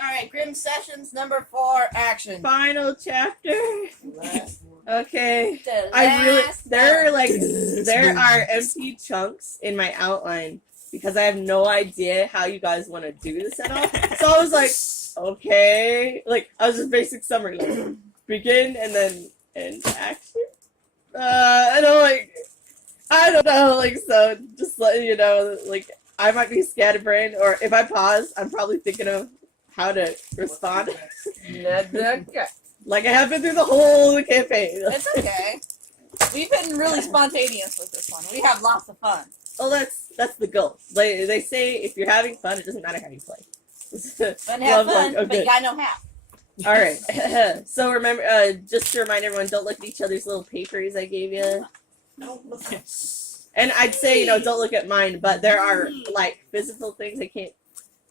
Alright, Grimm Sessions number 4, action. Final chapter. Okay. There are empty chunks in my outline because I have no idea how you guys want to do this at all. So I was like, okay, like I was just basic summary, like begin and then end action. I don't know, like so. Just letting you know, like I might be scatterbrained, or if I pause, I'm probably thinking of how to respond. Like I have been through the whole campaign. It's okay. We've been really spontaneous with this one. We have lots of fun. Well, that's the goal. They say if you're having fun, it doesn't matter how you play. Fun, have fun, but you gotta know how. All right. So remember, just to remind everyone, don't look at each other's little papers I gave you. And I'd say, don't look at mine, but there are like physical things I can't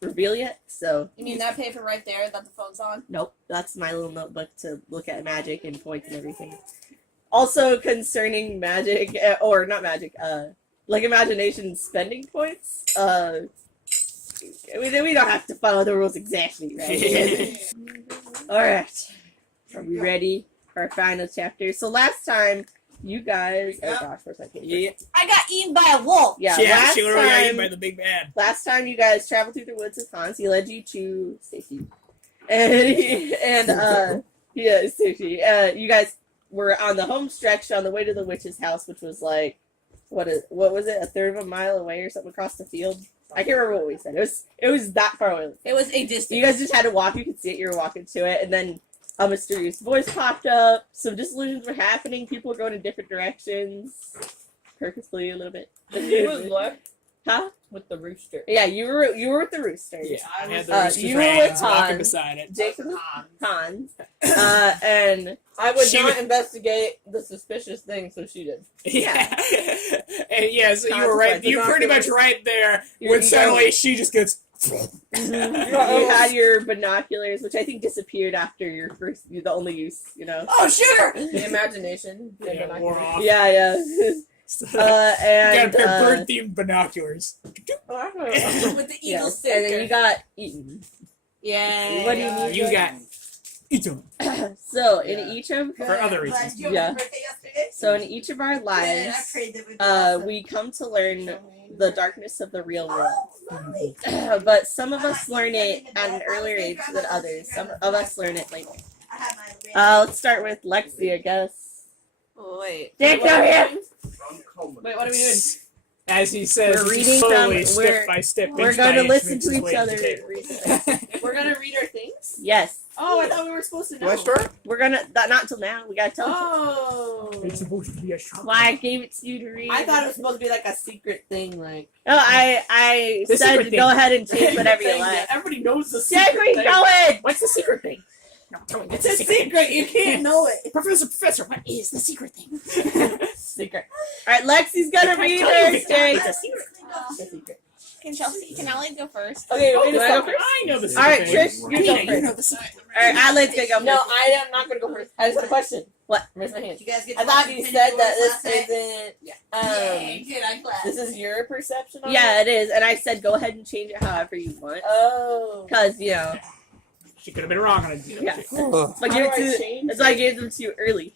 reveal yet. So. You mean that paper right there that the phone's on? Nope, that's my little notebook to look at magic and points and everything. Also concerning magic, or not magic, like imagination spending points. We don't have to follow the rules exactly, right? Alright. Are we ready for our final chapter? So last time, you guys... Oh gosh, where's my paper? Yeah. I got eaten by a wolf! Yeah, she literally got eaten by the big bad. Last time you guys traveled through the woods with Hans, he led you to safety. And safety. You guys were on the home stretch on the way to the witch's house, which was like, what was it, a third of a mile away or something across the field? I can't remember what we said. It was that far away. It was a distance. You guys just had to walk. You could see it. You were walking to it, and then a mysterious voice popped up. Some disillusions were happening. People were going in different directions, purposefully a little bit. Who was left? Huh? With the rooster. Yeah, you were with the rooster. Yeah, I had the rooster's you were hands with walking Hans. beside it. Jacob Hans. And I would She not was- investigate the suspicious thing, so she did. Yeah. And yeah, so you were right. Consequences. You're pretty much right there You when suddenly she just gets. you had your binoculars, which I think disappeared after the only use, Oh, shoot her! The imagination. Yeah, wore off. Yeah. You And got a pair of bird-themed binoculars. With the eagle sticker. and then you got eaten. Yeah. What do you need? You got eaten So in each of for other reasons. Yeah. So in each of our lives, we come to learn the darkness of the real world. But some of us learn it at an earlier age than others. Some of us learn it later. Let's start with Lexi, I guess. Wait. Dick, come here! Wait, what are we doing? As he says, We're this is reading slowly, from- step by step. We're inch going by to inch, listen makes to his each way to other. the table. read things. We're gonna read our things? Yes. Oh, I thought we were supposed to know. Do I start? We're gonna, not until now, we gotta tell you. Oh. It's supposed to be a short. Why I gave it to you to read. I thought it was supposed to be like a secret thing, like. No, I The said secret to thing. go ahead and change whatever you Thing like. that everybody knows the Yeah, secret thing. go ahead! What's the secret thing? No, tell me, It's a secret. You can't know it. Professor, what is the secret thing? Secret. Alright, Lexi's gonna I read tell you, her Victor, thing. it's a secret. It's a secret. Can Chelsea, can Alex go first? Okay, Oh, wait a do I second. I know the secret Alright, thing. Trish, you go Nina, you know first. the secret. Alright, Adelaide's gonna go No, first. I am not gonna go first. I just have a question. What? Raise my hand. You guys get I thought you said that this isn't. This is your perception of Yeah, it? it is, and I said go ahead and change it however you want. Oh. Because, She could have been wrong on it. yeah. How But do give I it to, change that's why I it? gave them to you early.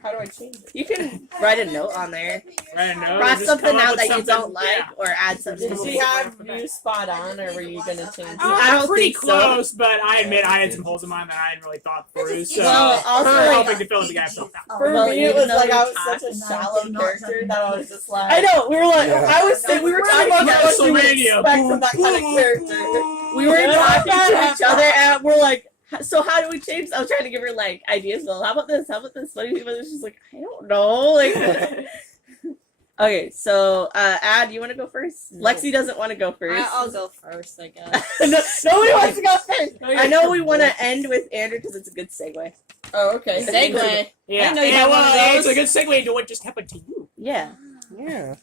How do I change it? You can write a note on there. Right, no, Cross just something come up out with that you something, don't like, yeah. or add something. Did she have you spot on, or were you gonna change it? I don't Pretty think so. close, but I admit I had some holes in mine that I hadn't really thought through. So Well, also, her like- helping to fill in the gaps helped out. For Well, me, it even was though like we I was talked such a about shallow character that I was just like. I know, we were like, Yeah. I was saying, we were talking about Yeah, what you would WrestleMania. expect from that kind of character. We were talking to each other, and we're like, so how do we change? I was trying to give her like ideas. Well, how about this? How about this? What do you think about this? She's like, I don't know. Like, okay, so Ad, you want to go first? No. Lexi doesn't want to go first. I'll go first, I guess. No, nobody wants to go first. I know we want to end with Andrew because it's a good segue. Oh, okay. Segue. Yeah, I know you yeah, have one of well, those. it's a good segue into what just happened to you. Yeah. Yeah.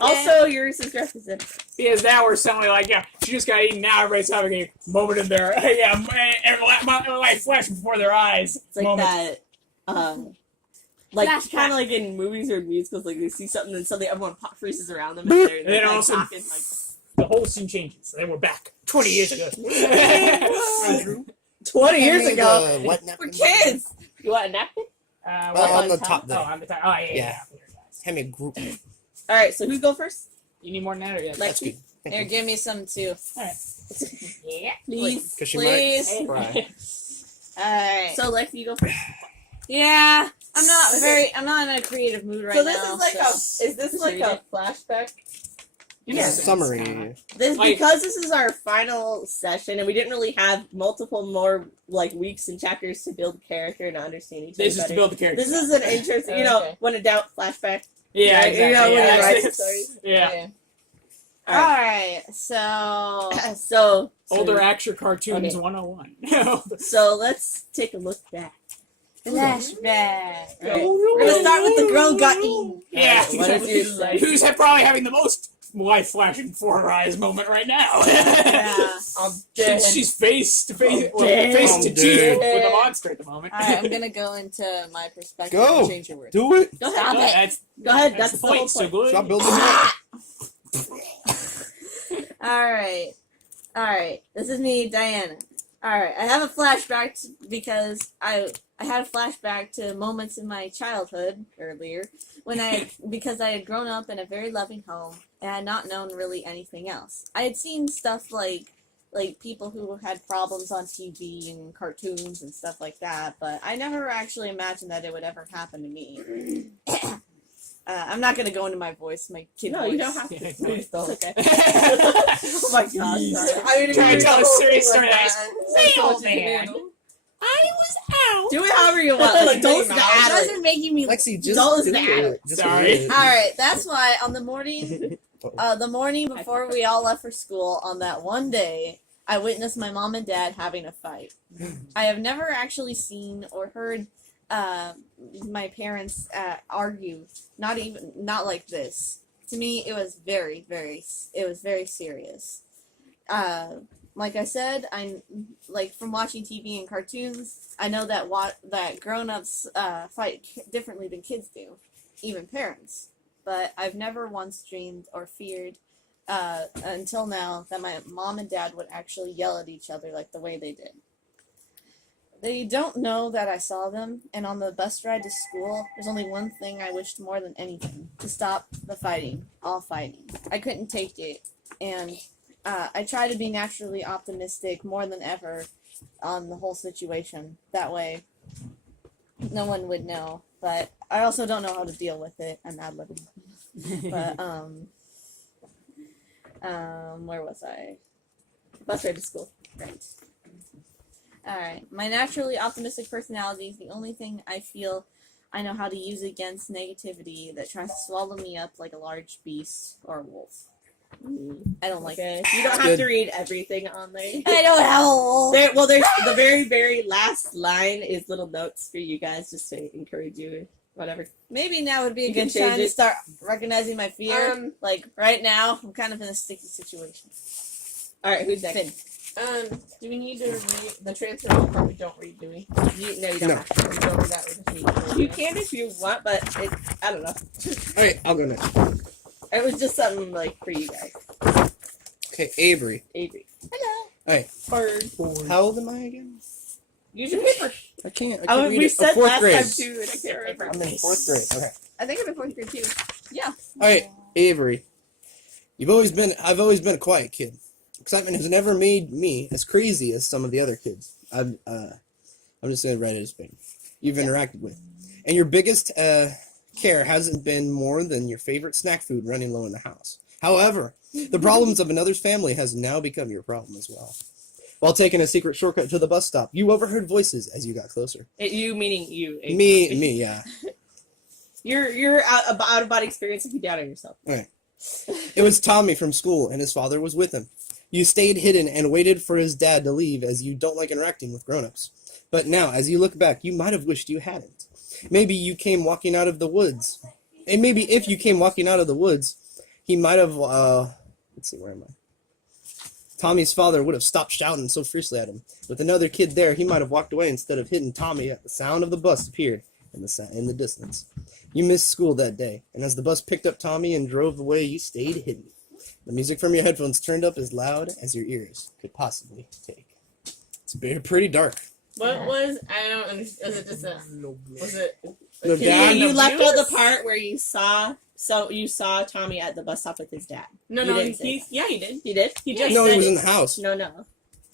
Also, yours is representative. Because now we're suddenly like, yeah, she just got eaten. Now everybody's having a moment in their, yeah, like flash before their eyes. It's like moment. that, like Flashback. kind of like in movies or musicals, like they see something and suddenly everyone freezes around them and they're And then like, all of a sudden, talking like. the whole scene changes. And then we're back 20 years ago. 20 years ago. What We're napkin? kids. You want a napkin? On the top Oh, there. on the top. Oh, yeah. Hand me a group. All right. So who go first? You need more than that, or yeah? That's good. Thank Here, you. give me some too. Yeah. Please. 'Cause she Please. might cry. Alright. So Lexi, you go first. Yeah. I'm not in a creative mood right So this now. is like is this like a flashback? Yeah, summary. This Like- because this is our final session, and we didn't really have multiple more like weeks and chapters to build character and understand each other. This is to better. build the character. This is an interesting, you know, Okay. when in doubt, flashback. Yeah, Right? exactly. You know, when yeah, you write that's- stories. yeah. Okay. All right. Alright, so So Older action cartoons Okay. 101. So let's take a look back. flashback. Right. We're gonna start with the girl got eaten. Yeah, What is yours like? who's probably having the most life flashing before her eyes moment right now. Yeah. I'm dead. She's face to face, I'm dead. face to I'm teeth dead. with a monster at the moment. Alright, I'm gonna go into my perspective Go. and change your word. Do it. Go Stop ahead. it. That's, Go ahead. that's That's the the whole point. So point. good. Stop building it. Alright. This is me, Diana. Alright, I have a flashback because I had a flashback to moments in my childhood earlier because I had grown up in a very loving home and had not known really anything else. I had seen stuff like people who had problems on TV and cartoons and stuff like that, but I never actually imagined that it would ever happen to me. I'm not gonna go into my voice, my kid No, voice. you don't have to. Yeah, Please don't. It's okay. Oh my gosh. Jeez. sorry. I mean, Trying to tell a serious story. Say old man. I was out. Do it however you want. Like, don't You guys add are making me. Lexi, just Don't do snap. it. Just Sorry. do it. All right, that's why on the morning before we all left for school on that one day, I witnessed my mom and dad having a fight. I have never actually seen or heard my parents argue. Not like this. To me, it was very serious. Like I said, I'm like from watching TV and cartoons. I know that grown-ups fight differently than kids do, even parents. But I've never once dreamed or feared until now that my mom and dad would actually yell at each other like the way they did. They don't know that I saw them, and on the bus ride to school, there's only one thing I wished more than anything: to stop the fighting, all fighting. I couldn't take it, and I try to be naturally optimistic more than ever on the whole situation. That way, no one would know. But I also don't know how to deal with it. I'm ad-libbing. But, where was I? Bus ride to school. Right. Alright. My naturally optimistic personality is the only thing I feel I know how to use against negativity that tries to swallow me up like a large beast or a wolf. I don't like Okay. it. You don't That's have good. to read everything on there. I don't know. There's the very, very last line is little notes for you guys just to encourage you, whatever. Maybe now would be a You can good time change to it. start recognizing my fear. Like, right now, I'm kind of in a sticky situation. All right, who's next? Finn. Do we need to read the transfer part? We don't read, do we? No, you don't No. have to. We don't read that. We just read. You can if you want, but I don't know. Alright, I'll go next. It was just something like for you guys. Okay, Avery. Avery. Hello. Alright, Bird. how old am I again? Use your paper. I can't Oh, read we it. said Fourth last grade. time too, and I can't remember. I'm in 4th grade. Okay. I think I'm in 4th grade too. Alright, Avery. I've always been a quiet kid. Excitement has never made me as crazy as some of the other kids I'm just gonna write it as been you've interacted with. And your biggest care hasn't been more than your favorite snack food running low in the house. However, the problems of another's family has now become your problem as well. While taking a secret shortcut to the bus stop, you overheard voices as you got closer. You meaning you. Avery. Me, yeah. You're out of body experience if you doubt on yourself. It was Tommy from school, and his father was with him. You stayed hidden and waited for his dad to leave as you don't like interacting with grown-ups. But now, as you look back, you might have wished you hadn't. Maybe you came walking out of the woods. And maybe if you came walking out of the woods, he might have, let's see, where am I? Tommy's father would have stopped shouting so fiercely at him. With another kid there, he might have walked away instead of hitting Tommy at the sound of the bus appeared in the distance. You missed school that day, and as the bus picked up Tommy and drove away, you stayed hidden. The music from your headphones turned up as loud as your ears could possibly take. It's pretty dark. What was, I don't understand, was it just a, was it? No, Can Dad, you no left views? out the part where you saw Tommy at the bus stop with his dad. No, You no, didn't say that. he did. He did? He just No, said he was it. in the house. No.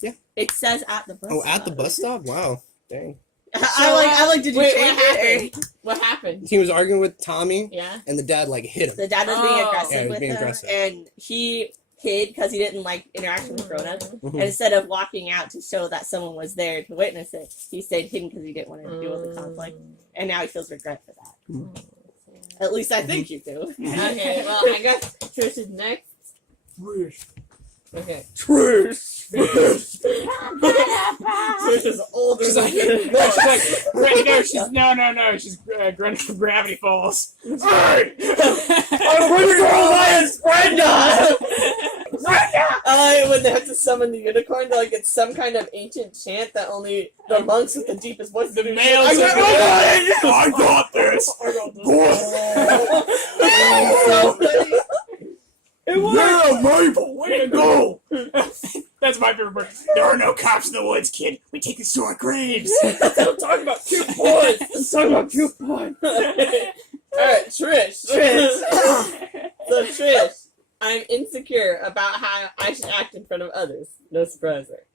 Yeah. It says at the bus Oh, stop. at the bus stop? Wow. Dang. I like, did you Wait, change what it? happened? What happened? He was arguing with Tommy, Yeah. and the dad, like, hit him. The dad was being Oh. aggressive Yeah, he was with being him, aggressive. and he hid because he didn't like interaction with grown-ups. Mhm. And instead of walking out to show that someone was there to witness it, he stayed hidden because he didn't want to deal with the conflict. And now he feels regret for that. Mhm. At least I think you do. Okay, well, I guess Trish is next. Okay. Trish. Trish is older She's than like, you. no, she's Gravity Falls. Hey! I'm pretty sure Alliance Brenda! When they have to summon the unicorn, they're like, it's some kind of ancient chant that only the monks with the deepest voice The do. males I got this! so funny. It was. Yeah, Maple, way to go! That's my favorite part. There are no cops in the woods, kid. We take these to our graves. I'm talking about cute boys. I'm talking about cute boys. Alright, Trish. So, Trish, I'm insecure about how I should act in front of others. No surprise there.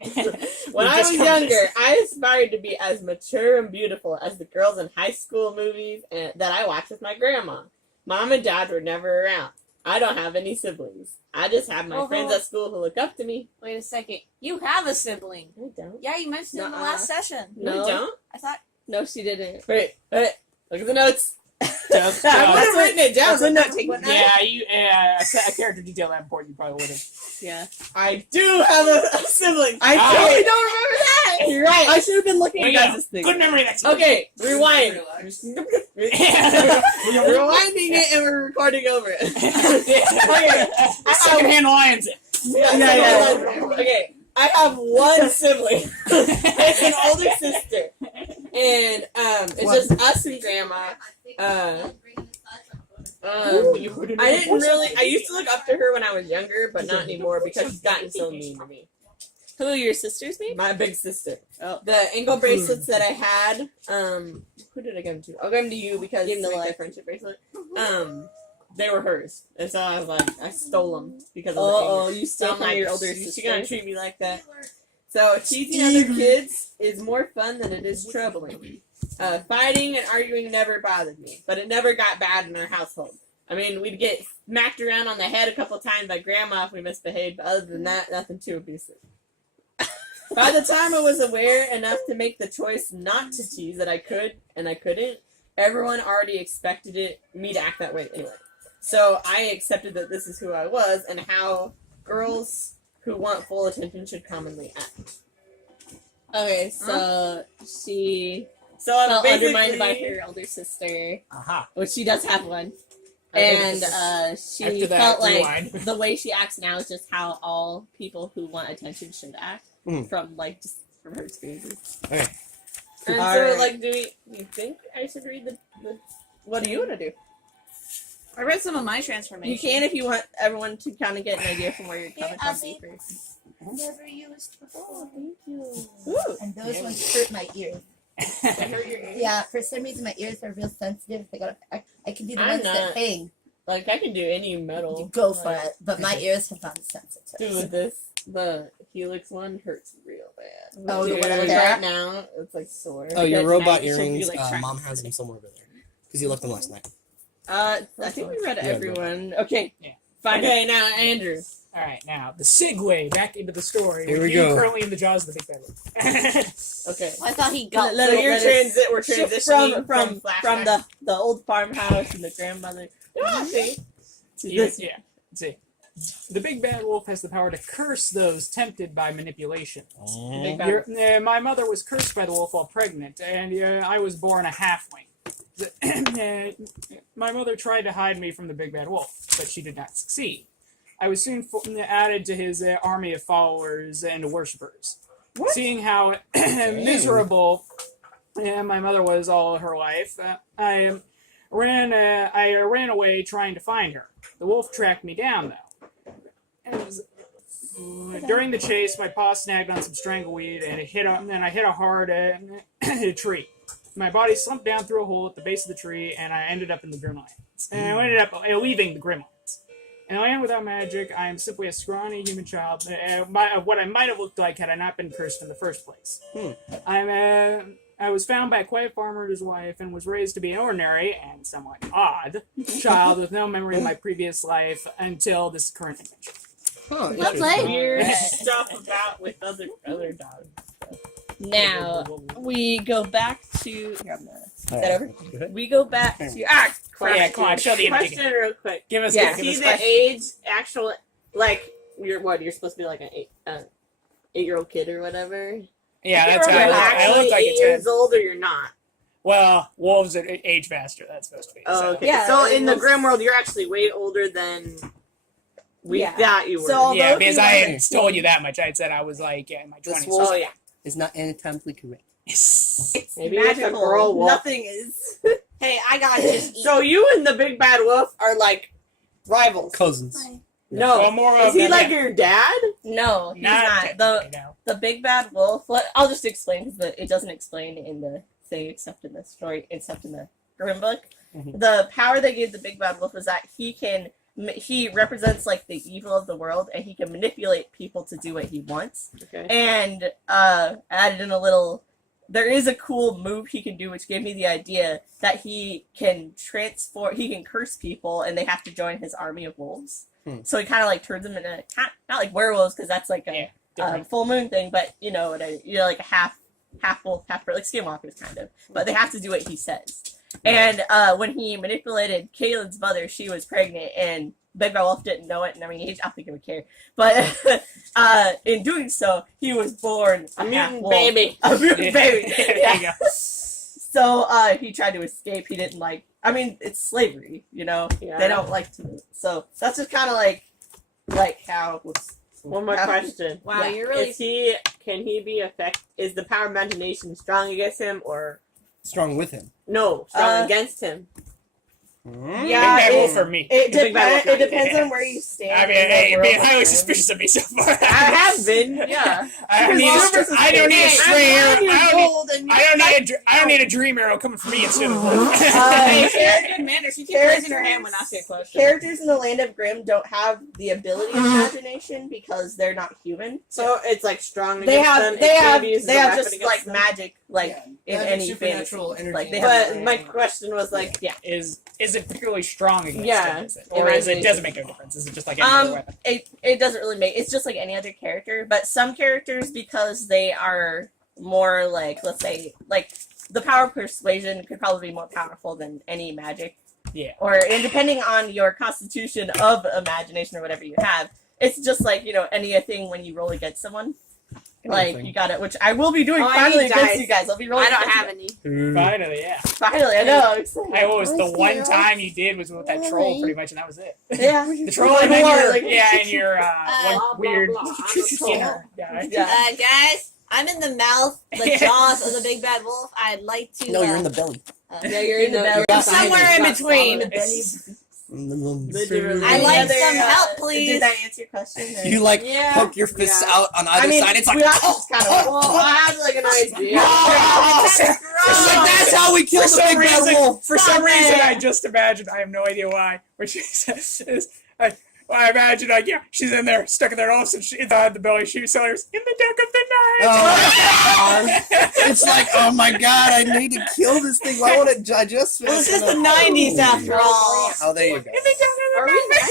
When I was younger, I aspired to be as mature and beautiful as the girls in high school movies that I watched with my grandma. Mom and Dad were never around. I don't have any siblings. I just have my friends at school who look up to me. Wait a second. You have a sibling. I don't. Yeah, you mentioned it in the last session. No, You don't? I thought. No, she didn't. Wait. Look at the notes. Just, I would have written it down. That's So a not note taking taking. yeah, a character detail that important, you probably would have. Yeah. I do have a sibling. I Ah. totally don't remember that. You're right. I should have been looking at There you guys' things. Good memory next time. Okay, rewind. Yeah. Rewinding it and we're recording over it. Okay. Secondhand Lions. Yeah. Okay, I have one sibling. It's an older sister, and it's just us and Grandma. I didn't really. I used to look up to her when I was younger, but not anymore because she's gotten so mean to me. Who are your sisters mean? My big sister. Oh. The ankle bracelets that I had. Who did I give them to? I'll give them to you because it's like a friendship bracelet. They were hers, and so I was like, I stole them because of the anger. You stole from like, your older She's sister? gonna treat me like that. So teasing other kids is more fun than it is troubling. Fighting and arguing never bothered me, but it never got bad in our household. I mean, we'd get smacked around on the head a couple times by Grandma if we misbehaved, but other than that, nothing too abusive. By the time I was aware enough to make the choice not to tease that I could and I couldn't, everyone already expected me to act that way anyway. So I accepted that this is who I was and how girls who want full attention should commonly act. Okay, so she felt undermined by her older sister, Aha. which she does have one. And And she after that, felt like rewind. the way she acts now is just how all people who want attention should act from her experiences. Okay. And Alright. so, like, do you think I should read the what do you want to do? I read some of my transformation. You can if you want everyone to kind of get an idea from where you're coming I'll from see. first. Never used before. Thank you. And those ones hurt my ears. Yeah, for some reason my ears are real sensitive. I can do the I'm ones not. that hang. Like, I can do any metal. You go for it, but my ears have gone sensitive. Dude, the Helix one hurts real bad. Oh, the Dude, one up there? right now, it's like sore. Oh, your Because robot now she'll be, earrings. like, trapped. Mom has them somewhere over there because you left them last night. I think we read Yeah, everyone. Okay. Yeah. Fine. Okay, now Andrew. All right, now the segue back into the story. Here with we you go. Currently in the jaws of the big bad wolf. Okay. I thought he got. So we're shift transitioning from the old farmhouse and the grandmother. Yeah. See, the big bad wolf has the power to curse those tempted by manipulation. Big bad My mother was cursed by the wolf while pregnant, and I was born a halfling. My mother tried to hide me from the big bad wolf, but she did not succeed. I was soon added to his army of followers and worshippers. What? Seeing how miserable my mother was all her life, I ran away trying to find her. The wolf tracked me down, though. during the chase, my paw snagged on some strangleweed, and I hit a hard a tree. My body slumped down through a hole at the base of the tree, and I ended up in the Grimlands. And I ended up leaving the Grimlands. In a land without magic, I am simply a scrawny human child. What I might have looked like had I not been cursed in the first place. I was found by a quiet farmer and his wife, and was raised to be an ordinary and somewhat odd child with no memory of my previous life until this current adventure. Huh, Well interesting. played. Weird stuff about with other dogs. Now we go back to. Here, I'm gonna. Is that over? Go ahead. We go back to Yeah, come on, show the image question real quick. Give us Yeah, give see us the question. age actual like you're supposed to be like an 8-year-old kid or whatever. Yeah, You're that's how I actually look like 8 a 10. years old or you're not. Well, wolves age faster. That's supposed to be. Oh, so. okay. Yeah, so it in the was- Grimm world, you're actually way older than we Yeah. thought you were. So- Yeah, Although because he I was- hadn't told you that much. I had said I was like in my This 20s. wolf- oh yeah, It's not anatomically correct. Yes. maybe it's a girl wolf. Nothing is. Hey, I got just So you and the big bad wolf are like rivals. Cousins. No, Well, more is of he them, like yeah. your dad? No, he's Not not. technically, no. The big bad wolf. I'll just explain because it doesn't explain in the thing except in the story, except in the Grimm book. Mhm. The power they gave the big bad wolf is that he represents like the evil of the world, and he can manipulate people to do what he wants. Okay. And added in a little. There is a cool move he can do, which gave me the idea that he can curse people, and they have to join his army of wolves. So he kind of like turns them into not like werewolves, because that's like a Different. full moon thing, but like a half wolf, half bird, like skinwalkers kind of. But they have to do what he says. And when he manipulated Kaylin's mother, she was pregnant, and Big Bad Wolf didn't know it, and I mean, I don't think he would care. But in doing so, he was born A half mutant wolf. baby. A mutant baby. There Yeah. you go. So he tried to escape. He didn't like. I mean, it's slavery. Yeah. They don't like to. So that's just kind of like how. Whoops. One more question. wow, Yeah. you're really Can he be is the power of imagination strong against him or Strong with him. no, strong against him? Yeah, Big bad it- wolf for me. It, The Big Bad Wolf. it depends on where you stand. I mean, in the hey, you're world being of highly Grimm. suspicious of me so far. I have been. Yeah. I don't need Super I don't need a suspicious. stray arrow. I don't need a a dream arrow coming from me instead of Hey, Hey, she has good manners. She keeps raising her hand when asking a question. Characters in the Land of Grimm don't have the ability of imagination because they're not human. So it's like strong They against have them. they if have baby uses they a have weapon just against like them. magic like in Magic, any supernatural fantasy. energy. Like they have But my question was like, yeah. is it particularly strong against Yeah. him, is it? Or is it doesn't make no difference? Is it just like any other weapon? it doesn't really make it's just like any other character, but some characters, because they are more like, let's say, like the power of persuasion could probably be more powerful than any magic. Yeah. And depending on your constitution of imagination or whatever you have, it's just like, anything when you roll against someone. Like Anything. you got it, which I will be doing Oh, I finally need against dice. you guys. I'll be rolling. I don't against have you. any. Finally, yeah. Finally, I know. I'm excited. What was the one time you did was with that troll, pretty much, and that was it. Yeah. The troll and then Like, your like- and your blah, one weird blah, blah. I'm a troll. guy. Yeah. guys, I'm in the mouth, the Yeah. jaws of the big bad wolf. I'd like to. No, you're in the belly. Yeah, you're in the belly. you're Somewhere in behind between. the Belly. Literally. I like Other, some help, please. Did that answer your question? or- You like Yeah. poke your fists Yeah. out on either side. It's like, we all just kind of. Well, I had like an idea. it's like that's how we kill For the some big bad reason, wolf. for some reason, I just imagined. I have no idea why. But she says, I imagine, like, yeah, she's in there, stuck in there, all of a sudden, she's on the belly, she sellers in the deck of the night. It's like, oh my god, I need to kill this thing. Why won't it? I just. Well, this is the 90s after all. Oh, there you go. Are we nice?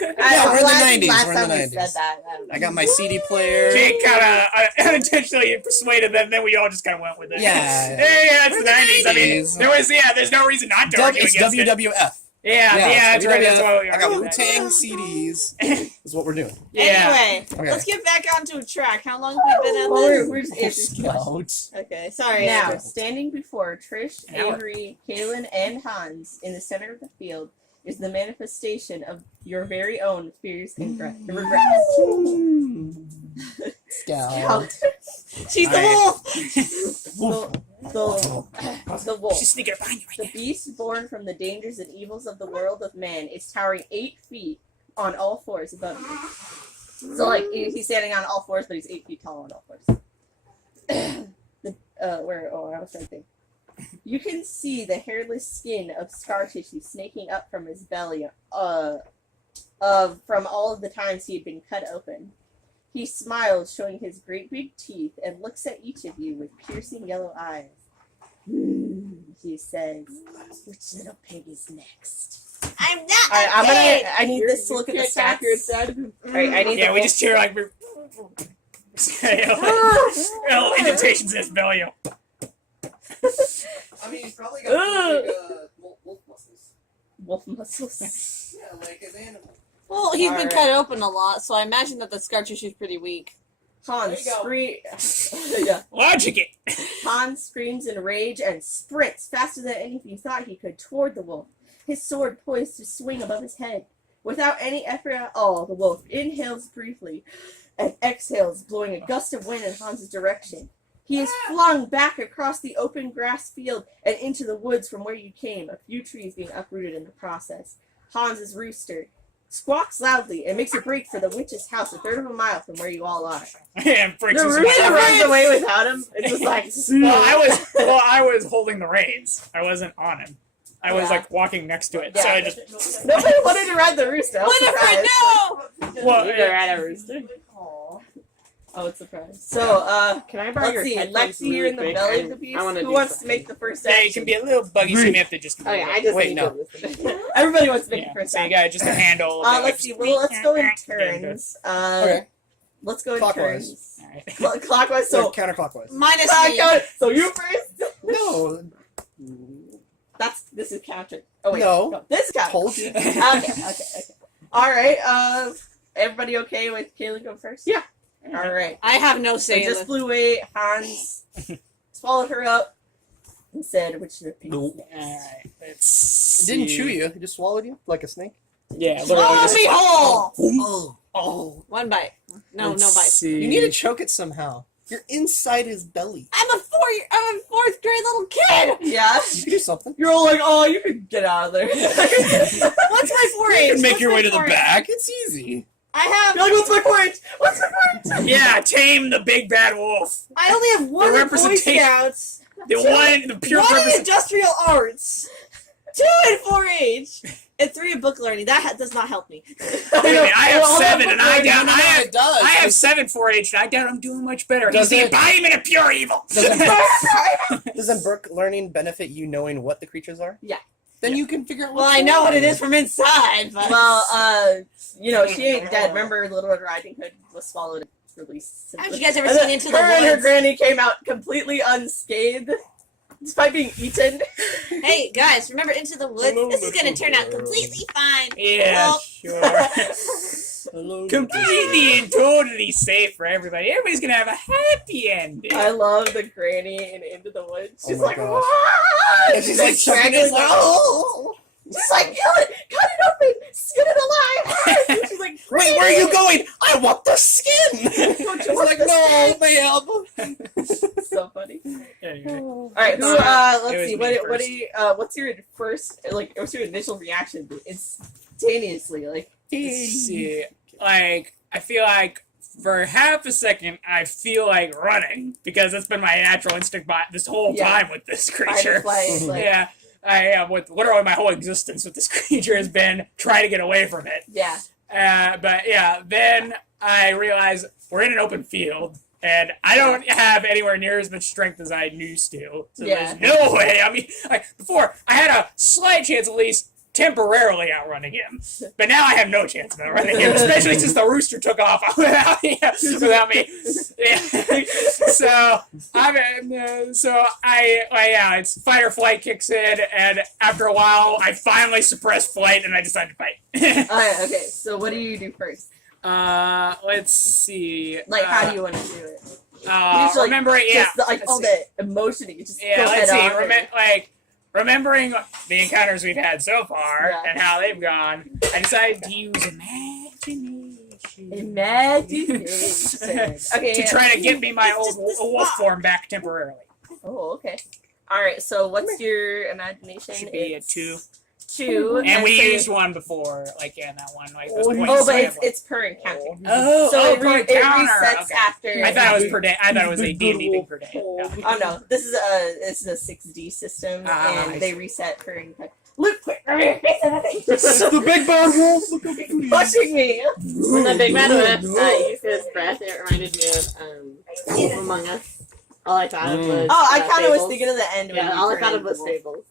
Yeah, we're in the Last 90s, Last we're in the time we 90s. said that. I got my CD player. Jake kind of unintentionally persuaded them, then we all just kind of went with it. Yeah. Yeah, it's the 90s. I mean, 90s. there's no reason not to argue It's against it. WWF. Yeah, that's right. That's what we I got are. Wu-Tang CDs. Is what we're doing. Yeah. Anyway, Okay. let's get back onto track. How long have we been at Well, this? we're just answering questions. Scouts. Okay, sorry. Now, Andrew. standing before Trish, An hour. Avery, Kaylin, and Hans in the center of the field is the manifestation of your very own fears and regrets. Scout. She's the Alright. wolf. The wolf. She's sneaking up behind you The right beast born from the dangers and evils of the world of man is towering 8 feet on all fours above you. So like he's standing on all fours, but he's 8 feet tall on all fours. I was trying to think. You can see the hairless skin of scar tissue snaking up from his belly, from all of the times he had been cut open. He smiles, showing his great big teeth, and looks at each of you with piercing yellow eyes. He says, "Which little pig is next?" I'm not I need this to look at the stats. Alright, I need Yeah, we just cheer like we're. Indentations in his belly. I mean, he's probably got big, wolf muscles. Wolf muscles. Yeah, like an animal. Well, he's been Alright. cut open a lot, so I imagine that the scar tissue is pretty weak. Hans There yeah. Logic it. Hans screams in rage and sprints faster than anything he thought he could toward the wolf, his sword poised to swing above his head. Without any effort at all, the wolf inhales briefly and exhales, blowing a gust of wind in Hans's direction. He is flung back across the open grass field and into the woods from where you came, a few trees being uprooted in the process. Hans's rooster squawks loudly and makes a break for the witch's house, a third of a mile from where you all are. And breaks The his rooster arm. runs away without him. It's just like, I was holding the reins. I wasn't on him. I was Yeah. like walking next to it. Yeah. So I just Nobody wanted to ride the rooster. I was surprised. No! well, You never had a rooster. Oh, it's a surprise. So, Can I borrow let's your see. headphones Lexi, you're in the really belly quick? of the beast. I wanna Who do wants to something. make the first yeah, action? it can be a little buggy, so you have to just. Oh yeah, I just Wait, need no. to listen. Everybody wants to make Yeah, the first so you action. got just a handle. Let's see. Well, let's go in turns. Okay. Let's go in Clockwise. turns. Alright. Clockwise. So So, counterclockwise. Minus me. so you first. No. This is counter. Oh wait. No. This is counter. Told you. Okay. All right. Everybody okay with Kayla go first? Yeah. All right. I have no So say in just this. flew away. Hans swallowed her up and said, "Which the pig Nope. is next?" Alright, let's It didn't see. chew you. It just swallowed you like a snake. Yeah, Swallow literally just. me whole! Oh. Oh. One bite. No, Let's no bite. see. You need to choke it somehow. You're inside his belly. I'm a fourth grade little kid! Yeah. You can do something. You're all like, "Oh, you could get out of there." You're What's my 4-H? You can make What's your my way to the 4-H? back. It's easy. I have. like, "What's my point? What's my point?" Yeah, tame the big bad wolf. I only have one The in Boy representation- Scouts, The pure one in purpose. industrial arts, 2 in 4-H, and 3 in book learning. That does not help me. Wait a minute, I have 7, and I doubt it does. I have 7 4-H, and I doubt I'm doing much better. Does He's the it- embodiment of pure evil. Doesn't book learning benefit you knowing what the creatures are? Yeah. Then Yeah. you can figure out. Well, what's I know going what it on. is from inside, but Well, she ain't dead. Remember, Little Red Riding Hood was swallowed and released. Have you guys ever And seen then Into the her and her Woods? granny came out completely unscathed, despite being eaten. Hey guys, remember Into the Woods? This is gonna turn out completely fine. Yeah, Well, sure. Hello. Completely and totally safe for everybody. Everybody's gonna have a happy ending. I love the granny in Into the Woods. She's Oh my like, gosh. "Wah!" And she's like chugging it. Like, oh. She's like, kill it, cut it open, skin it alive. And she's like, Wait, where are you going? I want the skin. Don't you It's want like, the no, ma'am. so funny. Anyway. All right, It who? was Let's see. me What first. do you? What's your first? Like, what's your initial reaction? Instantaneously, like. Let's see. Like, I feel like for half a second, I feel like running because that's been my natural instinct this whole Yeah. time with this Fight or creature. flight, like, Yeah, I am with literally my whole existence with this creature has been trying to get away from it. yeah. But yeah, then I realize we're in an open field. And I don't have anywhere near as much strength as I used to. So Yeah. there's no way. I mean, like, before, I had a slight chance at least temporarily outrunning him. But now I have no chance of outrunning him, especially since the rooster took off without me. Yeah. So, it's fight or flight kicks in, and after a while, I finally suppress flight, and I decide to fight. All right. Okay. So, what do you do first? Let's see. Like, how do you want to do it? Usually, remembering, yeah. Just like let's all see. the emotion that you just Yeah, go let's head see. on. Remembering the encounters we've had so far Yeah. and how they've gone, I decided to use imagination. Imagination. Okay. To yeah. try to get me my It's old just this wolf box. form back temporarily. Oh, okay. All right. So, what's your imagination? Should be a It's 2. 2. And we so used one before, like in that one, like those points. Oh, but it's per encounter. Oh, it per it encounter. resets Okay. after. I thought it was per day. I thought it was a D&D thing per day. Yeah. Oh no, this is a 6D system, I and they see. reset per encounter. Look, quick! Come here. The big bad wolf. Look at me. Pushing me. When the big bad wolf used his breath, it reminded me of Wolf Among Us. All I thought of was Oh, I kind of was Fables. thinking of the end. when Yeah, you all I turn thought of into was wolf. Fables.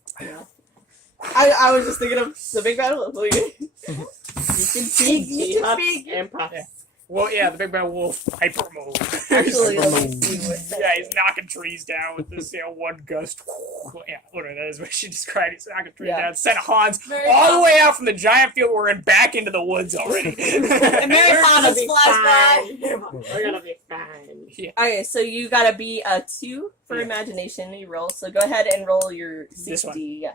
I was just thinking of the big bad wolf. You can speak. You can Puffs speak. and puffs. Yeah. Well, yeah, the big bad wolf hyper mode. Actually, let me see what. Yeah, he's knocking trees down with this, one gust. Yeah, literally, that is what she described. He's knocking trees Yeah. down. Sent Hans all the way out from the giant field we're in back into the woods already. And Mary We're gonna Poppins be flies by. fine. We're gonna be fine. Okay, so you gotta be a 2 for Yeah. imagination. You roll. So go ahead and roll your 60. This one. Yeah.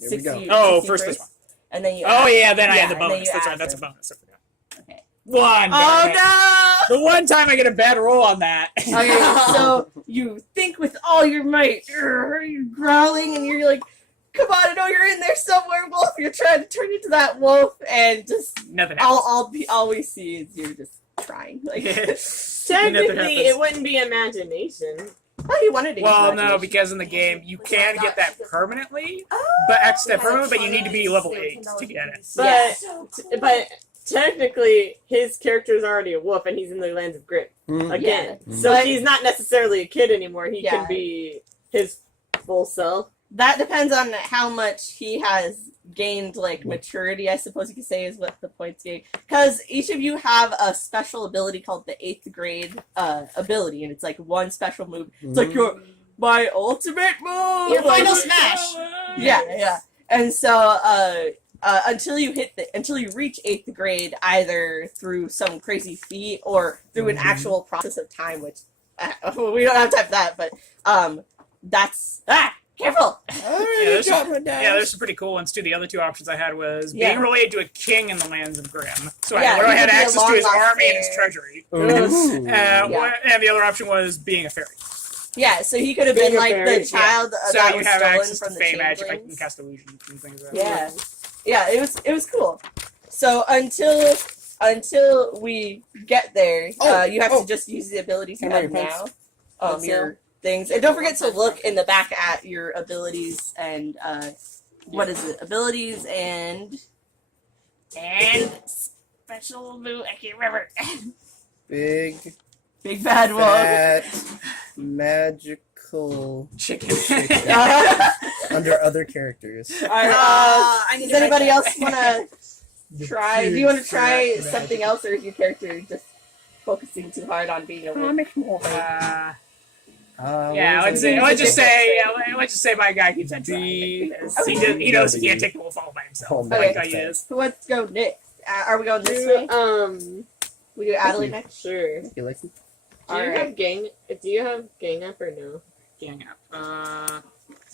There we go. 60 Oh, 60 first this one. And then you. Oh, yeah, then I Yeah, had the and then bonus. you That's add right, that's a them. bonus. I forgot. Okay. One. Oh darn it. no! The one time I get a bad roll on that. Okay, so you think with all your might, you're growling, and you're like, "Come on, I know you're in there somewhere, wolf." You're trying to turn into that wolf, and just Nothing happens. all we see is you're just trying. Like, Technically, it wouldn't be imagination. oh, you wanted to. Well, use no, imagination. because in the game you can get that permanently, but extra permanent, but you need to be level 8 to get it. But but technically, his character is already a wolf, and he's in the lands of Grimm again. Yeah. So But- he's not necessarily a kid anymore. He Yeah. can be his full self. That depends on how much he has gained, like, maturity, I suppose you could say, is what the points gain. Because each of you have a special ability called the 8th grade ability, and it's like one special move. It's like your my ultimate move. Your Like, final smash. yeah. And so until you reach 8th grade, either through some crazy feat or through an actual process of time, which we don't have time for that, but that's careful. Yeah, there's some pretty cool ones too. The other two options I had was being Yeah. related to a king in the lands of Grimm. So Yeah, I you had could be a access to his long-lost army and his heir. treasury. Ooh. And the other option was being a fairy. Yeah, so he could have Being been a like fairy, the child So that you was have stolen access from to the fey magic, like you can changelings. cast illusions and things like that. Yeah, it was cool. So until we get there, you have to just use the abilities you Can I have wear your now. pants? Your things, and don't forget to look in the back at your abilities and what is it? Abilities and special move. I can't remember. Big, Big bad wolf. fat, magical Chicken. under other characters. All right, I need does to anybody write else want to try? Do you want to try something else, or is your character just focusing too hard on being a wolf? Yeah, let's just say my guy keeps on trying. He knows he can't take the wolf all by himself. Oh my Like God. how he is. So let's go next. Are we going this way? We do Adelaide next. Sure. You like it? Do you have gang up or no? Gang up.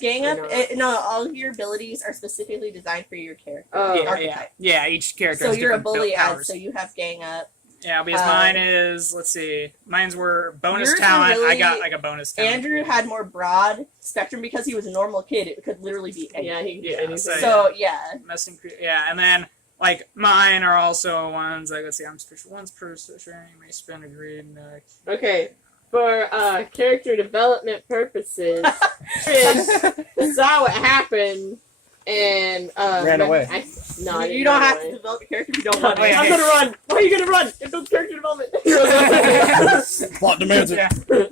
Gang up. Or No, all of your abilities are specifically designed for your character. Oh, archetype. Yeah, each character So has you're a different bully powers. as, so you have gang up. Yeah, because mine is, let's see, mine's were bonus Yours are talent. I really- got like a bonus talent. Andrew had more broad spectrum because he was a normal kid. It could literally be anything. Yeah, he can do Yeah, anything. So yeah. Messing, yeah, and then like mine are also ones like let's see, I'm special once per sharing may spend a green. Okay, for character development purposes, saw what happened and Ran away. I You don't have to develop a character if you don't want to. Oh, yeah. I'm gonna run. Why are you gonna run? It builds character development. Plot demands it. Yeah. Well,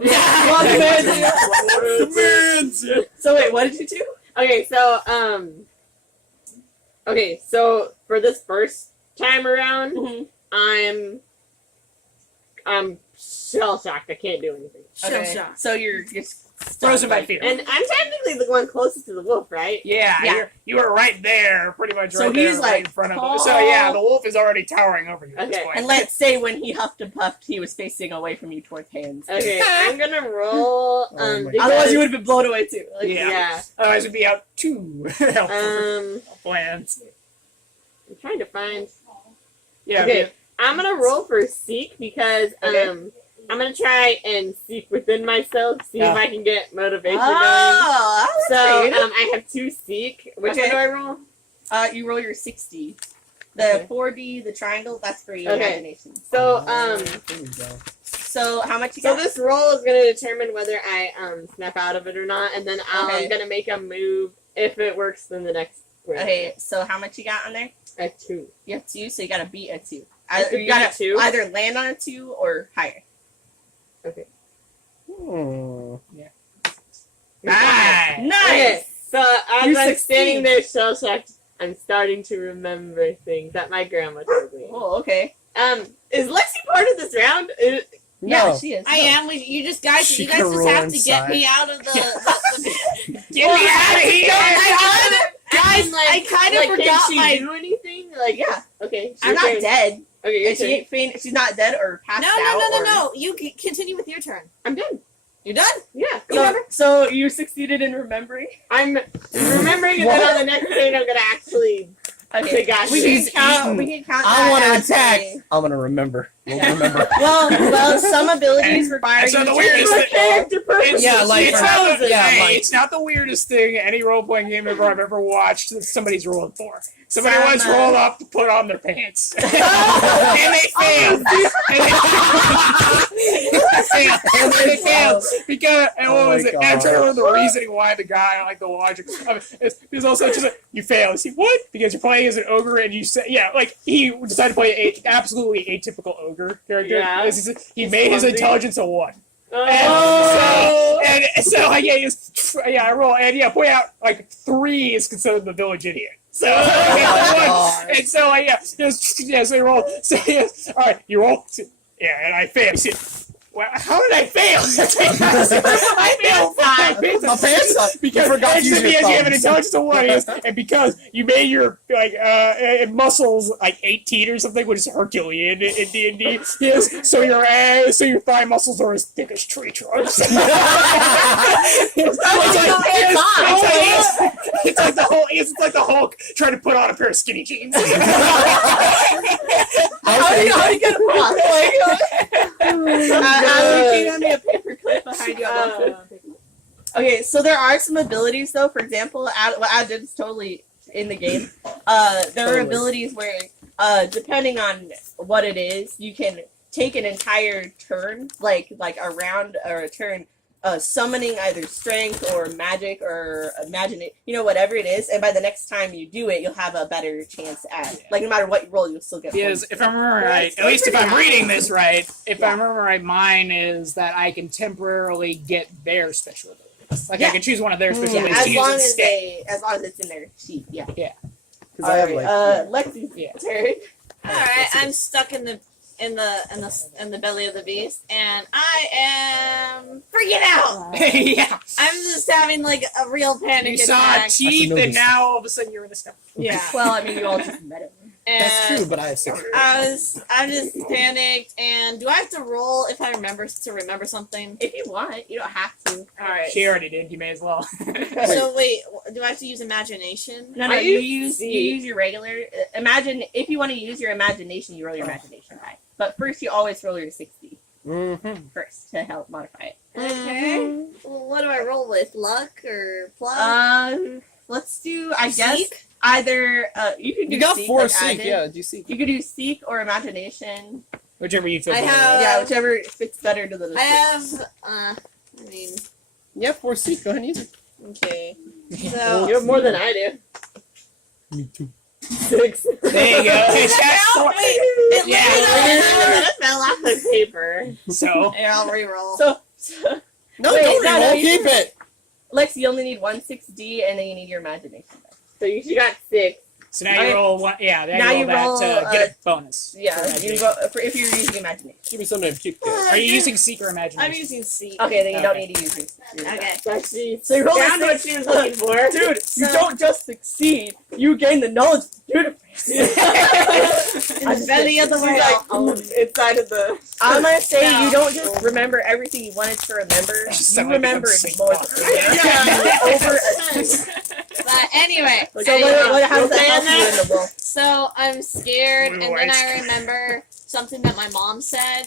Demands it. So wait, what did you do? Okay, so for this first time around, Mm-hmm. I'm shell shocked. I can't do anything. Okay. So you're Frozen by fear. And I'm technically the one closest to the wolf, right? Yeah, Yeah. You were right there, pretty much So right there, he's, right like, in front of tall. him. So yeah, the wolf is already towering over you at this Okay. point. And let's say when he huffed and puffed, he was facing away from you towards hands. Okay, I'm gonna roll. Oh my because- Otherwise, you would have been blown away too. Like, Yeah. Otherwise, it'd be out two plans. I'm trying to find. Yeah. Okay, I'm gonna roll for seek because Okay. I'm gonna try and seek within myself, see if I can get motivation going. Oh, So that's creative. I have 2 seek. Which Okay. one do I roll? You roll your 60. The Okay. 4D, the triangle, that's for your Okay. imagination. So, There we go. So how much you so got? this roll is gonna determine whether I snap out of it or not, and then I'm Okay. gonna make a move. If it works, then the next round. Okay, so how much you got on there? I have 2. You have 2, so you gotta beat a 2. have to You gotta beat a 2? either land on a 2 or higher. Okay. Hmm. Nice. Nice! Okay. So as You I'm succeed. standing there shell shocked, I'm starting to remember things that my grandma told me. Oh, okay. Is Lexi part of this round? Yeah, No. she is. I am. You just guys. She You guys can just roll have to get inside. me out of the Get me out of here! guys. I kind of like, forgot can she my. do anything? Like, Yeah. okay. I'm not dead. Okay, your And she turn. ain't faint. She's not dead or passed No, out. no, no, or- no, no. You continue with your turn. I'm done. You're done. Yeah. So you succeeded in remembering? I'm remembering that on the next turn I'm gonna actually Okay. take action. We She's can count. eaten. We can count. I that want to as attack. a- I'm gonna remember. We'll Yeah. remember. Well, some abilities require That's you not the to weirdest You're a thing. character person. Yeah, like it's, for- not the, yeah, hey, like- it's not the weirdest thing any role playing game ever I've ever watched that somebody's rolling for. Somebody Some, once rolled up to put on their pants. and they failed. and they failed. Because, and what Oh was my it? And I'm trying to God. remember the reasoning why the guy, like the logic of it. It's also just like, you fail. See, what? Because you're playing as an ogre and you say, yeah, like he decided to play a absolutely atypical ogre character. Yeah. He made his clumsy. intelligence a 1. Oh. And so like, I roll, and yeah, point out like 3 is considered the village idiot. So God. and so like, yeah, so you roll. So all right, you roll. Yeah, and I fail. You see, well, how did I fail? I failed. My pants suck. Because You forgot to use your you have an thumbs. intelligence of 1, and because you made your muscles like 18 or something, which is Herculean in D&D, yes. So your thigh muscles are as thick as tree trunks. It's like the Hulk trying to put on a pair of skinny jeans. How do you get across? Can you hand me a paper clip behind you? Okay, so there are some abilities though. For example, what I did is totally in the game. There are Totally. abilities where, depending on what it is, you can take an entire turn, like a round or a turn, summoning either strength or magic or whatever it is. And by the next time you do it, you'll have a better chance at like no matter what you roll, you'll still get. Because points. if I remember right, at That's least if pretty I'm high. reading this right, if I remember right, mine is that I can temporarily get their special abilities. Like I Yeah. can choose one of their special Yeah, abilities to use instead. as long as it's in their sheet, yeah. Because I have like. Lexi's Yeah. turn. All right, I'm stuck in the belly of the beast, and I am freaking out. Yeah. I'm just having like a real panic You saw attack. teeth, notice. and now all of a sudden you're in the snow. Yeah, Well, I mean, you all just met him. and That's true, but I have 6. I'm just panicked. And do I have to roll if I remember something? If you want, you don't have to. All right. She already did. You may as well. So wait, do I have to use imagination? No, I you use use your regular. Imagine if you want to use your imagination, you roll your imagination die. But first, you always roll your 60 Mm-hmm. first to help modify it. Okay. Well, what do I roll with? Luck or pluck? Let's do. I guess Seek? either you can do. You got seek 4 like I seek, did. yeah. Do you seek? You could do seek or imagination. Whichever you feel. I better have- with. Yeah, whichever fits better to the. I have. I mean, Yeah, 4 seek. Go ahead and use it. okay. You So have more than I do. Me too. 6. There you go. It's got four- it Yeah. literally- It fell off the paper. So Here, I'll re-roll. So, No, Wait, don't no, roll. no, you Keep it. Lex, you only need 1 6D, and then you need your imagination. die. So you got 6. So now you roll one. Yeah, Now you you roll that roll, to get a bonus. Yeah, for you imagination. go, if you're using imagination. Give me something to keep going. Are you using seek or imagination? I'm using seek. Okay, then you don't Okay. need to use it. Okay. Actually, So you roll found a what six. she was looking for. Dude, you So- don't just succeed, you gain the knowledge to do In the belly of the She's whale. like, inside of the. I'm gonna say No. you don't just remember everything you wanted to remember. Just You sound like remember I'm it sick more. fuck. Yeah, over. But anyway, So what how does that Okay, help you in the roll? so I'm scared, and then Right. I remember something that my mom said,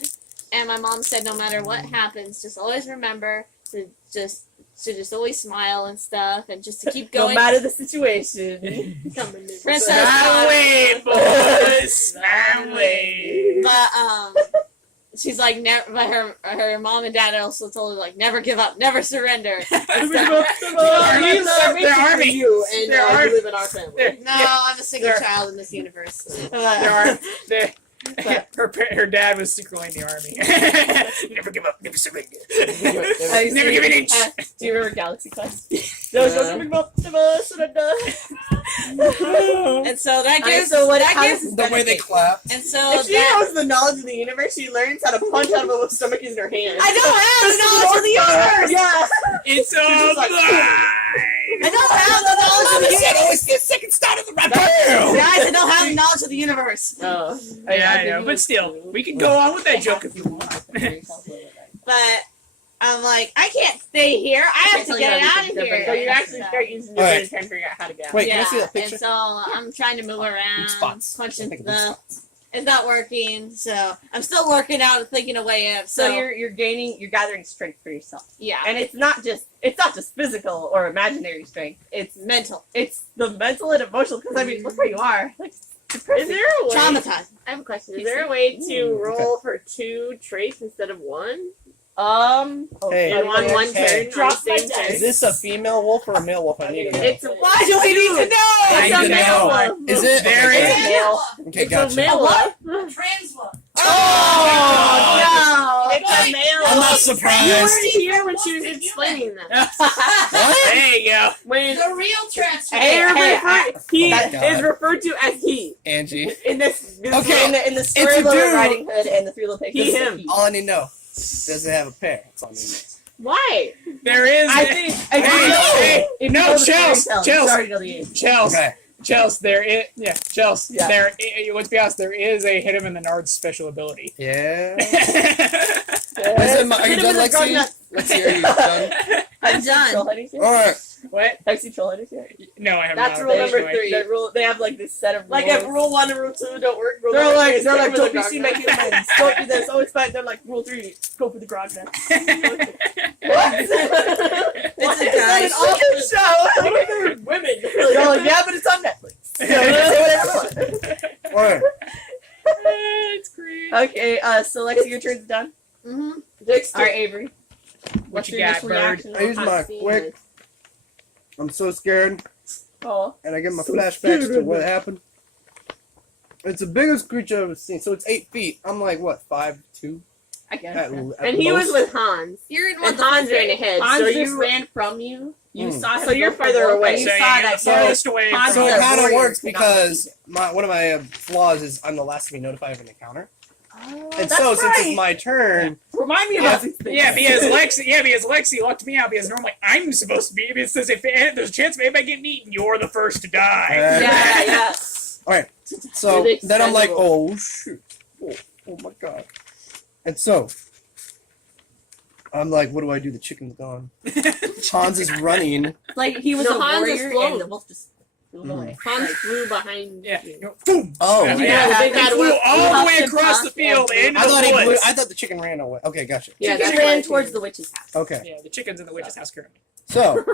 and my mom said no matter what happens, just always remember to just always smile and stuff, and just to keep No going. matter the situation. Princess, Smile away, boys. Smile away. but she's like, but her mom and dad also told her like, never give up, never surrender. We love Their army. you, and Their army. you live in our family. No, I'm a single There- child in this universe. Her dad was secretly in the army. Never give up, never surrender. Never give an inch. Do you remember Galaxy Quest? Never give up, never surrender. And so that gives so what? that How gives, does this The way they benefit? clap. and so If she that knows the knowledge of the universe, she learns how to punch out of a stomach using her hands. I don't have the knowledge of the universe. Yeah. It's all just like- I don't have the knowledge of the universe. always get second start of the rap. Guys, I don't have the knowledge of the universe. Oh. Yeah, I know, but still, we can go on with that joke if you want. But I'm like, I can't stay here. I have to get out of here. So you actually start using your brain to try and figure out how to get out. Wait, yeah, can I see that and picture? so I'm trying to move around, Spots. punching Take stuff. It's not working, so I'm still working out and thinking a way of. So you're gathering strength for yourself, yeah, and it's not just physical or imaginary strength. It's mental, it's the mental and emotional. Because I mean, look where you are. Like, Is there a way? traumatized. I have a question. Is there a way to roll for 2 traits instead of 1? Hey. And on one Hey. turn, Drop on the same my turn? Is this a female wolf or a male wolf? I need to know. It's a Why do we need to know? I It's need a to male know. wolf. Is it? There Okay, is. good. Male. Okay, It's a gotcha. male wolf. Trans one. Oh no! It's a male. I'm not wolf. surprised. You weren't here when she was explaining that. What? There you go. When The real trans. he Oh my God. is referred to as he. Angie. In this Okay. In the story It's a of Little dude. Riding Hood and the Three Little Pigs. He, it's a him. he. All I need to know. Does it have a pair? That's all I need to know. Why? There is. I think. Hey, no, Chels, Sorry, to the age. Chels, Okay. Chels, there is. Yeah, Chels, Yeah. let's be honest, there is a hit him in the Nards special ability. Yeah. Yeah. Are you Hit him done, with a Lexi? grognut. Lexi, are you done? I'm done. Trollheaders here? Alright. What? Have you seen Trollheaders here? No, I have That's not. rule number Anyway. 3. That rule, they have like this set of Like rules. if rule 1 and rule 2 don't work, rule They're number like, three is they're go like, for don't the be seen grognut. making amends. Don't do this. Always fight. They're like, rule 3, go for the grognut. It's a It's guy. an awesome show. What if they're women? They're like, yeah, but it's on Netflix. So you can say whatever you want. Alright. It's great. Okay, so Lexi, your turn's done. Mm-hmm. Alright, Avery. What's you your got, initial bird? reaction? I use my quick. I'm so scared. Oh. And I get my flashbacks to what happened. It's the biggest creature I've ever seen. So it's 8 feet. I'm like, what, 5'2"? I guess. At, Yeah. at And he was most. with Hans. You're in And Hans ran ahead. Hans So just you ran from you. You Mm. saw him. So you're go for further walk, away. and you So saw you're that the farthest away Hans So is it a kind of warrior, works cannot because one of my flaws is I'm the last to be notified of an encounter. Oh, And that's so since right. it's my turn, Remind me about these things. Yeah, because Lexi locked me out because normally I'm supposed to be. It says if there's a chance of anybody getting eaten, you're the first to die. Yeah, yeah. so It's then I'm like, expendable. oh shoot, oh my god. And so I'm like, what do I do? The chicken's gone. Hans is running. Like he was No, a Hans is warrior, flown. and the wolf just flew away. Hans flew behind Yeah. you. Boom. Oh, Yeah, Yeah, the big he bad flew wolf. all the way Huffed and across the puffed field and into I thought the woods. I thought the chicken ran away. Okay, gotcha. Yeah, Chicken that's ran right. towards the witch's house. Okay, Yeah, the chicken's in the witch's house currently. so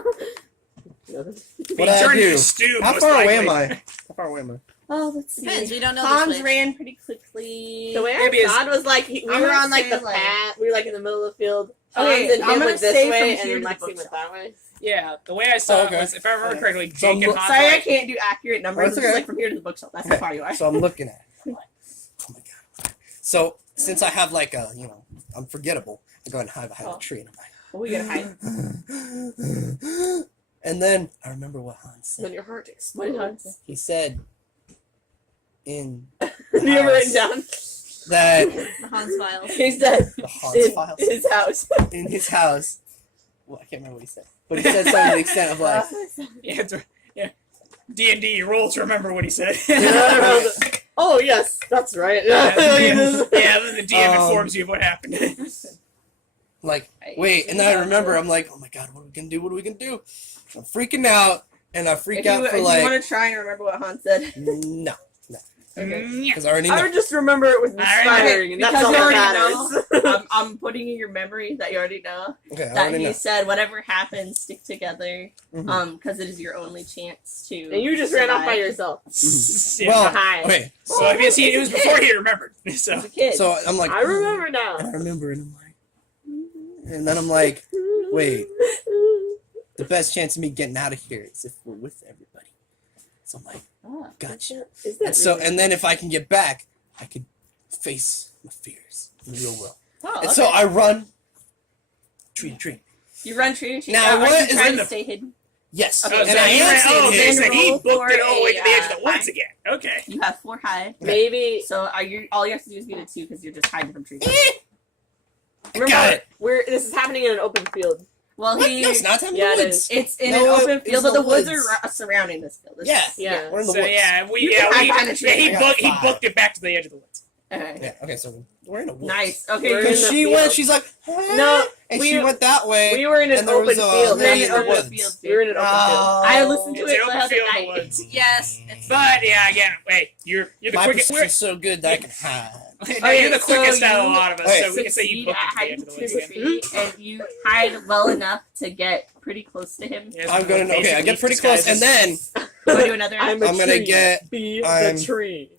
Being what I turned into do? stew, How most far away am likely. I? How far away am I? Oh, let's see. Depends. We don't know Hans this place. ran pretty quickly. The way I Maybe it's- saw it was like we I'm were gonna on like say, the like- path. We were like in the middle of the field. Okay, Hans and I'm him gonna went this say way, from and here then to the Lexi went bookshop. that way. Yeah, the way I saw Okay. it was, if I remember correctly, So Jake and Hans. Sorry, were I like- can't do accurate numbers. That's It's just okay. like from here to the bookshop. That's how far you are. So I'm looking at it. Oh my god. So since I have like a, I'm forgettable, I go and hide behind Oh. a tree and Well, we gotta hide. I'm like, and then I remember what Hans Then said. your heart What did explodes. Hans say? He said in You have it written down. that The Hans files. He said the Hans in files his house. in his house. Well, I can't remember what he said, but he said something to the extent of like, Yeah, yeah. D&D, roll to remember what he said. Oh yes, that's right. Yeah, then the DM Um, informs you of what happened. wait, and then I remember I'm like, oh my god, what are we gonna do? What are we gonna do? I'm freaking out, and I freak If out you, for if like, you want to try and remember what Hans said, no. Because I already I know. would just remember it was inspiring, and that's because all you that already matters. I'm putting in your memory that you already know Okay, I that already he know. said, whatever happens, stick together, Mhm. because it is your only chance to. And you just ran off by survive. yourself. Yeah. Well, Hi. okay. So I guess it was before he remembered. So As a kid. So I'm like, I remember now. and I remember, and I'm like, and then I'm like, wait, the best chance of me getting out of here is if we're with everybody. So I'm like, Ah. gotcha. Is that And so, really- and then if I can get back, I could face my fears in the real world. Oh, And okay. so I run, tree to tree. You run tree to tree. Now, Are what you is trying in to the- stay hidden? Yes, Okay, Oh, and so I he am ran, seeing oh, his. okay, so he roll booked it for all the way to the edge of the a, woods again. Okay. You have 4 hide. Maybe. So are you? All you have to do is get a 2 because you're just hiding from trees. Remember, Got it. this is happening in an open field. Well, What? he. No, it's not. It's Yeah, it woods. is. It's in No, an open it's field, but the the woods woods. are surrounding this field. Yeah, Yeah. we're in the So woods. yeah, You can hide behind a tree. I got he 5. booked it back to the edge of the woods. Okay. Yeah. Okay, so we're in the woods. Nice. Okay. We're good. in Because the she field. went. She's like, hey. No, and we- she went that way. We were in an and there open was a field. We're in lady an in the open woods. field, We were in an open field. Oh. I listened to It's it an the open other field in the night. woods. Yes. It's But yeah, again, wait, you're the My quickest. perception's so good that I can hide. No, you're the so quickest out of a you lot of us, Okay. so we can say you Succeed booked at it to the edge hiding of the to woods the again. tree, and you hide well enough to get pretty close to him. Yes, I'm gonna. Okay, I basically get pretty close, and then You want to do another? I'm a I'm gonna tree. get- Be I'm- the tree.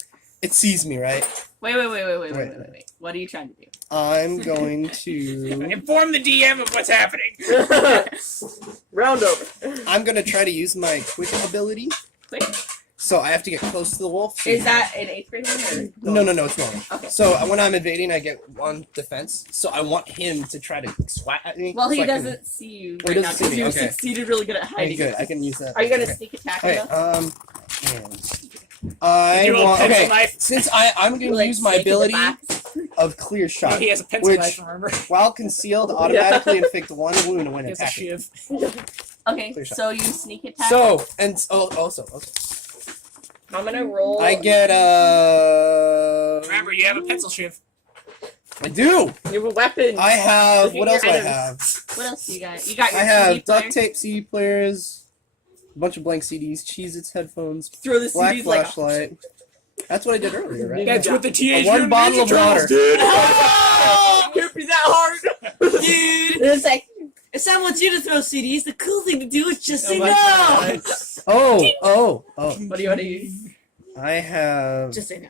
it sees me, right? Wait. What are you trying to do? I'm going to. inform the DM of what's happening. Round over. I'm gonna try to use my quicken ability. Quick. So I have to get close to the wolf. Is that an 8th grade one? No, it's normal. Okay. So when I'm invading, I get 1 defense. So I want him to try to swat at me. Well, so he I can- doesn't see you Oh, he right now doesn't see because me, you okay. succeeded really good at Okay, hiding. good. I can use that. Are you gonna Okay. sneak attack Okay. him? And I You roll want. pencil Okay. knife. Since I'm going to Like, use my snake in the ability back? of clear shot, He has a pencil which, knife, remember? while concealed, automatically inflict 1 wound when He has a attacking. shiv. Okay, Clear shot. so you sneak attack. So and also, I'm gonna roll. I get Remember, you have a pencil shiv. I do. You have a weapon. I have. Look at What else do I your have? What else do you got? You got your I have CD player? duct tape CD players, a bunch of blank CDs, Cheez-Its headphones, Throw the black CDs like. flashlight. That's what I did earlier, right? That's what the Teenage One Mutant bottle Ninja of Turtles water. did. Oh! Can't be that hard. Dude, It's like. if someone wants you to throw CDs, the cool thing to do is just say Oh my no. God. Oh. What do you want to use? I have Just say no.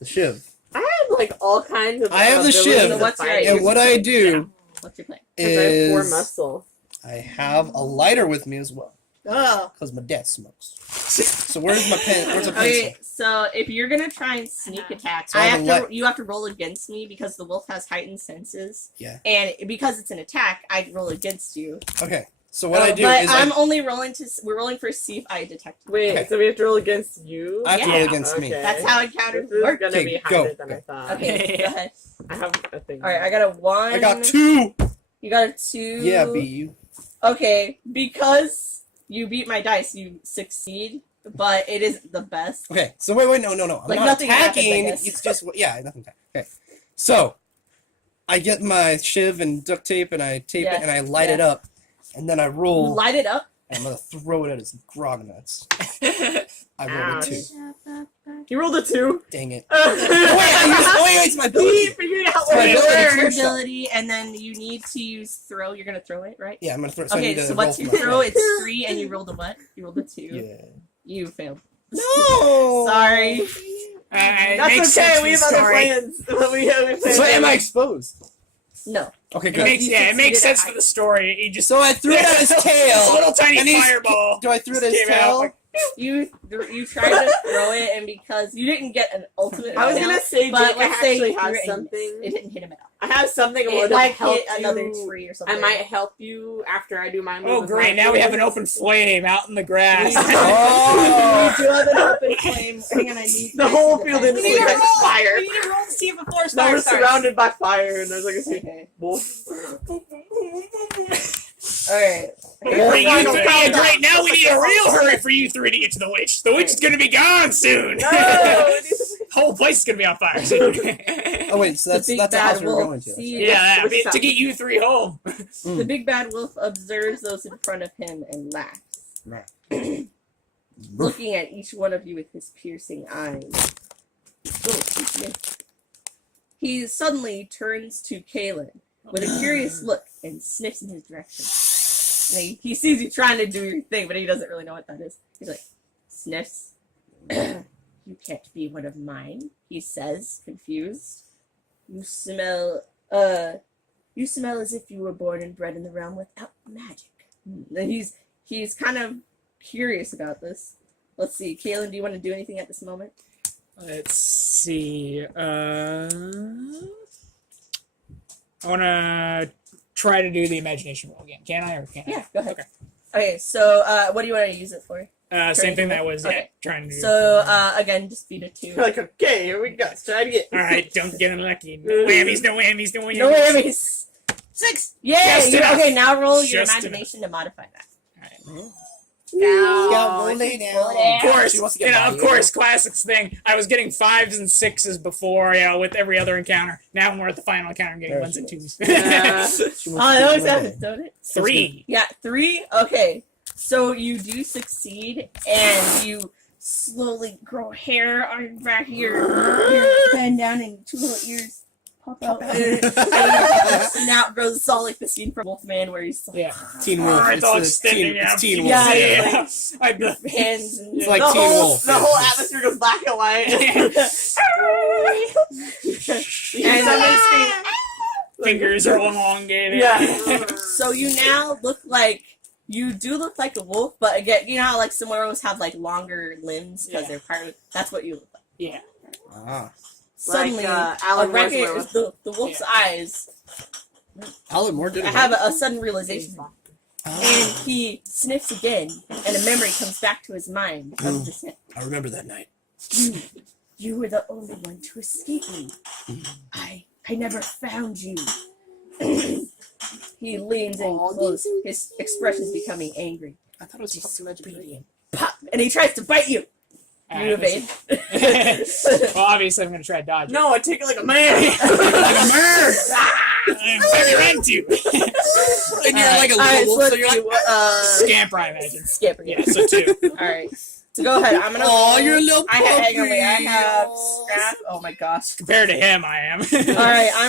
the shiv. I have like all kinds of. I have the abilities shiv. to What's fight right? you. And what I do What's your plan? 'Cause I have 4 is muscle. I have a lighter with me as well, Oh. because my dad smokes. So where's my pen? Where's a pencil? Okay, so if you're gonna try and sneak attack, So I have a you have to roll against me because the wolf has heightened senses. Yeah. And because it's an attack, I roll against you. Okay. So what I do but is I'm only rolling we're rolling for see if I detect you. Wait, Okay. so we have to roll against you? I have to Yeah. roll against me. Okay. That's how encounters This is work. gonna Okay, be go. harder than I thought. Okay, go ahead. I have a thing. Alright, I got a 1. I got 2. You got a 2. Yeah, beat you. Okay, because you beat my dice, you succeed, but it is the best. Okay. So wait, no. I'm Like, not nothing happens, I attacking. guess. It's just nothing. Okay. So I get my shiv and duct tape and I tape Yeah. it and I light it Yeah. up, and then I roll. Light it up. And I'm gonna throw it at his grog nuts. I rolled a Ouch. 2. You rolled a 2. Dang it. Wait, Wait, it's my He ability. figured out Sorry, what I it don't think was. it's Your shot. ability, and then you need to use throw. You're gonna throw it, right? Yeah, I'm gonna throw. So I Okay, need to so roll what's for your my throw? friend. It's 3, and you rolled a what? You rolled a 2. Yeah. You failed. No. Sorry. It makes That's sense okay, for we the have other story. plans. We have So am I exposed? No. Okay, It good. makes, You it makes succeeded sense at for the story. He just So I threw it at his this tail. little tiny and he's- fireball. Do I throw it at his Came out tail? like- You tried to throw it, and because you didn't get an ultimate, I was kill, gonna say, but Jake, I let's say actually you have threw it and something. it didn't hit him at all. I have something that It would like help hit another you. tree or something. I might help you after I do my move. Oh, with great. my Now we have an field. open flame out in the grass. Oh. We do have an open flame. Hang on, I need The whole to field defend is you. like fire. We need to roll to see if a forest Now fire we're starts. surrounded by fire, and there's like a sea Okay. wolf. Alright. Great, Final countdown. great. Now we need a real hurry for you 3 to get to the witch. The witch is going to be gone soon. No! Whole place is going to be on fire soon. Oh wait, so The that's big the bad house we're wolf going to. sees- Yeah, Which to get you 3 home. The big bad wolf observes those in front of him and laughs, looking at each one of you with his piercing eyes. He suddenly turns to Kalen with a curious look and sniffs in his direction. And he sees you trying to do your thing, but he doesn't really know what that is. He's like, sniffs. You can't be one of mine, he says, confused. You smell as if you were born and bred in the realm without magic. And he's kind of curious about this. Let's see, Kaylin, do you want to do anything at this moment? Let's see. I want to try to do the imagination roll again. Can I or can't I? Yeah, go ahead. Okay. Okay, so what do you want to use it for? Same thing that was Okay. trying to do. So again, just beat a 2. You're like, okay, here we go. Let's try it again. All right, don't get unlucky. No whammies, no whammies, no whammies. No whammies. 6. Yay! Just enough. Okay, now roll your Just imagination to modify that. All right. Scout, roll it now. Of course, She wants to get by of you. course, classics thing. I was getting 5s and 6s before, with every other encounter. Now when we're at the final encounter, I'm getting There 1s she and is. 2s. Yeah. She wants to It get always by happens, you. don't it? 3. Yeah, 3. Okay, so you do succeed, and you slowly grow hair on your back of your bend down, and 2 little ears pop out. And your snout grows. It's all like the scene from Wolfman where he's like, Yeah. Teen Wolf. It's all the extending teen, out. it's Teen Wolf. Yeah, Yeah. I hands and It's like the Teen whole, Wolf. The whole atmosphere goes black and white. and then fingers are elongated. Yeah. so you now look like look like a wolf, but again, you know how like some werewolves have like longer limbs because Yeah. they're part of. That's what you look like. Yeah. Ah. Suddenly, Alan a Moore's record, werewolf. the wolf's eyes Alan Moore did it. have a sudden realization, Ah. and he sniffs again, and a memory comes back to his mind of the sniff. I remember that night. You were the only one to escape me. I never found you. He leans in close, his expression's becoming angry. I thought it was just so much better. Pop! And he tries to bite you. You evade. Well, obviously, I'm going to try to dodge it. No, I take it like a man. Like a bird! I'm ready to. And you're like a little wolf, so you're like, Scamper, I imagine. Skipper. Yeah, so 2. Alright. So go ahead. I'm gonna. oh, roll. you're a little I have, hang on, wait, I puppy. have scrap. Oh my gosh. Compared to him, I am. Alright,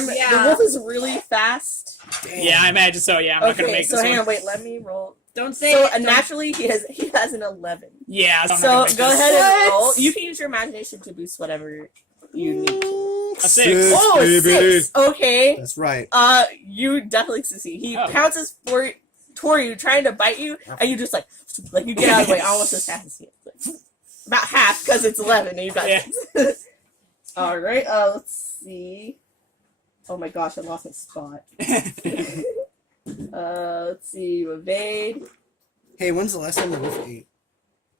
the Yeah. wolf is really fast. Damn. Yeah, I imagine so. Yeah, I'm not going to Okay, make so this hang one. on, wait, let me roll. Don't say So it. Don't- naturally he has an 11. Yeah, so I'm not So gonna make go this. ahead and What? roll. You can use your imagination to boost whatever you need. A 6. Oh, it's 6. Okay. That's right. You definitely succeed. He Oh. pounces toward you, trying to bite you, and you just like you get out of the way almost as fast as he is. About half because it's 11 and you got Yeah. 6. All right. Let's see. Oh my gosh, I lost my spot. Let's see. You evade. Hey, when's the last time the wolf ate?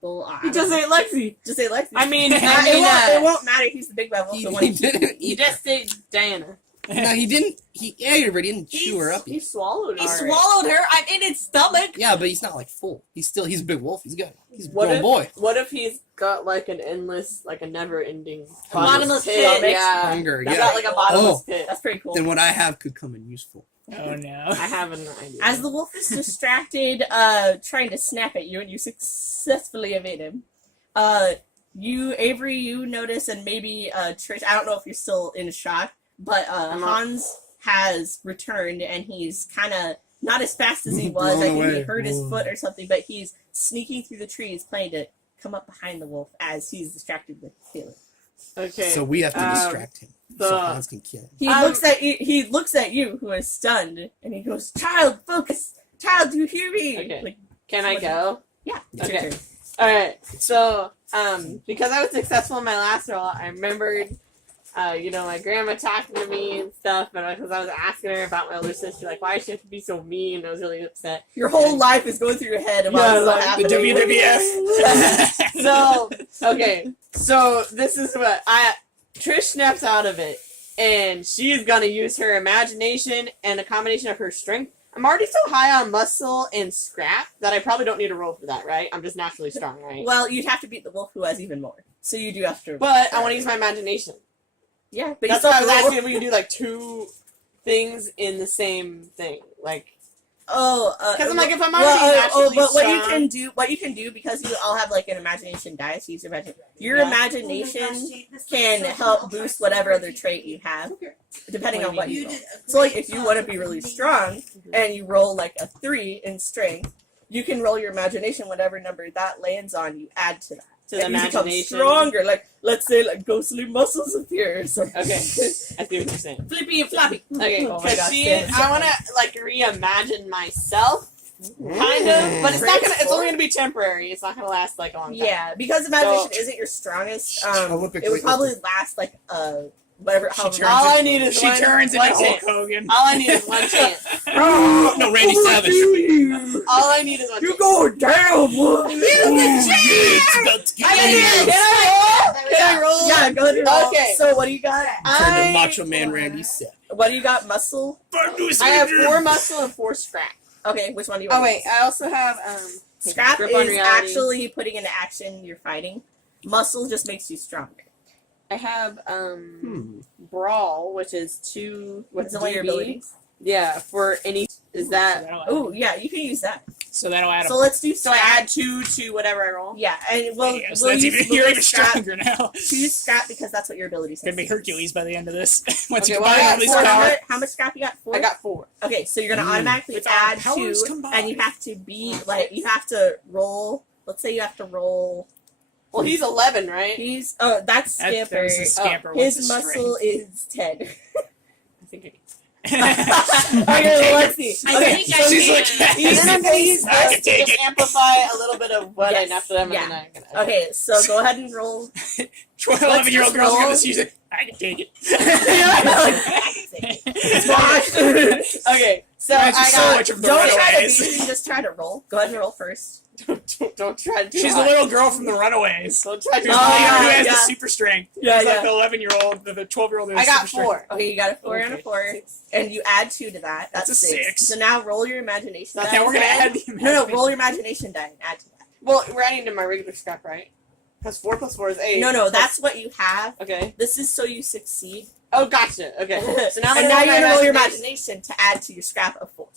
Well, He just ate Lexi. just say Lexi. I mean, it won't matter. He's the big bad wolf. He, So he didn't he eat just ate Diana. her. No, he didn't. He ate her, but he didn't chew her up. He swallowed He her. swallowed her. I'm in its stomach. Yeah, but he's not like full. He's a big wolf. He's good. He's a What grown if- boy. What if he's got like an endless, like a never-ending Bottomless pit? pit. Yeah, Hunger. he's Yeah. got like a bottomless Oh. pit. That's pretty cool. Then what I have could come in useful. Oh, no. I have an idea. As the wolf is distracted, trying to snap at you, and you successfully evade him. Avery, you notice, and maybe Trish. I don't know if you're still in shock, but I'm not. Hans has returned, and he's kind of not as fast as he was. Blown I think he away. hurt his Whoa. foot or something, but he's sneaking through the trees, planning to come up behind the wolf as he's distracted with Caleb. Okay. So we have to distract him. So the- Hans can kill him. He Um, looks at you, who is stunned, and he goes, "Child, focus! Child, do you hear me?" Okay. Like, Can I go? yeah. It's Okay. your turn. All right. So, because I was successful in my last roll, I remembered, my grandma talking to me and stuff, and because I was asking her about my older sister, like, why does she have to be so mean? I was really upset. Your whole life is going through your head about Yeah, what's like happening. The WWF. So, okay. So this is what Trish snaps out of it, and she's gonna use her imagination and a combination of her strength. I'm already so high on muscle and scrap that I probably don't need to roll for that, right? I'm just naturally strong, right? Well, you'd have to beat the wolf, who has even more. So you do have to. But I want to use my imagination. Yeah, but That's you why I still was have to asking if we can do like two things in the same thing. Like, Oh, Because I'm like, if I'm already naturally but what you strong- can do, because you all have like an imagination die, so use your imagination. Your imagination can help boost whatever other trait you have, depending on what you roll. So like, if you want to be really strong and you roll like a 3 in strength, you can roll your imagination, whatever number that lands on, you add to that. To the and you become imagination. stronger. Like, let's say like ghostly muscles appear or something. Okay, I see what you're saying. Flippy and floppy. Okay, Oh my because gosh, see, Sam. I want to like reimagine myself, kind of, but it's not gonna. It's only gonna be temporary. It's not gonna last like a long time. Yeah, because imagination isn't your strongest. Olympic It would weightlifting. probably last like whatever. She However turns All long. I need is She one, turns one into Hulk chance. Hogan. All I need is one chance. No, Randy Savage. All I need is one chance. going down, boy. Can I roll? Yeah, go ahead and roll. Okay. So what do you got? Turn to Macho Man Randy Savage. What do you got? Muscle. I have 4 muscle and 4 scrap. Okay, which one do you Oh want? wait, I also have Scrap grip on is reality. actually putting into action your fighting. Muscle just makes you stronger. I have brawl, which is 2. What's It's one of your DB? abilities. Yeah, for any. Is that? Oh yeah, you can use that. So that'll add So let's do. So I add 2 to whatever I roll. Yeah, and we'll Yeah, so we'll that's use even, you're even scrap. stronger now. Choose scrap because that's what your ability says. Gonna be Hercules by the end of this. Once Okay, you well, I combine got all these four powers. How much scrap you got? 4? I got 4. Okay, so you're gonna automatically With our add powers 2, combined. and you have to be like you have to roll. Let's say you have to roll. Well, he's 11, right? That's That Scamper. was a scamper. His What's the muscle is 10. I think I strength? Okay, well, let's see. I Okay, think so I She's can. like, he's gonna use I can this. take just it. amplify a little bit of what I Yes. know for them, Yeah. and then I'm gonna. Okay, so go ahead and roll. 11-year-old girls are roll. gonna use it. I can take it. Okay, so Reminds me I so got. much of the Don't try to Runaways. beat him, just try to roll. Go ahead and roll first. Don't try to do She's the little girl from the Runaways. Don't try to Who's do the Oh, leader who yeah, has the yeah. super strength. Yeah, She's like yeah. the 11-year-old, the 12-year-old. I got 4. Okay, you got a 4 and a Okay. 4, and you add 2 to that. That's That's a 6. 6. So now roll your imagination die. Now we're gonna add the No, roll your imagination die and add to that. Well, we're adding to my regular scrap, right? Because 4 plus 4 is 8. No, that's what you have. Okay. This is so you succeed. Oh, gotcha. Okay. So now I'm and gonna now you're gonna roll your imagination. imagination to add to your scrap of 4.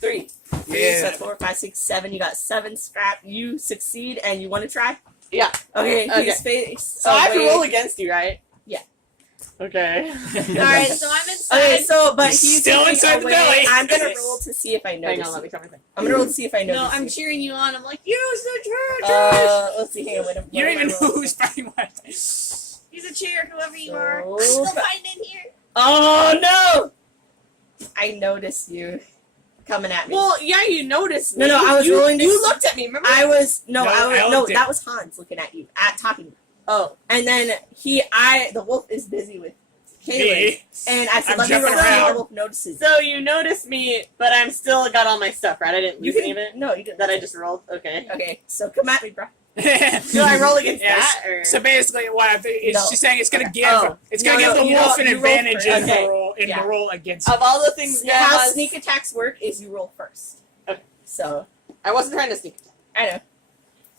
3. So Yeah. that's 4, 5, 6, 7. You got 7 scrap. You succeed, and you want to try? Yeah. Okay. Okay. His face. So I have to roll against you, right? Yeah. Okay. Alright, so I'm inside. Okay, so but he's Still looking inside the away. belly. I'm gonna roll to see if I Hang notice. on, let me you. try my thing. I'm gonna roll to see if I No, notice. I'm you. cheering you on. I'm like, use the church! Let's see. Hang on. Wait, You don't even know roll? who's fighting what. Use a chair, whoever you are. So- We're still fighting in here. Oh no! I noticed you coming at me. Well, yeah, you noticed me. No, I was you, rolling to You see- looked at me, remember? I was No, I looked at- that was Hans looking at you, talking to you. Oh. And then the wolf is busy with Caleb, Me. and I said, I'm "Let me jumping roll." around. The wolf notices. So you noticed me, but I'm still got all my stuff, right? I didn't You lose any of it? No, you didn't. That I just rolled? Okay. Okay, so come at me, bro. Do I roll against Yes. that? Or? So basically, what I think is No. she's saying it's gonna give Oh. it's gonna No, give the you wolf roll- an you roll advantage first. in Okay. the roll Yeah. against. Of all the things How Grandma's... sneak attacks work is you roll first. Okay. So I wasn't trying to sneak. I know.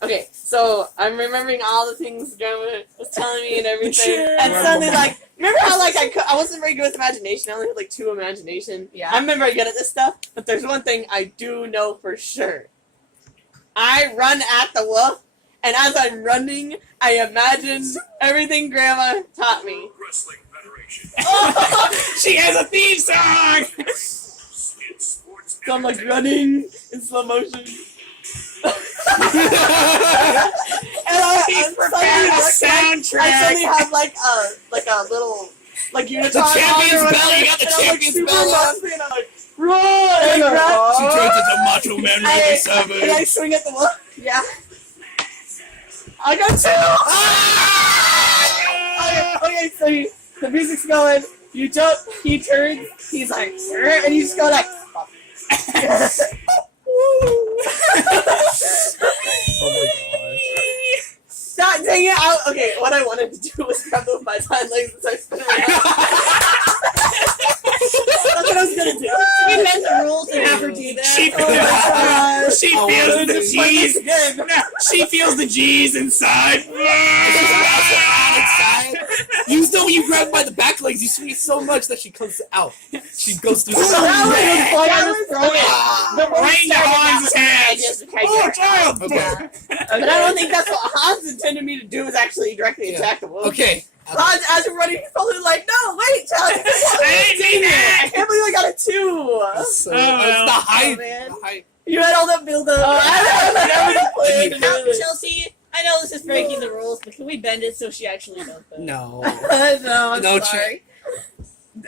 Okay, so I'm remembering all the things Grandma was telling me and everything. Sure. And suddenly, like, remember how, like, I wasn't very good with imagination? I only had, like, 2 imagination. Yeah. I'm not very good at this stuff, but there's one thing I do know for sure. I run at the wolf, and as I'm running, I imagine everything Grandma taught me. Wrestling Federation. She has a theme song. So I'm, like, running in slow motion. And He's I'm prepared a suddenly, I suddenly soundtrack. have like a little like unitard. The champion's on or belly, you whatever, got the and I'm, like, champion's super belly on. muscly, and I'm like, run! And I grab- She turns into Macho Man Randy and I Savage. swing at the wolf. Yeah. I got 2! Okay, so the music's going. You jump. He turns. He's like, "Grr," and you just go like. Stop, dang it! Okay, what I wanted to do was grab both my hind legs and start spinning around. That's what I was gonna do. We bent the rules and have her do that. She, Oh my God. she Oh, feels well, the Just play this G's. again. No, she feels the G's inside. Use the you grab by the back legs, you swing it so much that she comes out. She goes through. Right into Hans's hands. Oh, child! Okay. But I don't think that's what Hans intended me to do. Is actually directly attack the wolf. Okay. Hans, as you're running, he's probably like, "No, wait, child! I didn't mean that! I can't believe I got a 2. So, well. it's the height. man. The height. You had all that build up. Chelsea, I know this is breaking the rules, but can we bend it so she actually does that? No. No, I'm No sorry.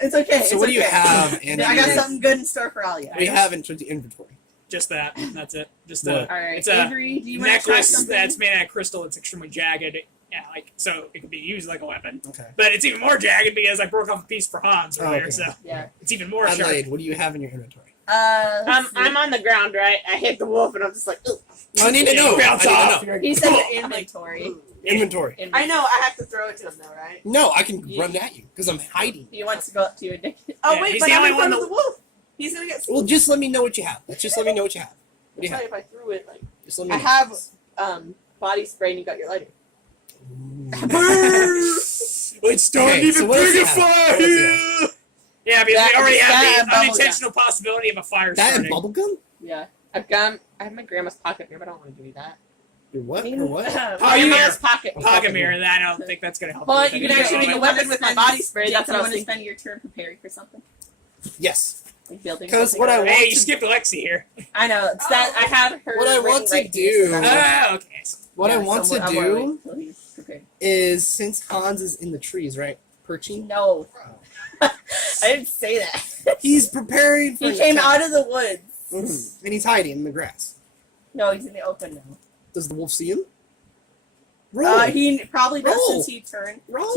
It's okay. So it's what do you okay. have? And I got something good in store for all you. What do you have in terms of inventory? Just that. That's it. Just What? a All right, It's a Avery, do you want to try necklace something? that's made out of crystal. It's extremely jagged. Yeah, like so it can be used like a weapon. Okay. But it's even more jagged because I broke off a piece for Hans earlier, okay. so Yeah. it's even more sharp. Adelaide, what do you have in your inventory? I'm on the ground, right? I hit the wolf, and I'm just like, ugh. I need to know. Bounce I need off. to know. He said the inventory. Inventory. I know. I have to throw it to him, though, right? No, I can run at you because I'm hiding. He wants to go up to you and dick. Oh Yeah, wait, he's but the I'm only in front one of the wolf. He's gonna get. Well, just let me know what you have. Just let me know what you have. What do you Tell have? you if I threw it, like Just let me I know. have body spray, and you got your lighter. It's starting Okay, to so even what does he bigger have? fire What does he here. Yeah, because That- we already that have and the bubble unintentional possibility of a fire That and starting. bubblegum? Yeah, I've got. I have my grandma's pocket mirror, but I don't want to do that. Your what? Your what? Oh, you grandma's have pocket. Pocket mirror. That I don't think that's gonna help. But with you can anything. actually make a weapon with my body spray. That's what I was want to thinking. spend your turn preparing for something, Yes. like building. 'Cause something what I or- want Hey, you to- skipped Alexi here. I know it's that I have her. What I written want to right here, do- so I'm- Ah, okay. What I yeah, want so to I wanna do wait till he's prepared. is, since Hans is in the trees, right? Perching. No, I didn't say that. He's preparing for He an came attack. out of the woods. Mhm. And he's hiding in the grass. No, he's in the open now. Does the wolf see him? Roll. He probably does Roll. since he turned. Roll.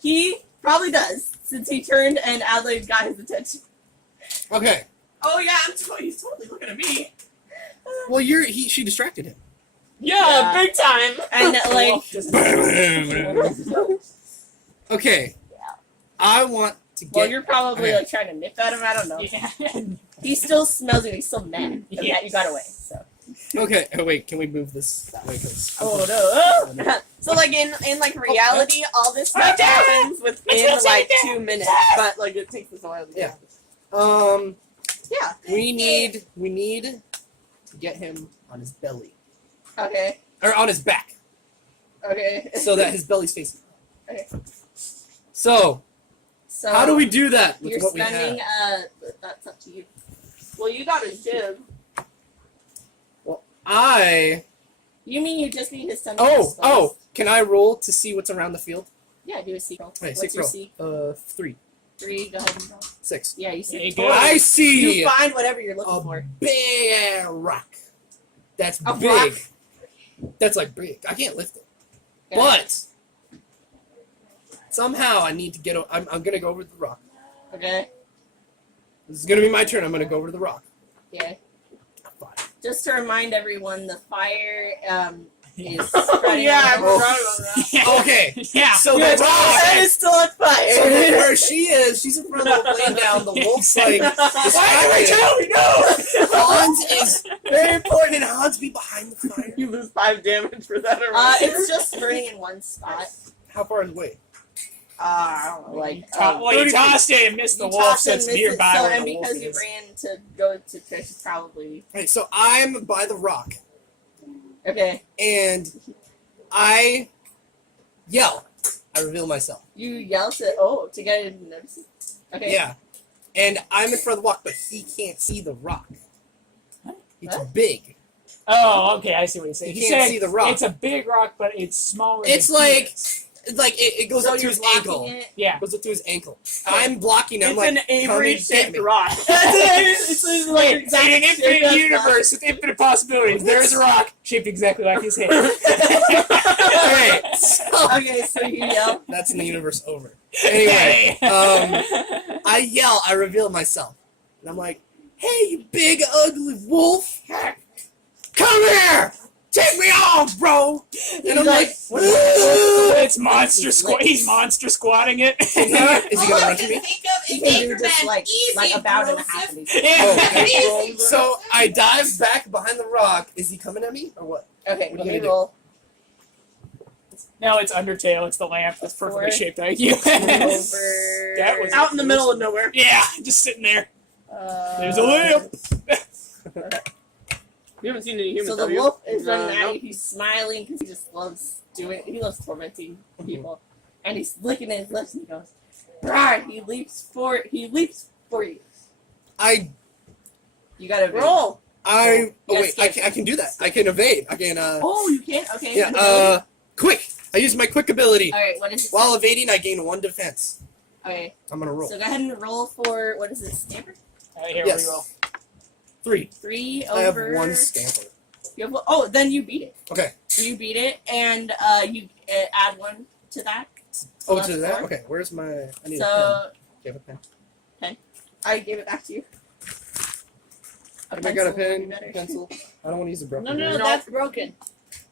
He probably does since he turned and Adelaide got his attention. Okay. Oh yeah, he's totally looking at me. Well, she distracted him. Yeah, big time. And like, Okay. I want to get. well, you're probably okay. like trying to nip at him. I don't know. Yeah. He still smells you. He's still mad that Yes. you got away. So. Okay. Oh wait, can we move this that way? 'Cause- Oh no! So like in like reality, all this stuff happens within like 2 minutes, but like it takes us a while to Yeah. do. Yeah. We need to get him on his belly Okay. or on his back, Okay. so that his belly's facing. Okay. So So how do we do that with You're what we spending. have? That's up to you. Well, you got a jib. You mean you just need his stomach? Oh! Can I roll to see what's around the field? Yeah, do a seek roll. Wait, What's six your roll. seek? 3, 3. Go ahead and roll. 6. Yeah, you There see. you go. I see You find whatever you're looking a for. big rock. That's A big. rock? That's like big. I can't lift it. Yeah. But somehow I need to get. I'm gonna go over to the rock. Okay. This is gonna be my turn. I'm gonna go over to the rock. Yeah. Fine. Just to remind everyone, the fire is Oh spreading. yeah, I all over. forgot about that. Okay. Yeah. So Yeah, the my rock. head is still on So fire. where she is, she's in front of the laying down. The wolf's like Why distracted. tell me no? Hans is very important, and Hans be behind the fire. You lose 5 damage for that It's just burning in one spot. How far away? I don't know, Like, like well, you tossed it and missed the You wolf tossed and that's missed it, nearby so, where and the wolf because you is. ran to go to Trish, it's probably Okay, so I'm by the rock, okay. and I yell. I reveal myself. You yell to to get him to notice it. Okay. Yeah. And I'm in front of the rock, but he can't see the rock. It's Huh? big. Oh, okay, I see what you're saying. You He's can't saying see the rock. It's a big rock, but it's smaller. It's than he like- is. It's like it goes So up to you're his blocking ankle. it. Yeah. Goes up to his ankle. I'm blocking him. it's like, an come and Avery get shaped me. rock. It's like in an infinite universe with infinite possibilities. There's a rock shaped exactly like his head. Okay, so Okay, so you yell. that's in the universe over. Anyway, I yell. I reveal myself, and I'm like, "Hey, you big ugly wolf! Come here! Take me off, bro!" And I'm like, What It's monster squat. He's monster squatting it. "Is he gonna run to me?" You can do just like about and a half of these. Oh, Yeah. okay. So I dive back behind the rock. Is he coming at me or what? Okay, What are let you me gonna do? roll. No, it's Undertale. It's the lamp that's perfectly Four. shaped like you. Over. That was Out in the middle of nowhere. Yeah, just sitting there. There's a Uh, lamp. You haven't seen any humans, So the have you? wolf is No, running at no. you. He's smiling because he just loves he loves tormenting people. And he's licking his lips and he goes, "Rawr!" He leaps for you. I You gotta evade. Roll. oh Yes, wait, I can do that. I can evade. I can Oh, you can? Okay. yeah, quick. I use my quick ability. Alright, what is it? While evading, I gain 1 defense. Okay. I'm gonna roll. So go ahead and roll for, what is it, Stamper? Here Yes. we go. 3. 3 I have over... 1 scamper. You have, oh, then you beat it. Okay. You beat it, and you add 1 to that. Oh, that's to that? 4. Okay, where's my... I need a pen. So, Do you have a pen? I gave it back to you. Have I got a pencil would be pen? better. Pencil? I don't want to use a broken No, no, pen. no, that's broken.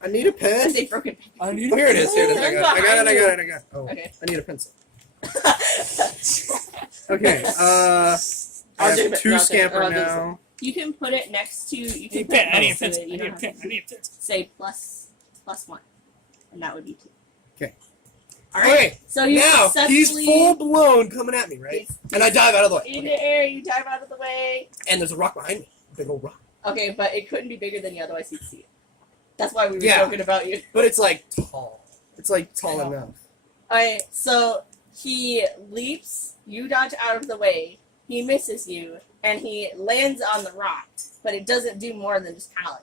I need a That's pen. a broken Oh, here it is. Here it is. I got it. Oh, Okay. I need a pencil. Okay. I I'll do have it. 2 I'll do it. scamper I'll do it. now. You can put it next to. You I can need a pen. I need a put it pencil. so that I you need a don't have pen. to I need a pencil. say +1, and that would be 2. Okay. All right. Okay. So you Now he's successfully full blown coming at me, right? And I dive out of the way. in Okay. the air. You dive out of the way. And there's a rock behind me. A big old rock. Okay, but it couldn't be bigger than you, otherwise you'd see it. That's why we were Yeah. joking about you. But it's like tall. It's like tall Yeah. enough. Alright, so he leaps, you dodge out of the way, he misses you, and he lands on the rock, but it doesn't do more than just kind of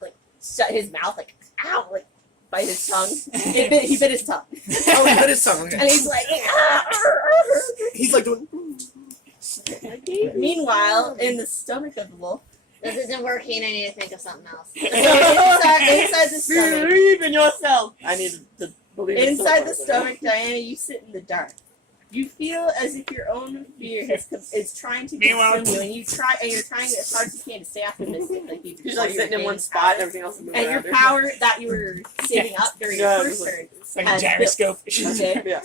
like shut his mouth, like, ow, like, bite his tongue. He bit his tongue. Oh, he bit his tongue. And Okay. he's like, He's like doing. meanwhile, in the stomach of the wolf, This isn't working. I need to think of something else. so inside the stomach, Believe in yourself. I need to believe in inside the myself. stomach, Diana, you sit in the dark. You feel as if your own fear is trying to Meanwhile- consume you, and you're trying as hard as you can to stay off the mistake. Like You're just like sitting in one spot and everything else is moving And your around. power that you were saving up during Yeah, your it's first like- turn. It's like a has gyroscope. Okay. Yeah.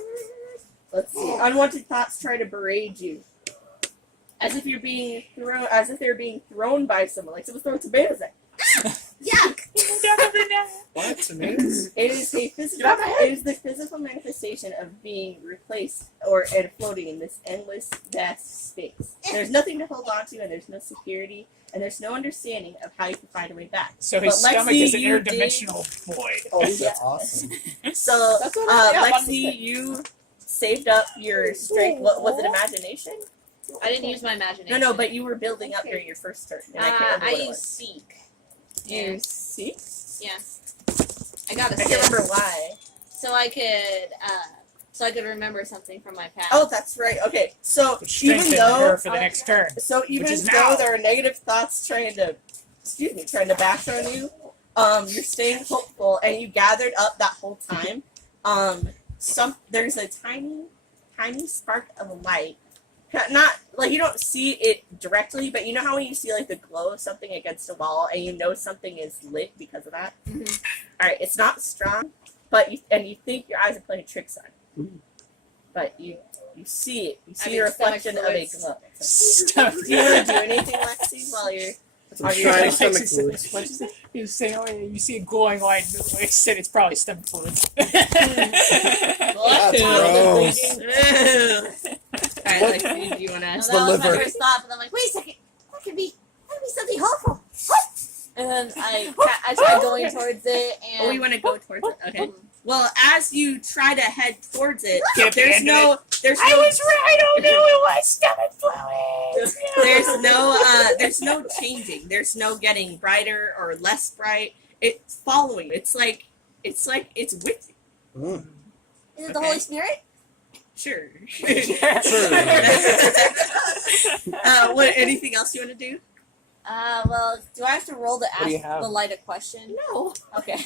Let's see. Unwanted thoughts try to berate you. As if they're being thrown by someone, like someone's throwing tomatoes at you. Yuck! What? Tomatoes? It is a physical. Get out my head. It is the physical manifestation of being replaced and floating in this endless, vast space. There's nothing to hold on to, and there's no security, and there's no understanding of how you can find a way back. So his But stomach Lexi, is an you interdimensional void. Oh, these Yeah. are awesome. So, That's what I- yeah, Lexi, you saved up your strength. What was it? Imagination? I didn't use my imagination. No, but you were building up during your first turn. And I can't remember I what it used was. seek. You see? Yes. I got a I can't 6. remember why. So I could remember something from my past. Oh, that's right. Okay, so Which even strengthened though her for the next turn. even is though now. there are negative thoughts trying to bash on you, you're staying hopeful, and you gathered up that whole time. There's a tiny spark of light. Not like you don't see it directly, but you know how when you see like the glow of something against a wall, and you know something is lit because of that. Mhm. All right, it's not strong, but you think your eyes are playing tricks on you, but you see it. You see mean, a reflection of a stomach glow. Stomach. Do you want to do anything, Lexi, while you're? Some Are you shiny like stomach sexy- fluids. What'd you say? You say, oh, you see a glowing light. Like I said, it's probably stomach fluid. That's gross. Alright, Lexi, do you want No, to? that was my liver. first thought, but I'm like, wait a second, that could be something hopeful. And then I tried going towards it, and Oh, you want to go towards it? Okay. Well, as you try to head towards it, Get up the there's end of no, there's I no, was right. I knew it was stomach fluid. there's no changing. There's no getting brighter or less bright. It's following. It's like it's with you. Mm. is it the Okay. Holy Spirit? Sure. Sure. What? Anything else you want to do? Well, do I have to roll to What do you ask have? the light a question? No. Okay.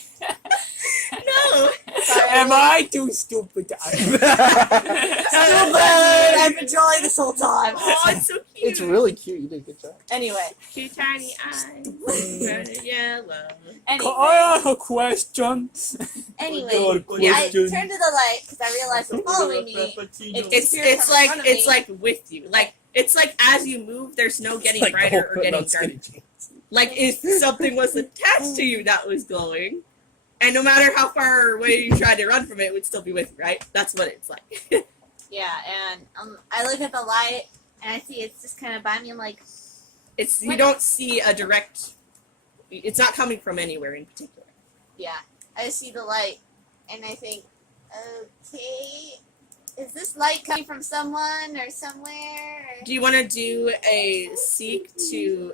No. Am I too stupid? Stupid! I've been drawing this whole time. Oh, it's so cute. It's really cute. You did a good job. Anyway, Two tiny eyes, turning yellow. I have a question. anyway, Good I question. turned to the light because I realized it's following me. It's like with you. Like it's like as you move, there's no getting Like brighter Hulk or putting getting on skinny darker. jeans. Like if something was attached to you that was glowing, And no matter how far away you tried to run from it, it would still be with you, right? That's what it's like. Yeah, and I look at the light and I see it's just kind of by me. I'm like, You don't see a direct. It's not coming from anywhere in particular. yeah, I see the light and I think, okay, is this light coming from someone or somewhere? Or... Do you want to do a seek to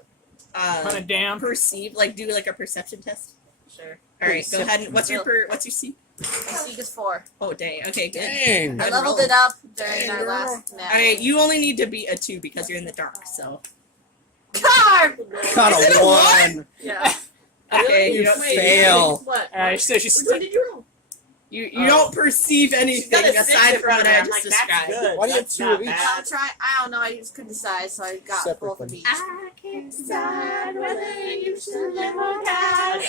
Hunt it down. perceive, like do like a perception test? Sure. All right, go ahead. And what's your seek? My seek is 4. Oh dang. Okay, good. Dang. I Good leveled roll. it up during Dang, our girl. last match. All right, you only need to beat a 2 because you're in the dark. So. Carve! Got Is it a a 1. Yeah. Okay, You don't fail. What? So she's What did you roll? You don't perceive anything got a 6 aside in from what front of I her. I'm just like, that's described. good. Why do you have That's 2 not of each? bad. I'm trying. I don't know. I just couldn't decide, so I got Separate both of from- each. I can't decide whether you should live or die.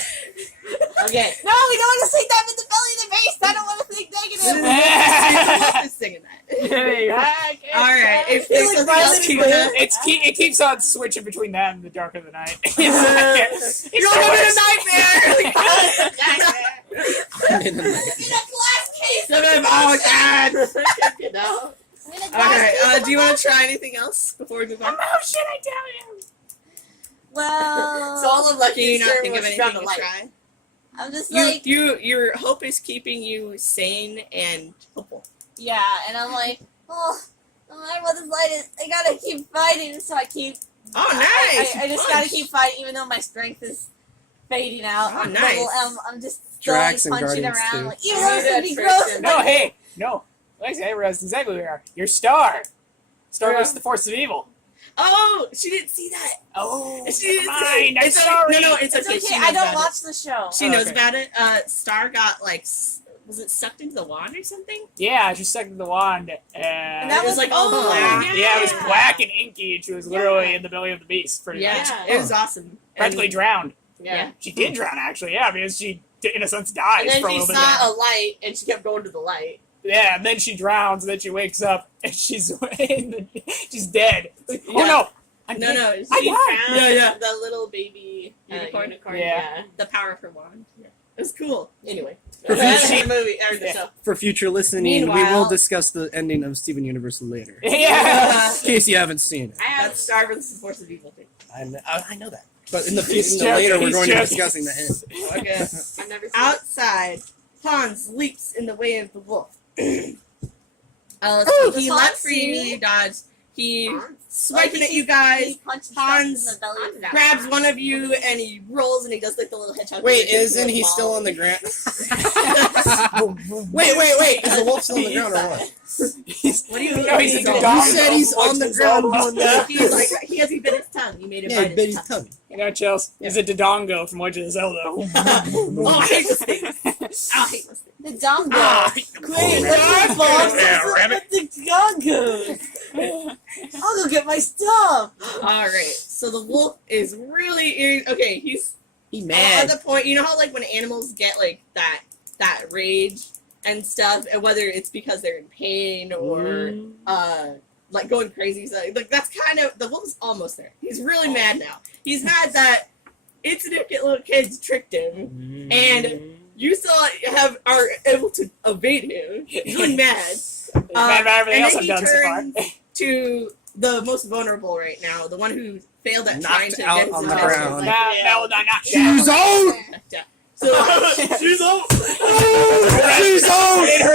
Okay. No, we don't want to sing that with the belly in the bass. I don't want to think negative. The wolf is singing that. There you go. All right, if there's something else you want It keeps on switching between that and the dark of the night. You're having a nightmare. I'm in a nightmare. Oh God. You know? Okay, do you want to try anything else before we move on? How should I tell you? Well, So all of like Can you not think of was anything found to the light. try? I'm just like, Your hope is keeping you sane and hopeful. yeah, and I'm like, oh, no matter what this light is, I gotta keep fighting. So I keep. Oh, nice! I just gotta keep fighting, even though my strength is fading out. Oh, I'm nice. I'm just Drax and punching Guardians around. too. Like, even though it's gonna be Trick gross. and- No, hey, no. Lexi, I realized exactly where you are. You're Star. Star Yeah. versus the Force of Evil. Oh, she didn't see that. Oh, She didn't never see mind. I'm it's sorry. No, it's It's okay. okay. She I knows don't about watch the show. it. She Oh, knows okay. about it. Star got like, was it sucked into the wand or something? Yeah, she sucked the wand. And that it was like all oh, black. Yeah, it was black and inky, and she was literally in the belly of the beast, pretty much. Yeah, it was awesome. Practically And- drowned. Yeah. She did drown, actually, yeah, because she, in a sense, dies And then for a she little bit. saw a light and she kept going to the light. Yeah, and then she drowns, and then she wakes up, and she's she's dead. Like, oh Yeah. no! I'm No, dead. no, I she died. Found Yeah. the little baby Unicorn? unicorn. Yeah. the power of her wand. Yeah. It was cool. Anyway. For That's future- the movie or the Yeah. show. For future listening, we Meanwhile- will discuss the ending of Steven Universe later. In Yeah. case you haven't seen it. I have That's Star versus the Force of Evil thing. I know that. But in the He's future, later, joking, we're he's going to be joking. discussing the end. Okay. I've never seen Outside, Hans leaps in the way of the wolf. Let's Ooh, see. He does leapt Hans for see you, me? you dodged. He it. swiping at you He guys, punches Hans stuff in the belly. grabs one of you, and he rolls, and he does like the little hedgehog. Wait, thing, isn't like, he ball. still on the ground? wait. Is the wolf still on the ground or what? What do you mean? No, he's He's a on- dog. You said he's on the ground doing that. He's like he bit his tongue. He made him Yeah, he bite bit his his tongue. tongue. You know, Chels, he's a Dodongo from Legend of Zelda. Oh, I hate this thing. I hate this thing. The dongo. Ah, Great, that's boss. Yeah, rabbit. The dongo. I'll go get my stuff. All right. So the wolf is really okay. He's He at mad. the point. You know how like when animals get like that rage and stuff, and whether it's because they're in pain or like going crazy. So, like that's kind of the wolf's almost there. He's really mad now. He's mad that insignificant little kids tricked him, and you still are able to evade him. He's really mad. He's mad about everything And else then I've he done so far. turns to the most vulnerable right now, the one who failed at trying Knocked to out get his on the attention. ground. No, not She's out! Yeah. So she's out. She's out! In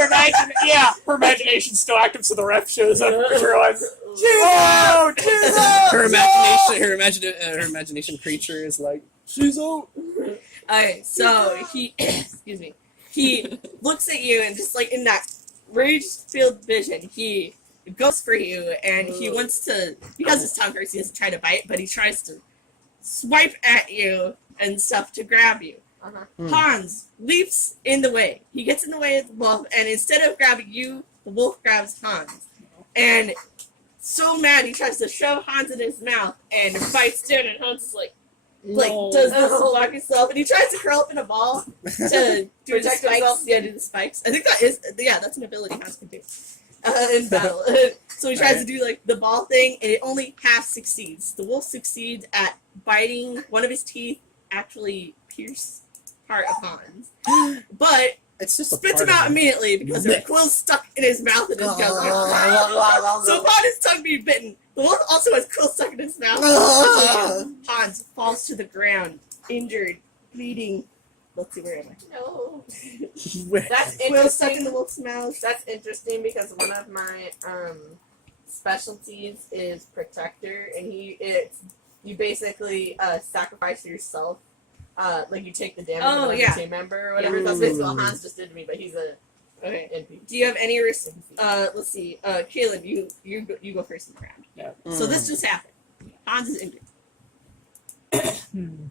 her imagination's still active, so the ref shows up and realizes, out! Her imagination creature is like, she's out. Alright, so he excuse me. He looks at you and just like in that rage-filled vision, he goes for you and he wants to, because his tongue hurts, he doesn't try to bite, but he tries to swipe at you and stuff to grab you. Hmm. Hans leaps in the way. He gets in the way of the wolf, and instead of grabbing you, the wolf grabs Hans. And so mad, he tries to shove Hans in his mouth and bites down, and Hans is like does this to block himself, and he tries to curl up in a ball to protect himself. Yeah, do the spikes. I think that's an ability Hans can do in battle. So he tries to do like the ball thing, and it only half succeeds. The wolf succeeds at biting one of his teeth, actually pierce part of Hans. But It's just a spits part him of out him. immediately because there are quills stuck in his mouth and his gums. So upon his tongue being bitten, the wolf also has quills stuck in his mouth. Hans falls to the ground, injured, bleeding. Let's see, where am I? No. Where- That's Quills stuck in the interesting. wolf's mouth. That's interesting because one of my specialties is protector, and you basically sacrifice yourself. Like you take the damage Oh, of another yeah. team member or whatever. Yeah. That's basically what Hans just did to me, but he's a Okay. NPC. Do you have any let's see. Caleb, you go first in the round. Yeah. So this just happened. Hans is injured. Hmm.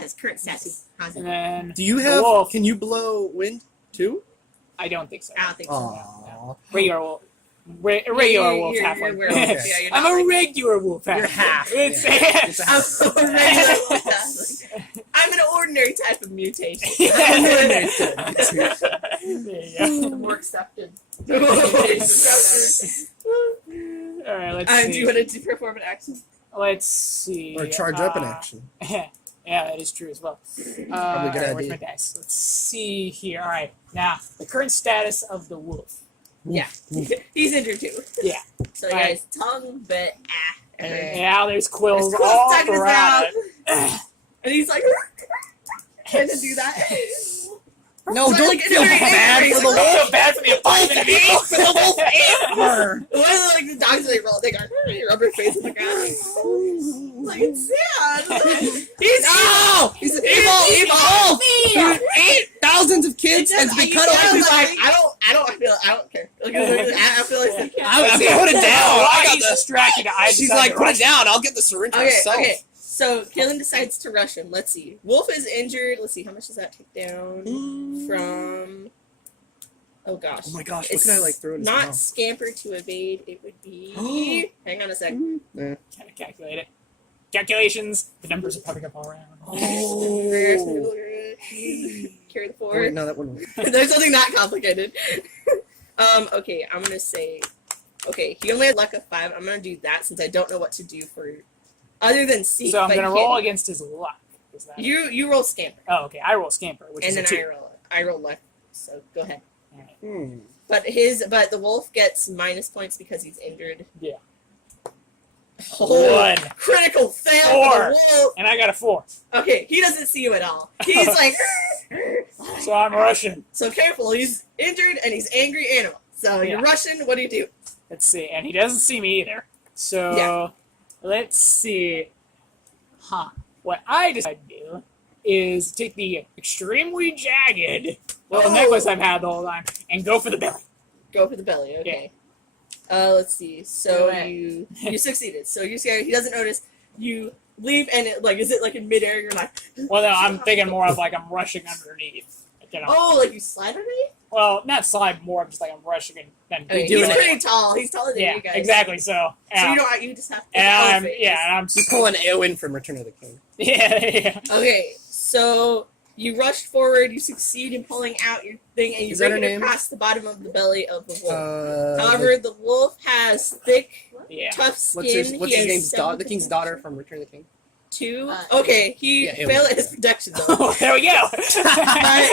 His current status. Hans is And injured. then Do you the have? wolf. Can you blow wind too? I don't think so. I don't think so. Aww. Regular wolf. Regular You're- wolf you're- half. you're werewolf. Okay. Yeah, you're I'm not a like- regular wolf half. You're half. It's, It's a I'm half. a regular wolf halfling. I'm an ordinary type of mutation. There you More accepted. go. All right, let's Do you see. want to perform an action? Let's see. Or charge up in action. Yeah, that is true as well. Probably a good Alright, where's idea. my dice? Let's see here. All right, now the current status of the wolf. Yeah. He's injured too. Yeah. So he has tongue, but Yeah, there's quills There's quills all stuck in his around mouth. And he's like, can to do that. No, So, don't like, feel it's very bad angry. for the I wolf. feel bad for the apartment of evil. For the wolf and her. One of the, like the dogs they roll, they go, rub their face on the ground. Like it's sad. He's No! He's an evil wolf! Who ate thousands of kids and has been cut off. He's He's like, like, I don't care. Like, I feel like I put it down. Why I got he's the. distracted? I She's decided like, to put rush it down. I'll get the syringe okay, myself. okay. So Kaylin decides to rush him. Let's see. Wolf is injured. Let's see. How much does that take down from? Oh gosh. Oh my gosh! What It's can I like throw in his not mouth? scamper to evade. It would be. Hang on a second. Yeah. Kind of calculate it. Calculations. The numbers are popping up all around. Oh. Carry the Oh, wait, forward. no, that wouldn't work. There's something that complicated. Okay, I'm gonna say. Okay, he only had luck of 5. I'm gonna do that since I don't know what to do for other than seek. So I'm but gonna he roll can't. against his luck. Is that You roll scamper, Oh, okay. I roll scamper, which and is a then 2. I roll luck. So go ahead. Hmm. But the wolf gets minus points because he's injured. Yeah. Oh, 1. critical fail for 4. the wolf. And I got a 4. Okay, he doesn't see you at all. He's like, So I'm rushing. so careful. He's injured and he's angry animal. So you're Yeah. rushing. What do you do? Let's see. And he doesn't see me either. So Yeah. let's see. What I decide to do is take the extremely jagged little Oh. necklace I've had the whole time and go for the belly. Go for the belly. Okay. Let's see. So you succeeded. So you see, he doesn't notice. You leave, and is it like in midair? You're like, Well, no, I'm thinking more of like I'm rushing underneath. You know? oh, like you slide underneath. Well, not slide, more of just like I'm rushing and then Okay, doing he's it. pretty tall. He's taller than Yeah, you guys. exactly. So, So yeah. you don't. You just have to. and I'm elevate. yeah, You pull an Eowyn from Return of the King. yeah. Okay, so you rush forward. You succeed in pulling out your thing, and you Is that bring her it name? across the bottom of the belly of the wolf. However, the wolf has thick, Yeah. tough what's skin. his, He what's his has name's several daughter? The king's daughter from Return of the King. 2. Uh, Okay, he Yeah, failed at his protection though. Oh, there we go. But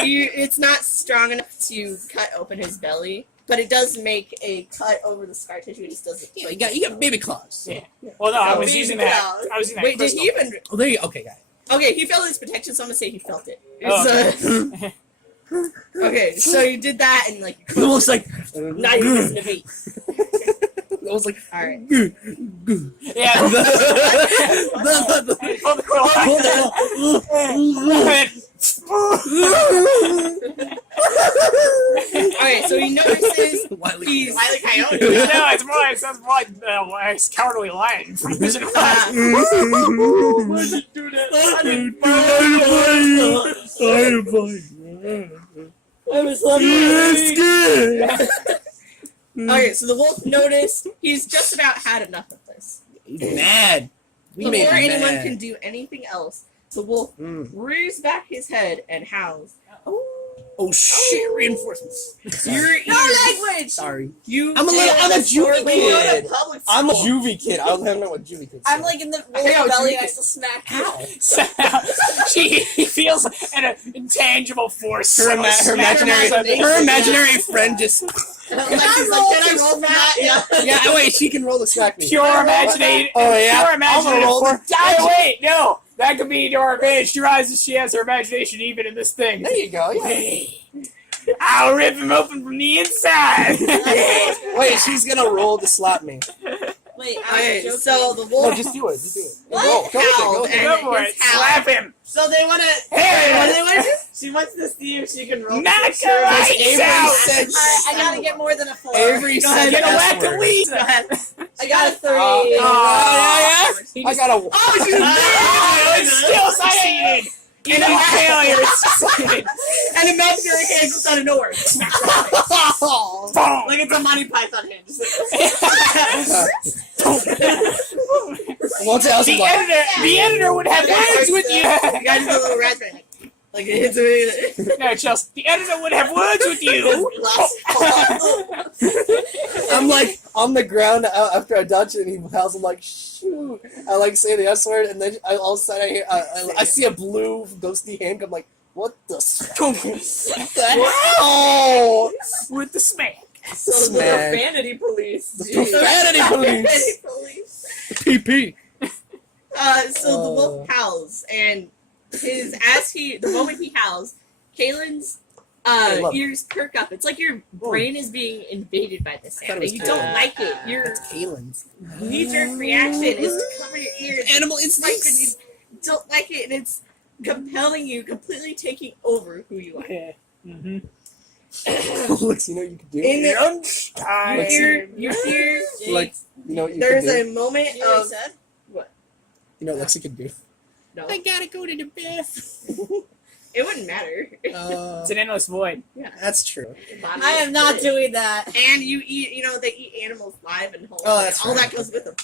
it's not strong enough to cut open his belly. But it does make a cut over the scar tissue. It just doesn't. Yeah, you got baby claws. Yeah. Well, no, I was Baby using that. claws. I was using that. Wait, did crystal. he even? Oh, there you. Okay, got it. Okay, he felt his protection, so I'm gonna say he felt it. Oh, It's, okay, so you did that, and like It looks like. now you're using the bait. It was like. All right. Yeah. Pull the quill Okay, so he notices Wily he's Wile E. Coyote. No, it's more like, it sounds more like it's cowardly lion from Wizard of Oz. uh, Why did you do that? I was Okay, so the wolf noticed he's just about had enough of this. He's mad. We made Before him anyone mad. can do anything else, the wolf rears back his head and howls. Oh shit! Reinforcements. Your language. Sorry. You. I'm a juvie kid. Public I'm a school. juvie kid. I don't know what juvie kids. I'm like in the Hey, wolf belly Judy. and I still smack. How? She feels an intangible force. Her imaginary friend just. Can I roll for that? Yeah. Yeah, wait, she can roll to smack me. Pure imagination. Oh, yeah? Pure I'm gonna imagination. roll to Hey, wait, no. That could be to our advantage. She realizes she has her imagination even in this thing. There you go. Yeah. Hey, I'll rip him open from the inside. Wait, she's gonna roll to slap me. Wait, Okay, so the wolf. No, just do it. Just do it. What? Roll. Go with it. Go with it. Go for it. his howl. Slap him. So they want to. Hey. What do they want to do? She wants to see if she can roll. Knock the her six. right Avery out. said. I gotta get more than a 4. Avery Go said ahead, Get a the whack S to word. lead. Go ahead. I got a 3. Oh, yeah. I got a. Oh, you Oh, it's still succeeded. You know, failure. It's succeeded. An imaginary hand comes out of nowhere. Boom. Like it's a Monty Python hand. Just Once I was like, The editor would have words with you. You guys do a little raspberry. Like it hits me. No, Chelsea. The editor would have words with you. I'm like on the ground after I dodge it, and he howls. I'm like, shoot! I like say the S word, and then all of a sudden I hear I see a blue ghosty hand. I'm like, what the? What the hell? With the smack. So the Smack. profanity police. The profanity police. police. PP. So the wolf howls, and the moment he howls, Kaylin's ears perk up. It's like your brain is being invaded by this thought sound, it was and you don't like it. Your That's Kaylin's. knee-jerk reaction is to cover your ears. Animal Like, and instincts. you don't like it, and it's compelling you, completely taking over who you are. Yeah. Mm-hmm. Looks, you know what you could do. In the you hear, Like, you know what you there's could do. a moment of You know what Lexi could do. no. gotta go to the bathroom. It wouldn't matter. It's an endless void. That's true. I am not doing that. And you eat, they eat animals live and whole. Oh, that's all right. that goes with them.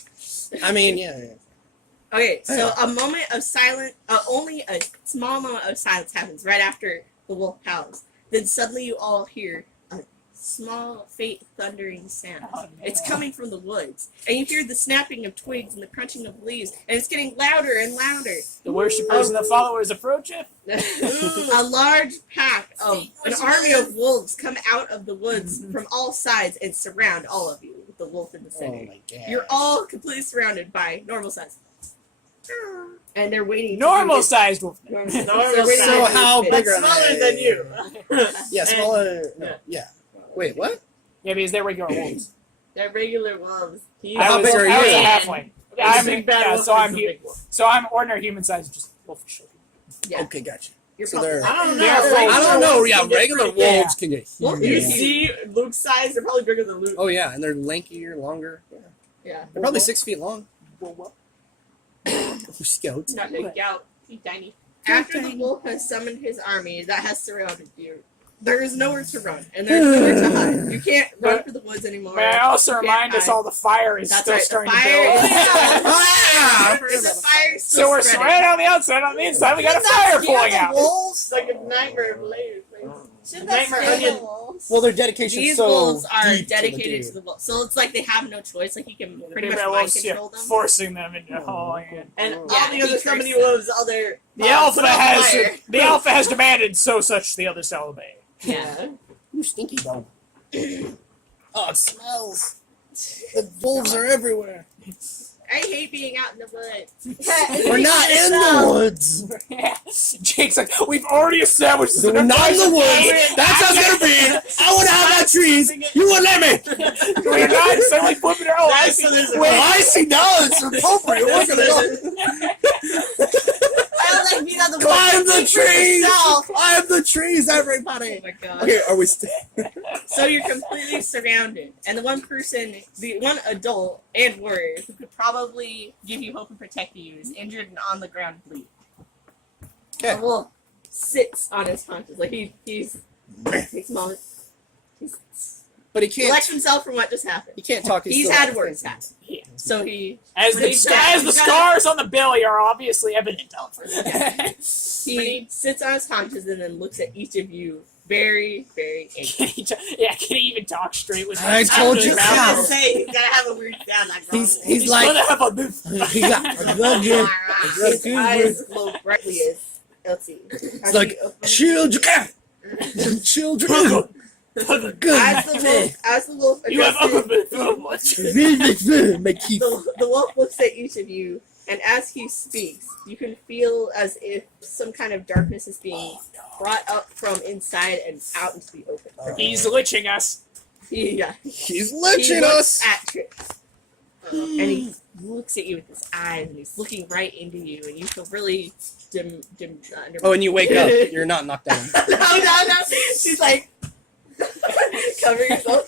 I mean, yeah. Okay, so a moment of silence, only a small moment of silence happens right after the wolf howls. Then suddenly you all hear a small, faint, thundering sound. Oh, no. It's coming from the woods. And you hear the snapping of twigs and the crunching of leaves, and it's getting louder and louder. The worshippers and the followers approach it. A large pack of an army of wolves come out of the woods from all sides and surround all of you, with the wolf in the Oh center. my god. You're all completely surrounded by normal size. And they're waiting. Normal sized wolf. Normal So size. how big are Smaller they? than you. Yeah, smaller. No, yeah. Wait, what? Yeah, because they're regular wolves. They're regular wolves. How big are I was you? a halfling. I'm I'm, yeah, so I'm so I'm ordinary human size, just wolfish. Yeah. Okay, gotcha. You're So probably- they're. I don't They're know. full- I don't know. Yeah, Can get regular pretty big. wolves can get Well, huge. you see Luke's size, they're probably bigger than Luke. Oh yeah, and they're lankier, longer. Yeah. Yeah. They're probably 6 feet long. Scout. Not big out. He's tiny. After the wolf has summoned his army that has surrounded you, there is nowhere to run, and there's nowhere to hide. You can't run for the woods anymore. May I also You can't remind us hide. all the fire is That's still right, the starting fire to build. is Ah! The fire's So still we're spreading. surrounded on the outside, on the inside we got a fire pulling out. Wolves like a nightmare of layers. Nightmare onion. Well, their dedication These so wolves are deep dedicated to to the wolf, so it's like they have no choice. Like he can pretty much Maybe I mind will control them. forcing them into hauling it. And Yeah, all the he other tricks 70 them. wolves, all their The alpha fire. has demanded so such the others shall obey. Yeah. Ooh, stinky dog. Oh, it smells. The wolves are everywhere. I hate being out in the woods. We're not in the woods. Jake's like, we've already established this. We're not in the woods. That's how it's gonna be. I want to have that trees. You wouldn't let me. We're not suddenly flipping our own. That's so there's a- Well, I see now it's appropriate. We're gonna go. I don't like being on the Climb woods. the trees. Yourself. Climb the trees, everybody. Oh my god. Okay, are we still? So you're completely surrounded, and the one person, the one adult and warrior who could probably give you hope and protect you is injured and on the ground bleeding. Okay. The wolf sits on his haunches, like he's takes a moment. But he can't. Collects himself from what just happened. He can't talk. He's still had not words thinking. happen. So he As the He's got- as the he's got- scars on the belly are obviously evident. he sits on his haunches and then looks at each of you very, very angry. Yeah, can he even talk straight with I his told mouth you really I was round? gonna say he's gotta have a weird sound. Like He's He's like. gonna have a He got. I love you. his eyes glow brightly let's see. It's like children, children. As the wolf You have addresses, My teeth. the wolf looks at each of you, and as he speaks, you can feel as if some kind of darkness is being brought up from inside and out into the open. He's liching us. Yeah. He's He lynching looks us. at Trish, and he looks at you with his eyes, and he's looking right into you, and you feel really dim. Oh, and you wake up. You're not knocked down. no. She's like, cover yourself.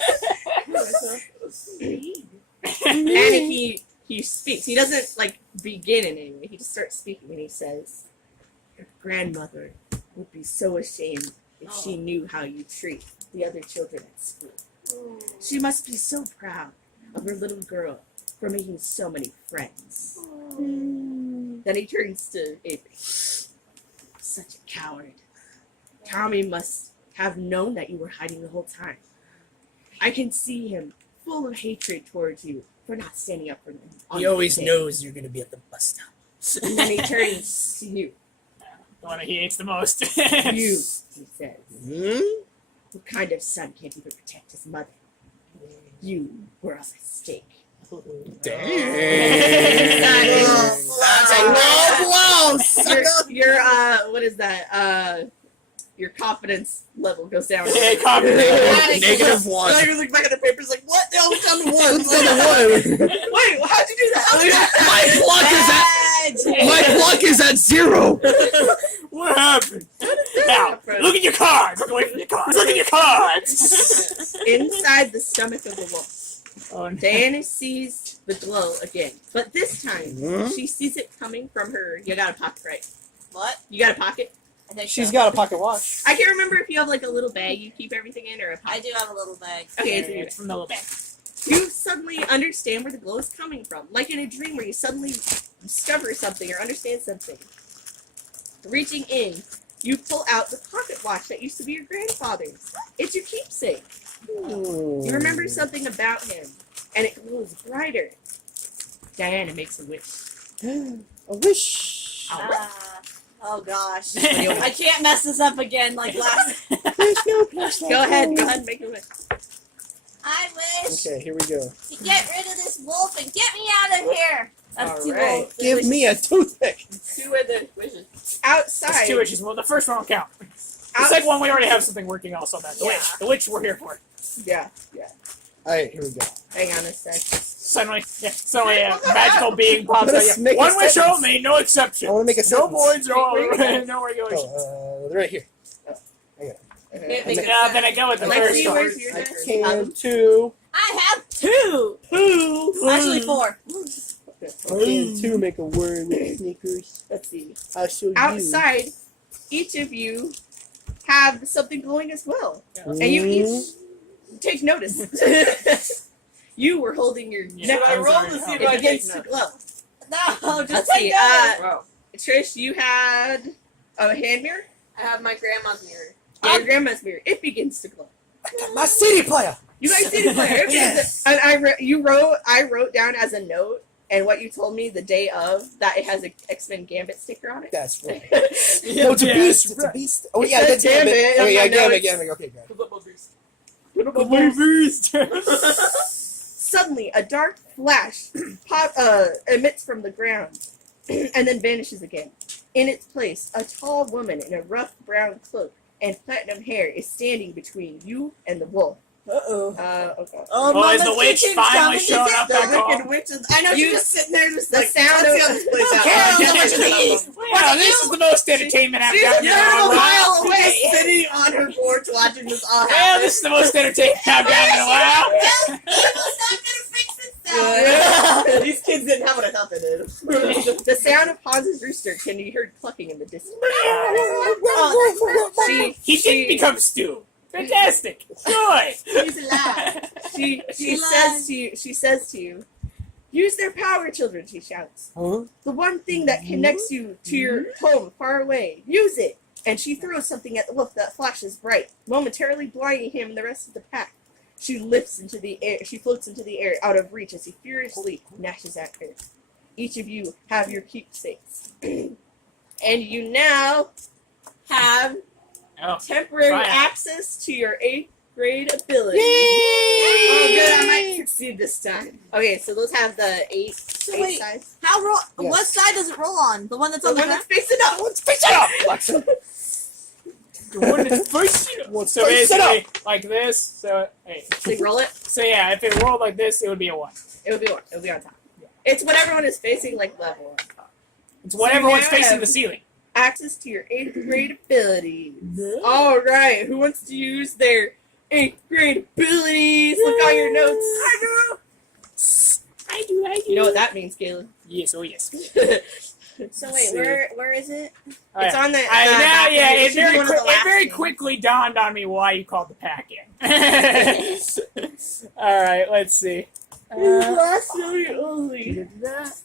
And he speaks. He doesn't like begin in any way. He just starts speaking, and he says, "Your grandmother would be so ashamed if she knew how you treat the other children at school. She must be so proud of her little girl for making so many friends." Then he turns to Avery. "Such a coward. Tommy must have known that you were hiding the whole time. I can see him full of hatred towards you for not standing up for them. He always knows you're gonna be at the bus stop. And then he turns to you. The one that he hates the most. You, he says. Hmm? What kind of son can't even protect his mother? You were a mistake. Damn. That's a low blow, sucker. Your what is that? Your confidence level goes down. Yeah, confidence. Negative one. I look back at the papers like, what? No, it's down to one. What's on the one? Wait, how'd you do that? My luck is at 0. What happened? Now, look at your cards. Look away from your cards. Look at your cards. Inside the stomach of the wolf, Oh, no. Diana sees the glow again, but this time Mhm. she sees it coming from her. You got a pocket, right? What? You got a pocket? I think She's so. got a pocket watch. I can't remember if you have like a little bag you keep everything in or a I pocket. do have a little bag. Okay, it's in your It's from the little bag. You suddenly understand where the glow is coming from, like in a dream where you suddenly discover something or understand something. Reaching in, you pull out the pocket watch that used to be your grandfather's. It's your keepsake. You remember something about him, and it glows brighter. Diana makes a wish. A wish. Oh gosh. I can't mess this up again like last. There's no place like Go ahead, home. make a wish. I wish Okay, here we go. to get rid of this wolf and get me out of here. That's too Alright. old. Give me a toothpick. 2 of the wishes. That's Outside. 2 wishes. Well, the first one will count. The second one, we already have something working else on that. The Yeah. witch. The witch we're here for. Yeah. Alright, here we go. Hang on a sec. Suddenly a magical being pops Let's out. make a One wish sentence. only, no exception. I want to make a No sentence. voids, no Wait. regulations. Oh, right here. Can't make Then I go with the Lexi, first one. where's your I next? can too. I have 2. Actually 4. I can too make a word with sneakers. Let's see. I'll show you. Outside, each of you have something glowing as well. And you each take notice. You were holding your Yeah, neck. I rolled to see if It I begins take to glow. No, just Let's take see. that. Trish, you had a hand mirror. I have my grandma's mirror. Yeah, your grandma's mirror. It begins to glow. My CD player. You guys see the player. Yes. And I wrote down as a note, and what you told me the day of, that it has an X-Men Gambit sticker on it. That's right. Yeah. No, it's a Yeah, beast. it's It's a beast. Oh It yeah, says that's Gambit. Gambit Oh on yeah, my Gambit. notes. Okay, good. Suddenly, a dark flash emits from the ground, and then vanishes again. In its place, a tall woman in a rough brown cloak and platinum hair is standing between you and the wolf. Uh-oh. Okay. Oh, is the witch finally showing up The back wicked home? witches. I know You- she's just sitting there, just the like, sound let's of- see how this plays out. Carol, Yeah, the witch of the yeah, east. Wow, this is the most entertainment I've She's gotten in a literally a while. mile away, She's sitting on her porch watching this all Well, happen. this is the most entertainment I've gotten in a while. Evil's not gonna fix itself. Yeah. These kids didn't have what I thought they did. The sound of Hans's rooster can be heard clucking in the distance. He didn't become stew. Fantastic. Good. He's alive. She She says to you, use their power, children, she shouts. Huh? The one thing that connects you to your home far away. Use it. And she throws something at the wolf that flashes bright, momentarily blinding him and the rest of the pack. She floats into the air out of reach as he furiously gnashes at her. Each of you have your keepsakes. And you now have Oh, temporary fine. access to your 8th grade ability. Yay! Oh, good. I might succeed this time. Okay, so those have the 8 wait. sides. How roll? Yes. What side does it roll on? The one that's The on the one ground? that's facing up. Let's fix it up, Alexa. The one that's facing up. So face it basically, like this. So, hey. So you roll it. So yeah, if it rolled like this, it would be a 1. It would be on. It would be on top. It's when everyone is facing like level on top. It's when So everyone's now facing have- the ceiling. Access to your 8th grade abilities. All right. Who wants to use their 8th grade abilities? Look on your notes. I do. You know what that means, Galen? Yes, oh yes. So wait, where is it? Oh, It's yeah. on the. I, now, back yeah, of it very, one of the it last very things. quickly dawned on me why you called the pack in. All right, let's see. Last ability only.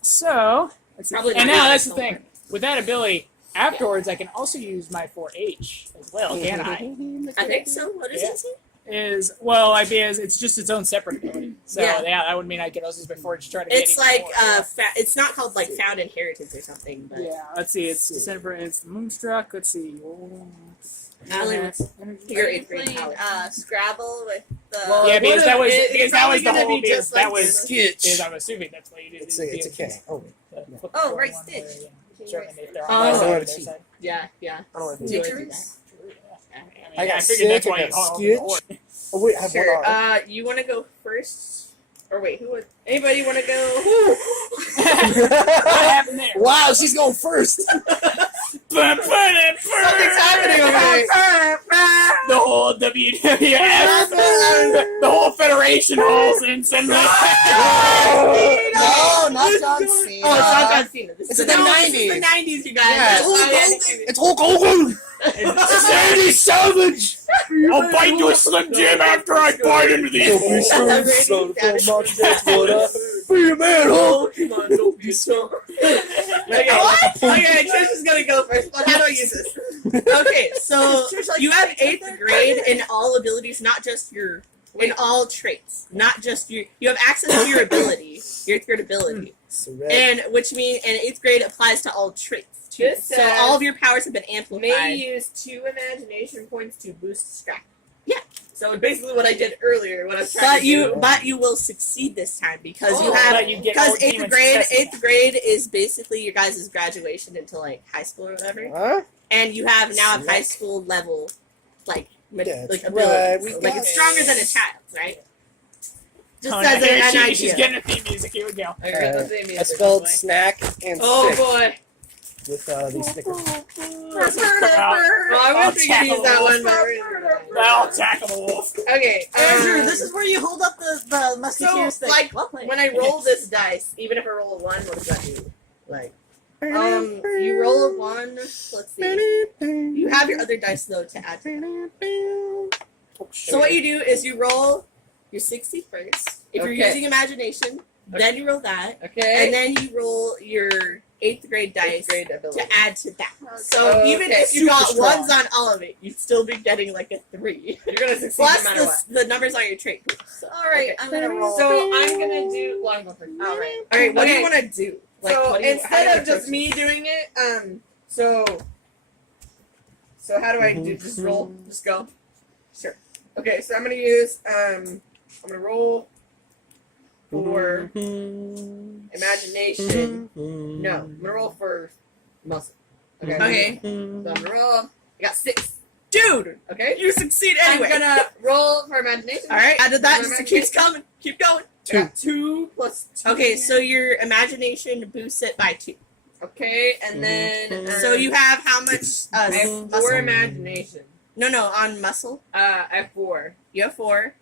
So, let's see. Probably And not now even that's the somewhere. thing. With that ability, afterwards I can also use my 4H as well, can I? I think so. What is Yeah. it? Because it's just its own separate ability. So Yeah. yeah, that would mean I could also use my 4H to try to get It's even like more. it's not called like found inheritance or something, but Yeah, let's see. It's separate. It's the Moonstruck. Let's see. Alan, Energy. your Are you 8th grade playing power. Scrabble with the? Well, Yeah, because that was it's because that was the probably gonna whole be because just that like was this. because Stitch. I'm assuming that's what you did. It's a K. Oh, Oh, right, Stitch. Oh. Yeah. Yeah. I don't want to do Stickers? I got figured that's sick, why I you got called skitch. Oh wait, I have Sure. one arm. You want to go first, or wait? Who would? Anybody want to go? What happened there? Wow, she's going first. Something's happening over there. The whole WWF, the whole Federation halls in San No, not John Cena. Oh, it's not John Cena. This It's is in the no, 90s. This is the 90s, you guys. Yeah. It's It's Hulk Hogan. Sandy Savage. I'll bite into a Slim Jim after I bite into these. Be a man, Hulk. Come on, don't be so. Okay, Trish is gonna go first. But how do I use this? Okay, so you have 8th grade in all abilities, not just your in all traits, not just your. You have access to your ability, your 8th grade ability, and which means and 8th grade applies to all traits. Too. This So says all of your powers have been amplified. May use 2 imagination points to boost strength. So basically, what I did earlier, what I was trying But to you- do. But you will succeed this time because you Oh, have But you get because all 8th demon grade. successes 8th grade is basically your guys' graduation into like high school or whatever, Huh? and you have now a high Smack. school level like That's like right, abilities. we Like got it's stronger it. than a child, right? Just Oh, as now, here an she- idea. she's getting a theme music. Here we go. I got the same I music, spelled boy. snack and Oh sick boy! with these Snickers. Oh, I wish we could use that one. But I'll tackle the wolf. okay, Andrew, this is where you hold up the musketeers so thing. like Well played. when I roll this dice, even if I roll a 1, what does that do? Like, you roll a 1. Let's see. You have your other dice though to add. So what you do is you roll your 60 first. If you're Okay. using imagination, then you roll that, Okay. and then you roll your 8th grade dice 8th grade ability. to add to that. So Okay. even if you Super got strong. ones on all of it, you'd still be getting like a 3. You're gonna succeed Plus no matter what. the numbers on your trait. So, All right, okay. I'm gonna roll. So I'm gonna do. Well, I'm going first. All right. All right, what do you Okay. want to do? Like, So what do you, how do instead you of just approach me this? doing it, so how do I do? Just roll, just go. Sure. Okay, so I'm gonna use I'm gonna roll for imagination. No, I'm gonna roll for muscle. Okay. Okay, So I'm gonna roll. I got 6. dude, Okay. you succeed anyway. I'm gonna roll for imagination. All right, added that. Roll Just for it keeps coming. Keep going. I got 2 plus 2. Okay, so your imagination boosts it by 2. Okay, and then So you have how much? I have 4 muscle? imagination. No, on muscle. I have 4. You have 4.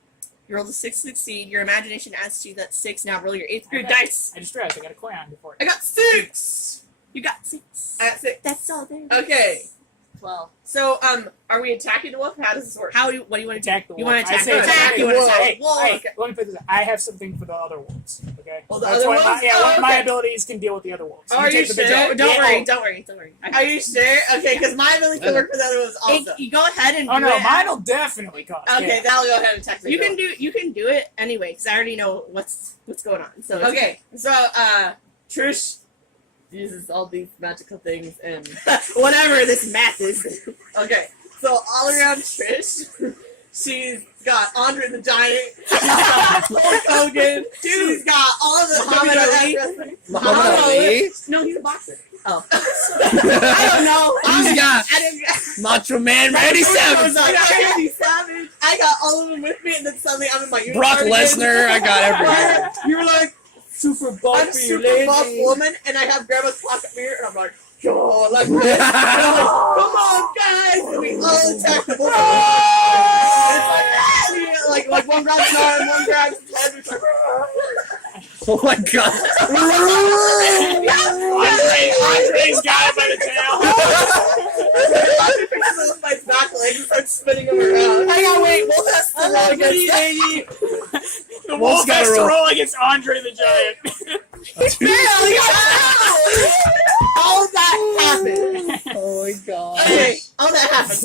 You rolled a 6 to succeed. Your imagination adds to that 6. Now roll your 8th grade Okay. dice. I just realized I got a coin on before. I got 6. You got 6. I got 6. That's all there. Okay. Well, So, are we attacking the wolf? How does this work? What do you want to do? Attack the wolf. You want to I attack? say Attack. You want to attack? Hey, Wolf. hey, Okay. let me put this. I have something for the other wolves. Okay. Oh, the That's other why wolves? one of my Okay. abilities can deal with the other wolves. Are you take the big sure? wolf. Don't Yeah. worry. Don't worry. Are you sure? Okay, because my ability can work for the other ones also. You go ahead and Oh do no, it. mine'll definitely cost. Okay, Yeah. That'll go ahead and attack the You wolf. can do it anyway because I already know what's going on. So it's Okay, so, Trish, uses all these magical things and whatever this math is. Okay, so all around Trish, she's got Andre the Giant, she's got Hulk Hogan, she's got all the Muhammad Ali. wrestling. Muhammad Ali. No, he's a boxer. Oh. I don't know. He's got Macho Man Randy Savage. Randy Savage. I got all of them with me, and then suddenly I'm in my unicorn Brock again. Lesnar. I got everything. You're like Super buff I'm for you, super lady. buff woman, and I have grandma's pocket mirror, and I'm like, yo, like this. And I'm like, come on, guys, and we all attack the bull. It's like one grabs his arm, one grabs his head, it's like, Oh my god. Andre's got it by the tail. Andre picks him up by his back legs and starts spinning him around. Hang on, wait. Wolf has to roll against lady. The Wolf's wolf gotta has to roll. roll against Andre the Giant. How did that happen? Oh my god. Okay, how did that happen?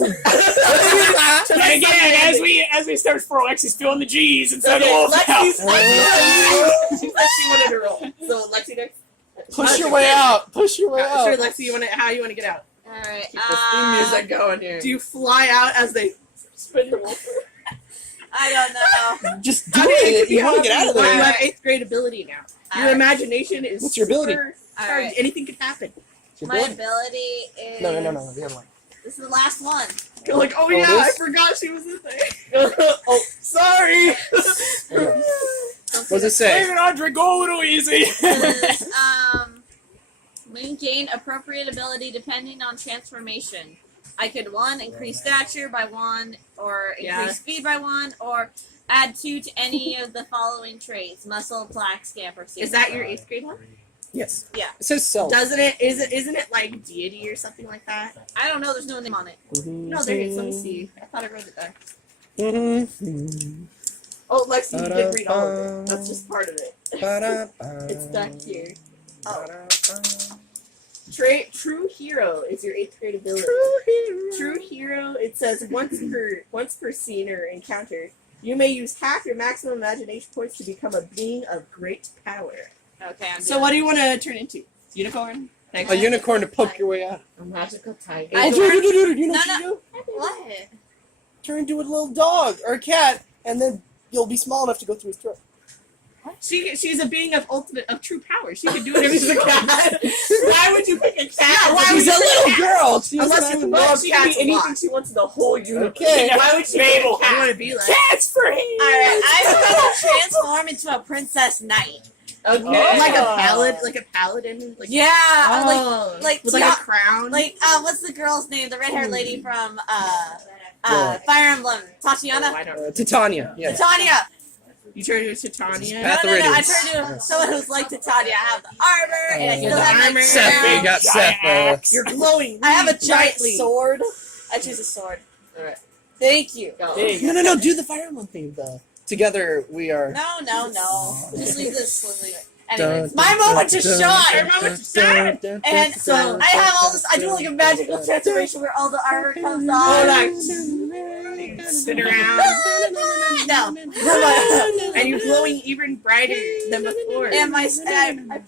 And again, as we start for Lexi's feeling the G's inside the wolf house. She's like she wanted to roll. So Lexi next. Push your way out. Push your way Sure, out. Lexi, how you want to get out? Alright, Keep the theme music going here. Do you fly out as they spin your wolf? I don't know. Just do it. You want to get out of You there. have 8th grade ability now. Your imagination is What's your ability? super charged. Alright. Anything could happen. My ability is... No. The other one. This is the last one. You're like, oh Oh, yeah, I this? forgot she was in there. Oh, sorry. Okay. What does it say? David Andre, go a little easy. It says, we gain appropriate ability depending on transformation. I could 1, increase stature by 1, or increase speed by 1, or add 2 to any of the following traits: muscle, plaque, scamp, or Is that your 8th grade one? Yes. Yeah. It says self. Isn't it like deity or something like that? I don't know. There's no name on it. No, there it is. Let me see. I thought I wrote it there. Mm-hmm. Oh, Lexi, you did read all of it. That's just part of it. It's back here. True Hero is your 8th grade ability. True Hero. It says once per scene or encounter, you may use half your maximum imagination points to become a being of great power. Okay, I'm So what do you want to turn into? Unicorn? A unicorn to poke your way out. A magical tiger. I You know what you No, do? What? Turn into a little dog or a cat, and then you'll be small enough to go through his throat. She's a being of true power. She can do whatever she's a cat. Why would you pick a cat? Yeah, why would She's you a pick little cat? girl. She Unless doesn't you have love to cats, love anything she wants in the whole universe. Okay. Why would she pick a Mabel. cat? I want to be like. Cats for him. Alright, I'm gonna transform into a princess knight. Okay. Oh. Like a paladin. Like, Yeah, oh, like with like yeah, a crown. what's the girl's name? The red-haired lady from Fire Emblem, Tatiana. I don't know. Titania. Yes. Titania. You turn into Titania. Path No, of I Radiance. turned into someone who's like Titania. I have the armor, and I You still have have the my armor. Seth, crown. you got Seth. You're glowing. I have a really giant brightly. sword. I choose a sword. Alright. Thank you. Go. No. Do the Fire Emblem thing. Together we are. No. Just leave this. Anyways, my moment to shine. And so I have all this. I do like a magical transformation where all the armor comes off. Oh, nice. Spin around. No. And you're glowing even brighter than before. And I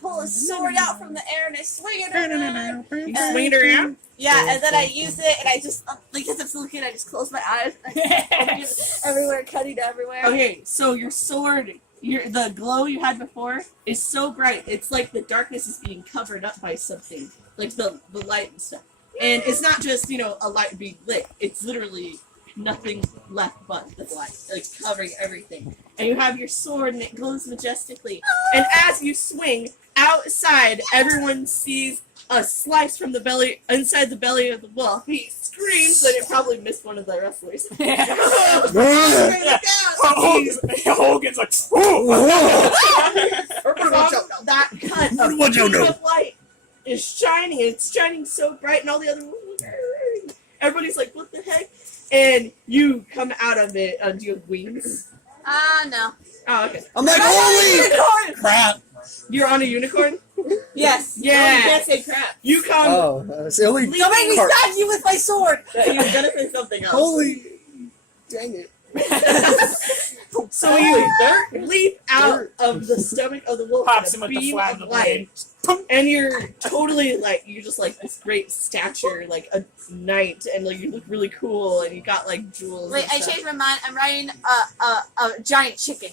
pull a sword out from the air and I swing it around. You swing it around? Yeah, and then I use it and I just, because I'm so looking, I just close my eyes. Everywhere, cutting everywhere. Okay, so your sword, the glow you had before is so bright. It's like the darkness is being covered up by something, like the light and stuff. And it's not just, a light being lit. It's literally nothing left but the light, like covering everything. And you have your sword and it glows majestically. And as you swing outside, everyone sees a slice from the belly, inside the belly of the wolf. He screams and it probably missed one of the wrestlers. Hogan's like, From that cut, a beam of light is shining, and it's shining so bright, and all the other everybody's like, what the heck? And you come out of it. Do you have wings? No. Oh, okay. I'm like, holy crap! You're on a unicorn? Yes. Yeah. You can't say crap. You come. Oh, it's the only. Don't make me part. stab you with my sword. You were gonna say something else. Holy. Dang it. So you leap out of the stomach of the wolf Pops and him a with the beam flat of of the light and you're totally like you're just like this great stature, like a knight, and like you look really cool, and you got like jewels. Wait, and I stuff. changed my mind. I'm riding a giant chicken.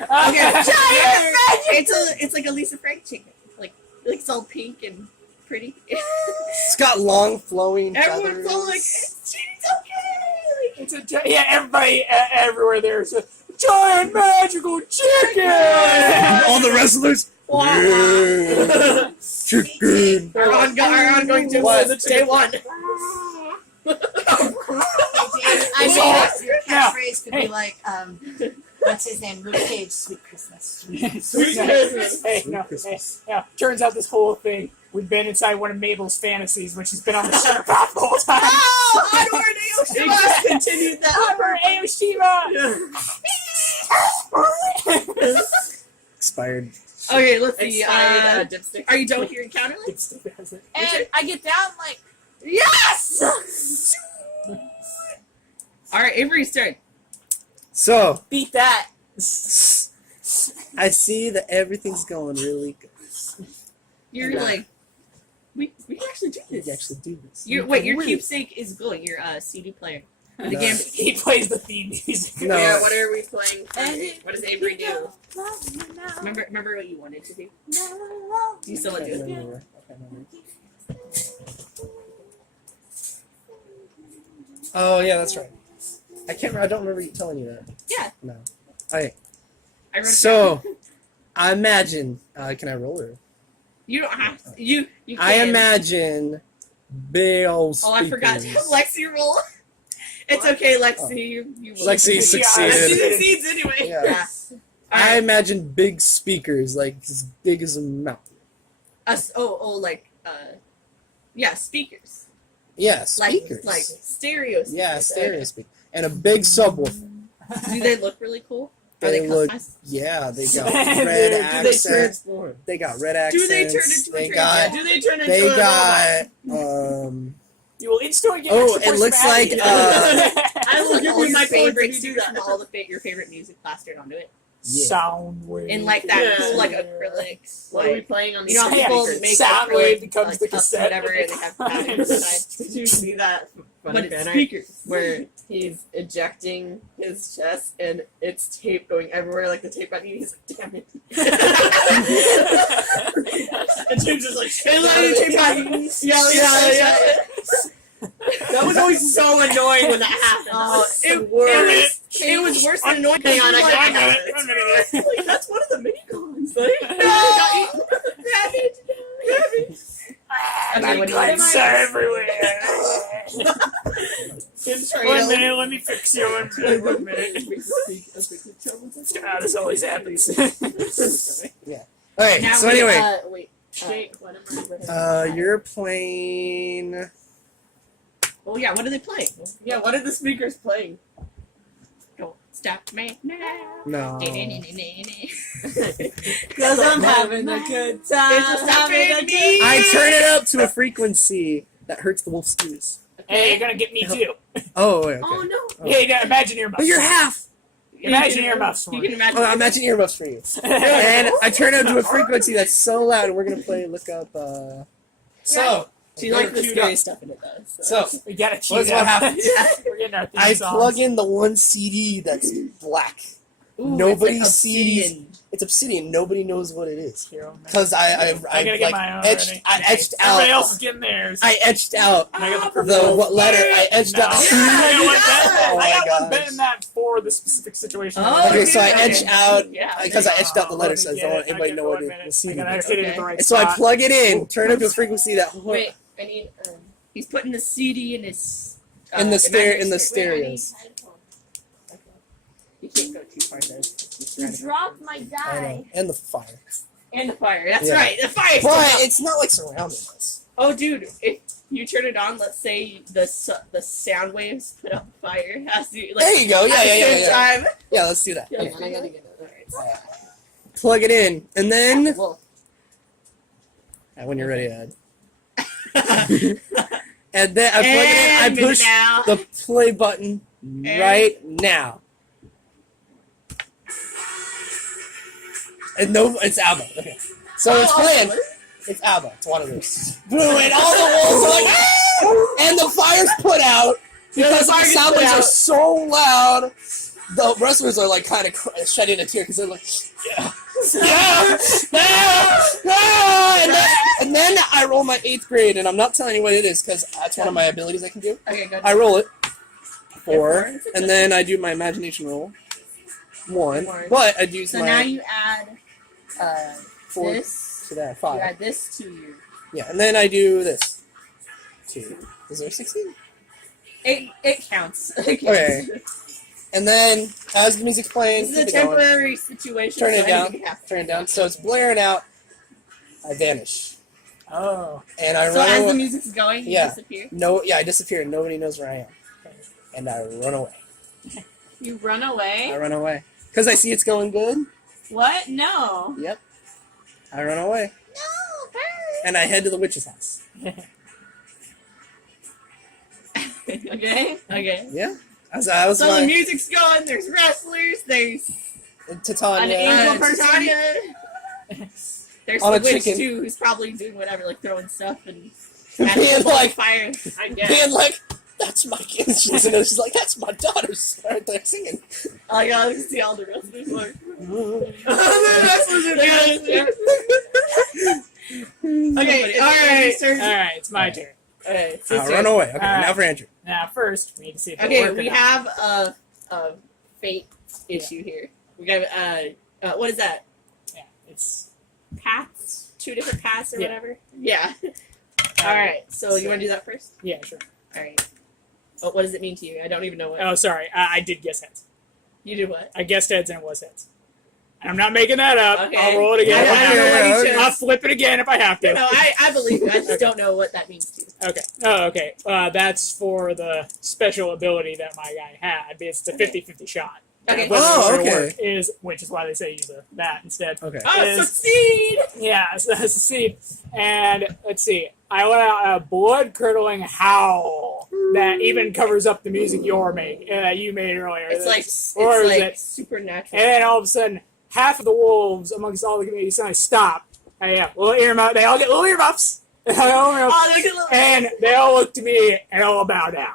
Okay, Giant magic! it's like a Lisa Frank chicken, like it's all pink and pretty. It's got long flowing Everyone's feathers. all like, it's okay. Like, It's everybody everywhere there's a giant magical chicken. All the wrestlers. Yeah. Chicken. our ongoing gym What? was day one. I So- mean, your now, catchphrase could hey. be like, what's his name? Luke Cage, Sweet Christmas. Sweet Christmas. Hey, no, hey, yeah. Turns out this whole thing, we've been inside one of Mabel's fantasies when she's been on the sugar pop the whole time. Oh, Onward Aoshima just continued that. Upper Aoshima! Expired. Okay, let's see. Expired dipstick. Are you done with your encounter list? And I get down like, Yes! Alright, Avery's turn. So beat that. I see that everything's going really good. You're Yeah. like, we can actually do We this. can actually do this. Your keepsake is good. Your CD player. The No. game. He plays the theme music. No. Yeah, what are we playing? And it- What does Avery do? Remember what you wanted to do. You still I want to can't do it. remember. I can't remember. Oh yeah, that's right. I can't. I don't remember you telling you that. Yeah. No. Okay. I wrote it So, I imagine. Can I roll her? down. You don't have to. You can. I imagine big old. Oh, I forgot to have speakers. Lexi roll. It's okay, Lexi. You Lexi succeeded. Lexi succeeds anyway. Yeah. I Alright. imagine big speakers, like as big as a mountain. Yeah, speakers. Yeah, speakers. Like stereo speakers. yeah, stereo speakers. And a big subwoofer. Do they look really cool? Are They they look. customized? Yeah, they got Do red they accents. transform? They got red accents. Do they turn into They a got. Do they turn into They a got. You will instantly get Oh, extra it looks personality. I will give All you your my favorite favorite students from all your favorite music plastered onto it. Sound wave. In like that Yeah. cool like acrylics. What are we Like, playing on the you know how Yeah, people speakers? make sound acrylic, wave becomes like, the cups, cassette. whatever, and they have patterns inside. Did you see that But funny it's fan art speakers. where he's ejecting his chest and it's tape going everywhere like the tape button? He's like, damn it. And James is like, Yeah. That was always so annoying when that happened. Oh, it was worse than annoying. Hang on, I Like, got it. like, that's one of the mini cons. Like, My what do you glands think? are everywhere. One minute, let me fix you. One minute. This always happens. Alright, so anyway. Wait. Jake, what am I You're playing. Oh yeah, what are they playing? Yeah, what are the speakers playing? Don't stop me now. No. Because I'm having a good time. It's having a good I turn it up to a frequency that hurts the wolf's ears. Hey, you're gonna get me too. Oh, wait, okay. Oh no. Hey, imagine earmuffs. But you're half! Imagine earmuffs for You me. can imagine. Oh, imagine earmuffs for you. And I turn it up to a frequency that's so loud, and we're gonna look up, So, She likes the Queued scary up. stuff in it though. so, We gotta cheat. What's what happens? We're getting our theme I songs. plug in the one CD that's black. Ooh, Nobody it's like sees- obsidian. It's Obsidian, nobody knows what it is. Hero, man. Because I I gotta get my own etched, already. I etched Everybody else out, is getting theirs. I etched out And I got the the, purple. what letter, I etched No. out. I got one bet. Oh I my got one gosh. bet in that for the specific situation. Oh, Okay, so I okay. etched out, Yeah. because I etched out the letter, Let me so I get don't want it. anybody I to get know what one the minute. CD I gotta is. hit it at the Okay. right And so I spot. plug it in, turn it to a frequency that Wait, I need. He's putting the CD in his. in the imaginary stereos. Okay. You can't go too far though. You dropped my I die. know, and the fire. And the fire. That's Yeah. right. The fire. But it's not like surrounding us. Oh, dude, if you turn it on, let's say the sound waves put out the fire. It has to, like, There you go. Yeah, at the yeah, same yeah. time. Yeah, let's do that. Yeah, Okay. I gotta get it. Alright. Plug it in, and then Well, when you're ready, Ed. And then I plug it in. I push now. the play button right now. And no, it's ABBA. Okay, so it's playing. It's ABBA. It's one of those. Boom, and all the wolves are like, ah! And the fire's put out because the sound waves are so loud. The wrestlers are like kind of shedding a tear because they're like, yeah. And then I roll my 8th grade, and I'm not telling you what it is because that's one of my abilities I can do. Okay, good. I roll it 4, and then I do my imagination roll 1. But I do So my now you add 4 this. to that You 5. add this to your. Yeah, and then I do this 2. Is there 16? It counts. Okay. And then, as the music's playing, This is a keep it going. temporary situation. Turn so it down. anything can happen. Turn it down. So it's blaring out. I vanish. Oh. And I So run as away. the music's going, you Yeah. disappear. I disappear and nobody knows where I am. And I run away. You run away? I run away. Because I see it's going good. What? No. Yep. I run away. No, bird. And I head to the witch's house. Okay. Okay. Yeah. That was So my the music's going. There's wrestlers. There's Titania. An angel Titania. There's On the a witch chicken. too, who's probably doing whatever, like throwing stuff and Being like, fire. I guess. being like, that's my kid. She's like, that's my daughter's right there singing. I gotta see all the wrestlers like. Okay. All right. Alright, it's my turn. Okay. I run away. Okay, Alright. now for Andrew. Now, first, we need to see if it'll Okay, work or we not. have a fate issue here. We got what is that? Yeah, it's. Paths? 2 different paths or Yeah. whatever? Yeah. Alright, so you want to do that first? Yeah, sure. Alright. Oh, what does it mean to you? I don't even know what. Oh, sorry. I did guess heads. You did what? I guessed heads and it was heads. And I'm not making that up. Okay. I'll roll it again. I don't know what he chose. I'll flip it again if I have to. No, I believe you. I just Okay. don't know what that means to you. Okay. Oh, okay. That's for the special ability that my guy had. It's a 50-50 shot. Okay. Whether Oh, it'll okay. work is, which is why they say use that instead. Okay. Oh, Is- succeed! Yeah, so that's a seed. And let's see. I let out a blood-curdling howl that even covers up the music you made earlier. It's Or is like it- supernatural. And then all of a sudden, half of the wolves amongst all the community suddenly stop. And yeah, little earmuffs. They all get little earmuffs. Oh, look at little. And they all look to me and all bow down.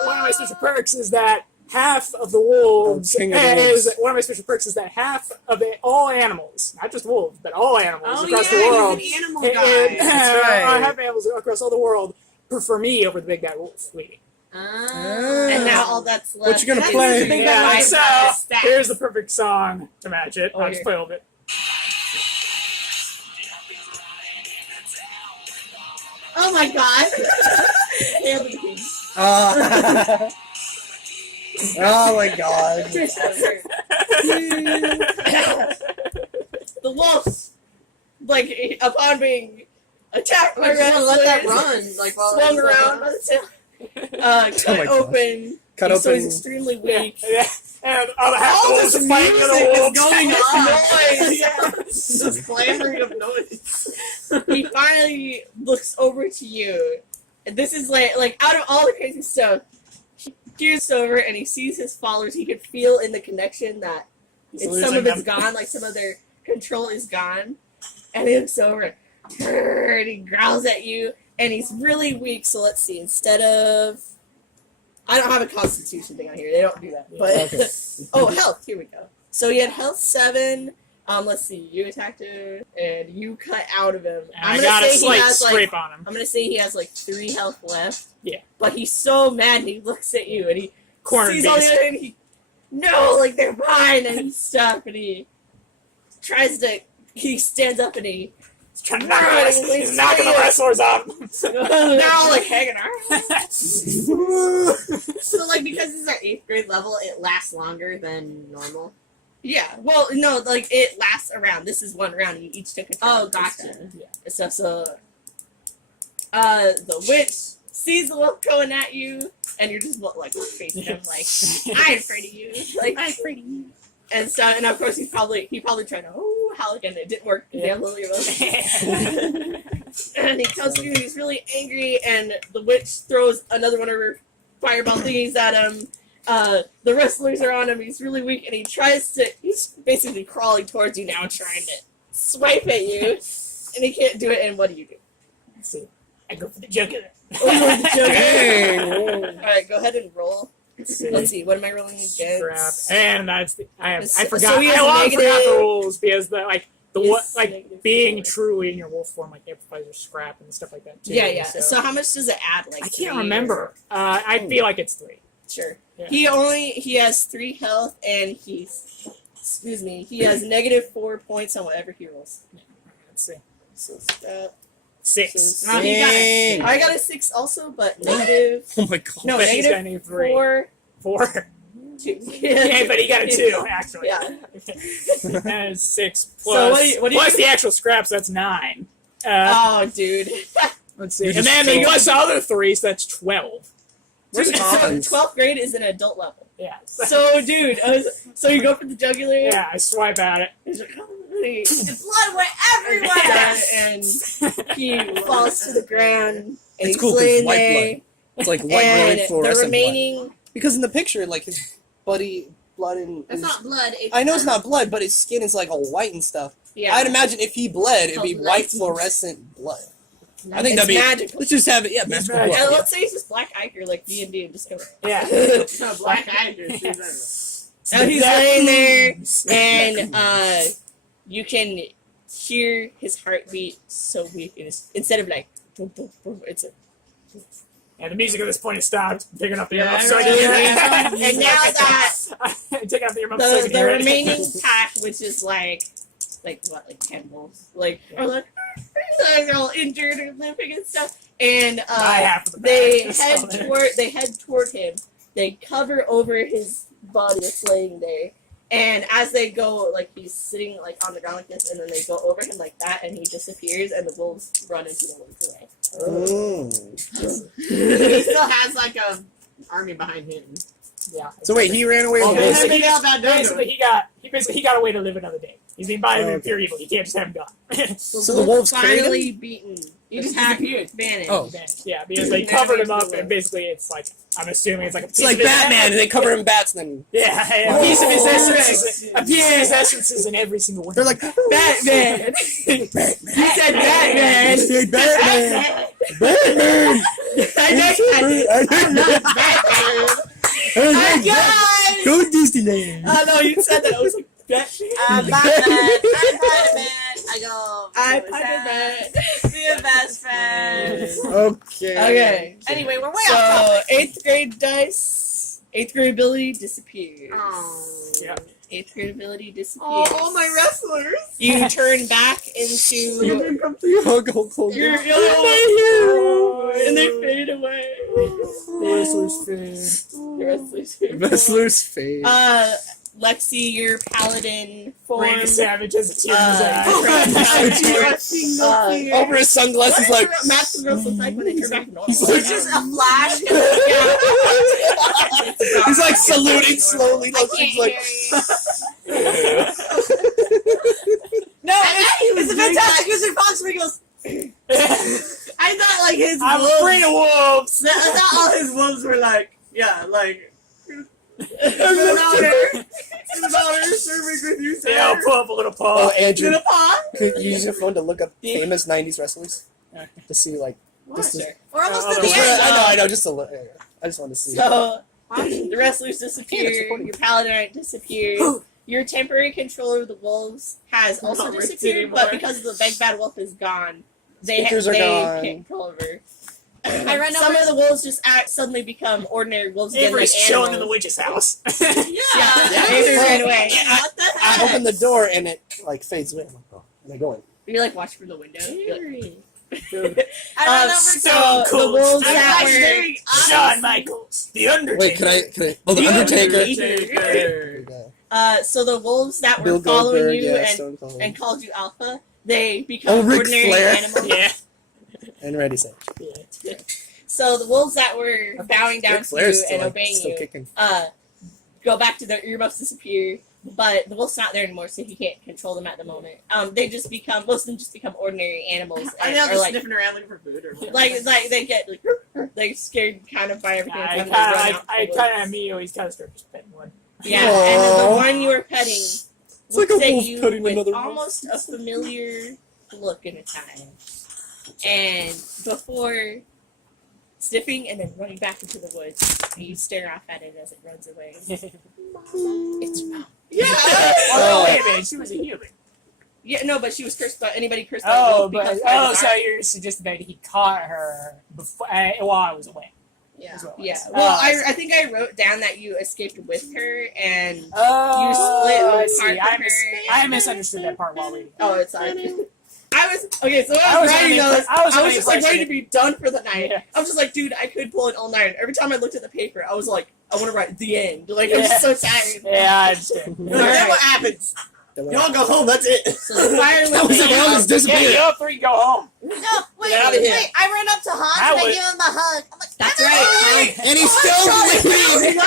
One of my special perks is that half of the wolves King of the wolves. one of my special perks is that half of all animals, not just wolves, but all animals Oh, across yeah, the world. he's an animal and- guy. That's right. half animals across all the world prefer me over the big bad wolf leading. And now all that's left. What you gonna is play? the big Yeah, guy so stats. here's the perfect song to match it. Oh, I'll just play a little bit. Oh my god! Hail to the king. Oh my god. The wolves, like, upon being attacked by I just want to let that wrestlers, run. Like, while swung it's around by the tail, cut Oh my gosh. open. Cut So he's open. extremely Yeah, weak. yeah. And all the half the All wolves this are fighting music the is wolves. going on. noise. Yeah. This clamoring of noise. He finally looks over to you. And this is like out of all the crazy stuff, he peers over and he sees his followers. He can feel in the connection that He's some losing of it's them. gone, like some of their control is gone. And he looks over and he growls at you. And he's really weak, so let's see. Instead of, I don't have a constitution thing on here. They don't do that. But Okay. oh, health. Here we go. So he had health 7. Let's see. You attacked him, and you cut out of him. And I got a slight scrape on him. I'm gonna say he has like 3 health left. Yeah. But he's so mad, and he looks at you, and he Cornered sees all the beast. other, and he, no, like they're mine, and he's stuck, and he tries to. He stands up, and he. He's trying to knock the wrestlers. He's knocking the wrestlers off. They're all like hanging around. So, like, because this is our 8th grade level, it lasts longer than normal. Yeah. Well, no, like it lasts a round. This is 1 round. And you each took a turn. Oh, with this gotcha. guy. And stuff. So, the witch sees the wolf going at you, and you're just like facing him, like I'm afraid of you, like I'm afraid of you. And so, and of course, he probably tried to howl again. It didn't work. Yeah. Damn Lily Rose. And he comes to you. He's really angry, and the witch throws another one of her fireball thingies at him. The wrestlers are on him. He's really weak, and he's basically crawling towards you now, trying to swipe at you, and he can't do it. And what do you do? Let's see. I go for the jugular. Dang. All right, go ahead and roll. Let's see. What am I rolling against? Crap. And that's I So forgot. he has I forgot negative- the rules because the what Yes, like negative being 4. truly in your wolf form like amplifies your scrap and stuff like that too. Yeah. So how much does it add? Like I 3 can't remember. I feel like it's 3. Sure. Yeah. He has 3 health and he has -4 points on whatever he rolls. Let's see. So that 6. so he Dang. I got a 6 also, but negative. Oh my god. No, But he's negative got any 3. 4. 4. 2. Yeah, but he got a 2 actually. Yeah. And 6 plus. So what do you plus do? the actual scraps. That's 9. Oh, dude. Let's see. You're And just then so- plus the other 3, so that's 12. Where's So Collins? 12th grade is an adult level. Yeah. So, dude, so you go for the jugular. Yeah, I swipe at it. He's like, The blood went everywhere. and he falls to the ground, and It's he's cool 'cause laying white there. blood. It's like white And glowing the fluorescent blood. remaining, Because in the picture, like his blood and That's not blood. It's I know it's not blood, but his skin is like all white and stuff. yeah, I'd imagine if he bled, it'd be Oh, white blood. fluorescent blood. I think it's that'd be. magical. Let's just have it. Yeah, magical magic. blood. And let's say it's just black ichor like D&D and just go. Yeah. Black Tigers. Now he's laying there, and you can hear his heartbeat so weak. Instead of like, boom, boom, boom, it's a. And the music at this point has stopped. I'm taking off the Yeah, earmuffs so I yeah, can And now that I'm taking off the earmuffs so I the, can the hear it. remaining pack, which is like 10 wolves, are like they're all injured or limping and stuff, and I have for the they back. head toward him. They cover over his body that's laying there, and as they go, like he's sitting like on the ground like this, and then they go over him like that, and he disappears, and the wolves run into the woods away. He still has like a army behind him. Yeah. So wait, he ran away. Well, with basically, his- basically he got a way to live another day. He's being by Okay. pure evil. You can't just have him gone. So the wolves carried finally him? beaten. He just Attack disappeared. vanished. Oh. Yeah, because they covered him up, and basically it's like I'm assuming it's like a piece It's like of his Batman, and they cover him bats, and then Yeah, a piece of his Oh, essence. A piece of his essence is in every single one. they're like Batman. Batman. He said Batman. Hey, Batman. Batman. I'm not Batman. Hey, Guys! Go to Disneyland. Oh no, you said that. I was like, Batman. I'm Batman. I'm Spider-Man. I go. I'm what's Spider-Man. that? Be a best friend. Okay. Okay. Anyway, we're way off So, topic. 8th grade dice. 8th grade ability disappears. Oh. Yeah. 8th grade ability disappears. Oh, all my wrestlers. You turn back into Come to you. Hulk Hogan. your Oh, and they fade away. Wrestler's fan. The wrestlers fade Wrestler's fade. Lexi, your paladin form. Randy Savage has a tear in his eye. Over his sunglasses, What like. does Master Girls look like when they turn back normal? He's like- It's just a flash. He's like saluting slowly. I Like, can't he's like, hear you. No, It's a fantastic Wizard Fox where he goes. I thought like his I'm wolves. afraid of wolves. I thought all his wolves were like, yeah, like. His honor serving with you, sir. Yeah, I'll pull up a little oh, paw. Andrew, Little paw. could you use your phone to look up famous '90s wrestlers to see, like, just to, We're almost Oh, at the those end. I know, just to look. I just want to see. So the wrestlers Yeah, it's disappear. recording. Your paladin disappears. Your temporary control over the wolves has also Not worth it disappeared, but anymore. because the big bad wolf is gone, they Speakers are they gone. can't control over. I ran Some over. of the wolves just suddenly become ordinary wolves again, like Avery's chilling in the animals. witch's house. Yeah, Avery ran away. What the I heck? open the door and it like fades away. I'm like, oh, and I go in. You like watch from the window. You're like- I ran over so to. cool. the wolves I'm that like were staring Shawn Michaels, The Undertaker. Wait, can I? Oh, the The Undertaker. Undertaker. Yeah. So the wolves that were Bill following Goldberg, you yeah, and Stone Cold. and called you alpha, they become Oh, Ric ordinary Flair. animals. Yeah. And Randy Savage. Yeah. So the wolves that were bowing down Ric to Flair's you still, and like, obeying still you, kicking. go back to their earmuffs disappear. But the wolf's not there anymore, so he can't control them at the moment. They just become most of them just become ordinary animals. Are And they all are just like sniffing around looking for food or what? like they get like scared kind of by everything. I that's kind happening. They run of, out I the kind woods. of me always kind of start just petting one. Yeah, and then the Aww. one you were petting It's like a looks at wolf you cutting with another wolf. almost a familiar look in its eyes. And before sniffing and then running back into the woods, and you stare off at it as it runs away. It's mom. Yeah. Oh, wait a minute. She was a human. Yeah, no, but she was cursed by anybody cursed by Oh, wolf becomes but part of the so dark. you're suggesting that he caught her before, while I was away. Yeah. Is what it Yeah. was. Well, Oh, I think I wrote down that you escaped with her and Oh, you split I apart see. from her. I misunderstood that part while reading. Oh, it's fine. I was okay. So when I I was was writing under the those, impre- I was I under was the just like ready impression to be done for the night. Yeah. I was just like, dude, I could pull it all night. Every time I looked at the paper, I was like, I want to write the end. Like I'm just so tired. Yeah, I understand. Then what happens? Y'all go home. That's it. So the fire That was was it. They all just Yeah, disappeared. you all three go home. No, wait, Get outta here. wait. I run up to Hans I and I would- give him a hug. I'm like, That's I'm right. okay. And he's still bleeding.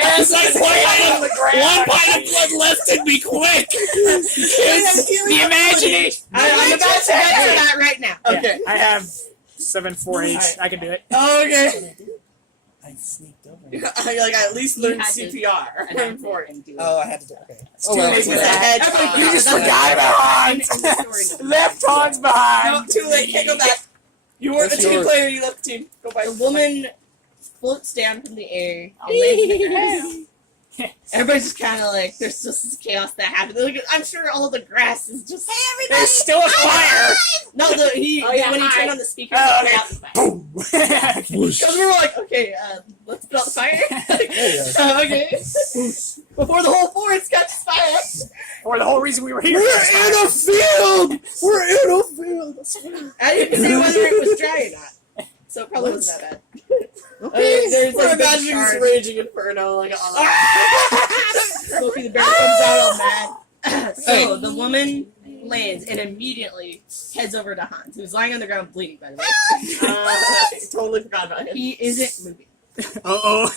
And it's like laying on the ground. One pint of blood left in me, quick! The imagination. I'm about to get to that right now. Okay. I have 7-4-H. I can do it. Okay. I sneaked over. You're like, I at least learned had to- CPR. For it. Oh, I had to do it. Okay. It's Oh, too well, late it's for okay. that. You just That's forgot okay. about Hans. Left Hans behind. No, too late. Can't go back. You weren't What's a team yours? player. You left the team. Go back. The woman floats down from the air and lands in the grass. Everybody's just kind of like, there's just this chaos that happens. Like, I'm sure all the grass is just. Hey, everybody. There's still a fire. No, Oh, yeah, when he hi. turned on the speaker, Oh, it okay. out the fire. Boom. Because we were like, okay, let's put out the fire. Okay. Before the whole forest catches fire. Or the whole reason we were here. We're in a field! We're in a field! I didn't say whether it was dry or not. So it probably wasn't that bad. There's We're like a big imagining this charge. raging inferno. Like, Smokey the Bear comes out all mad. So the woman lands and immediately heads over to Hans, who's lying on the ground bleeding, by the way. totally forgot about him. He isn't moving. Uh-oh.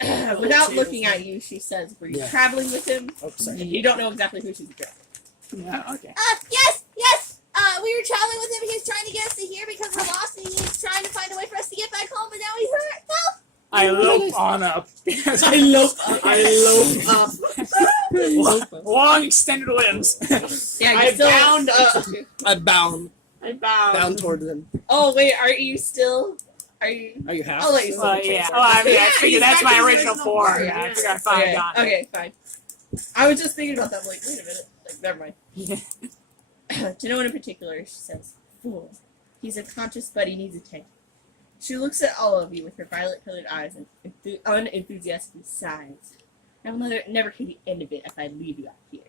Oh, Without looking at you, she says, were you Yeah. traveling with him? oh, sorry. You don't know exactly who she's addressing. Yeah, okay. Yes, yes. We were traveling with him. He's trying to get us to here because we're lost, and he's trying to find a way for us to get back home. But now he's hurt. Help! I lope on up. Because I lope up. Long extended limbs. Yeah, I you're still bound up. I bound I bow. down toward them. Oh wait, are you still? Are you? Are you half? I'll let you. Well, yeah. Oh, I mean, I Yeah, figured he's that's back my to his original original form. form, Yeah, I yeah. figured I'd finally Okay, gone. okay, fine. I was just thinking about that. I'm like, wait a minute. Like, never mind. To no one in particular, she says, "Fool. He's unconscious, but he needs attention." She looks at all of you with her violet-colored eyes and unenthusiastic sighs. I will never hear the end of it if I leave you out here.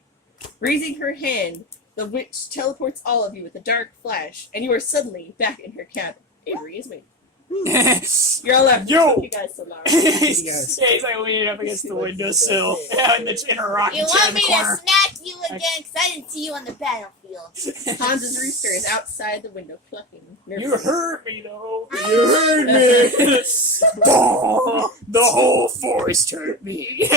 Raising her hand, the witch teleports all of you with a dark flash, and you are suddenly back in her cabin. Avery is waiting. You're all left. Yo! You guys so loud. he's, yeah, he's like leaning up against the windowsill. Yeah, in her rocking You chair want in me the to corner. smack you again? Because I didn't see you on the battlefield. Hans's rooster is outside the window clucking. You heard me, though. You heard me. Oh, the whole forest hurt me.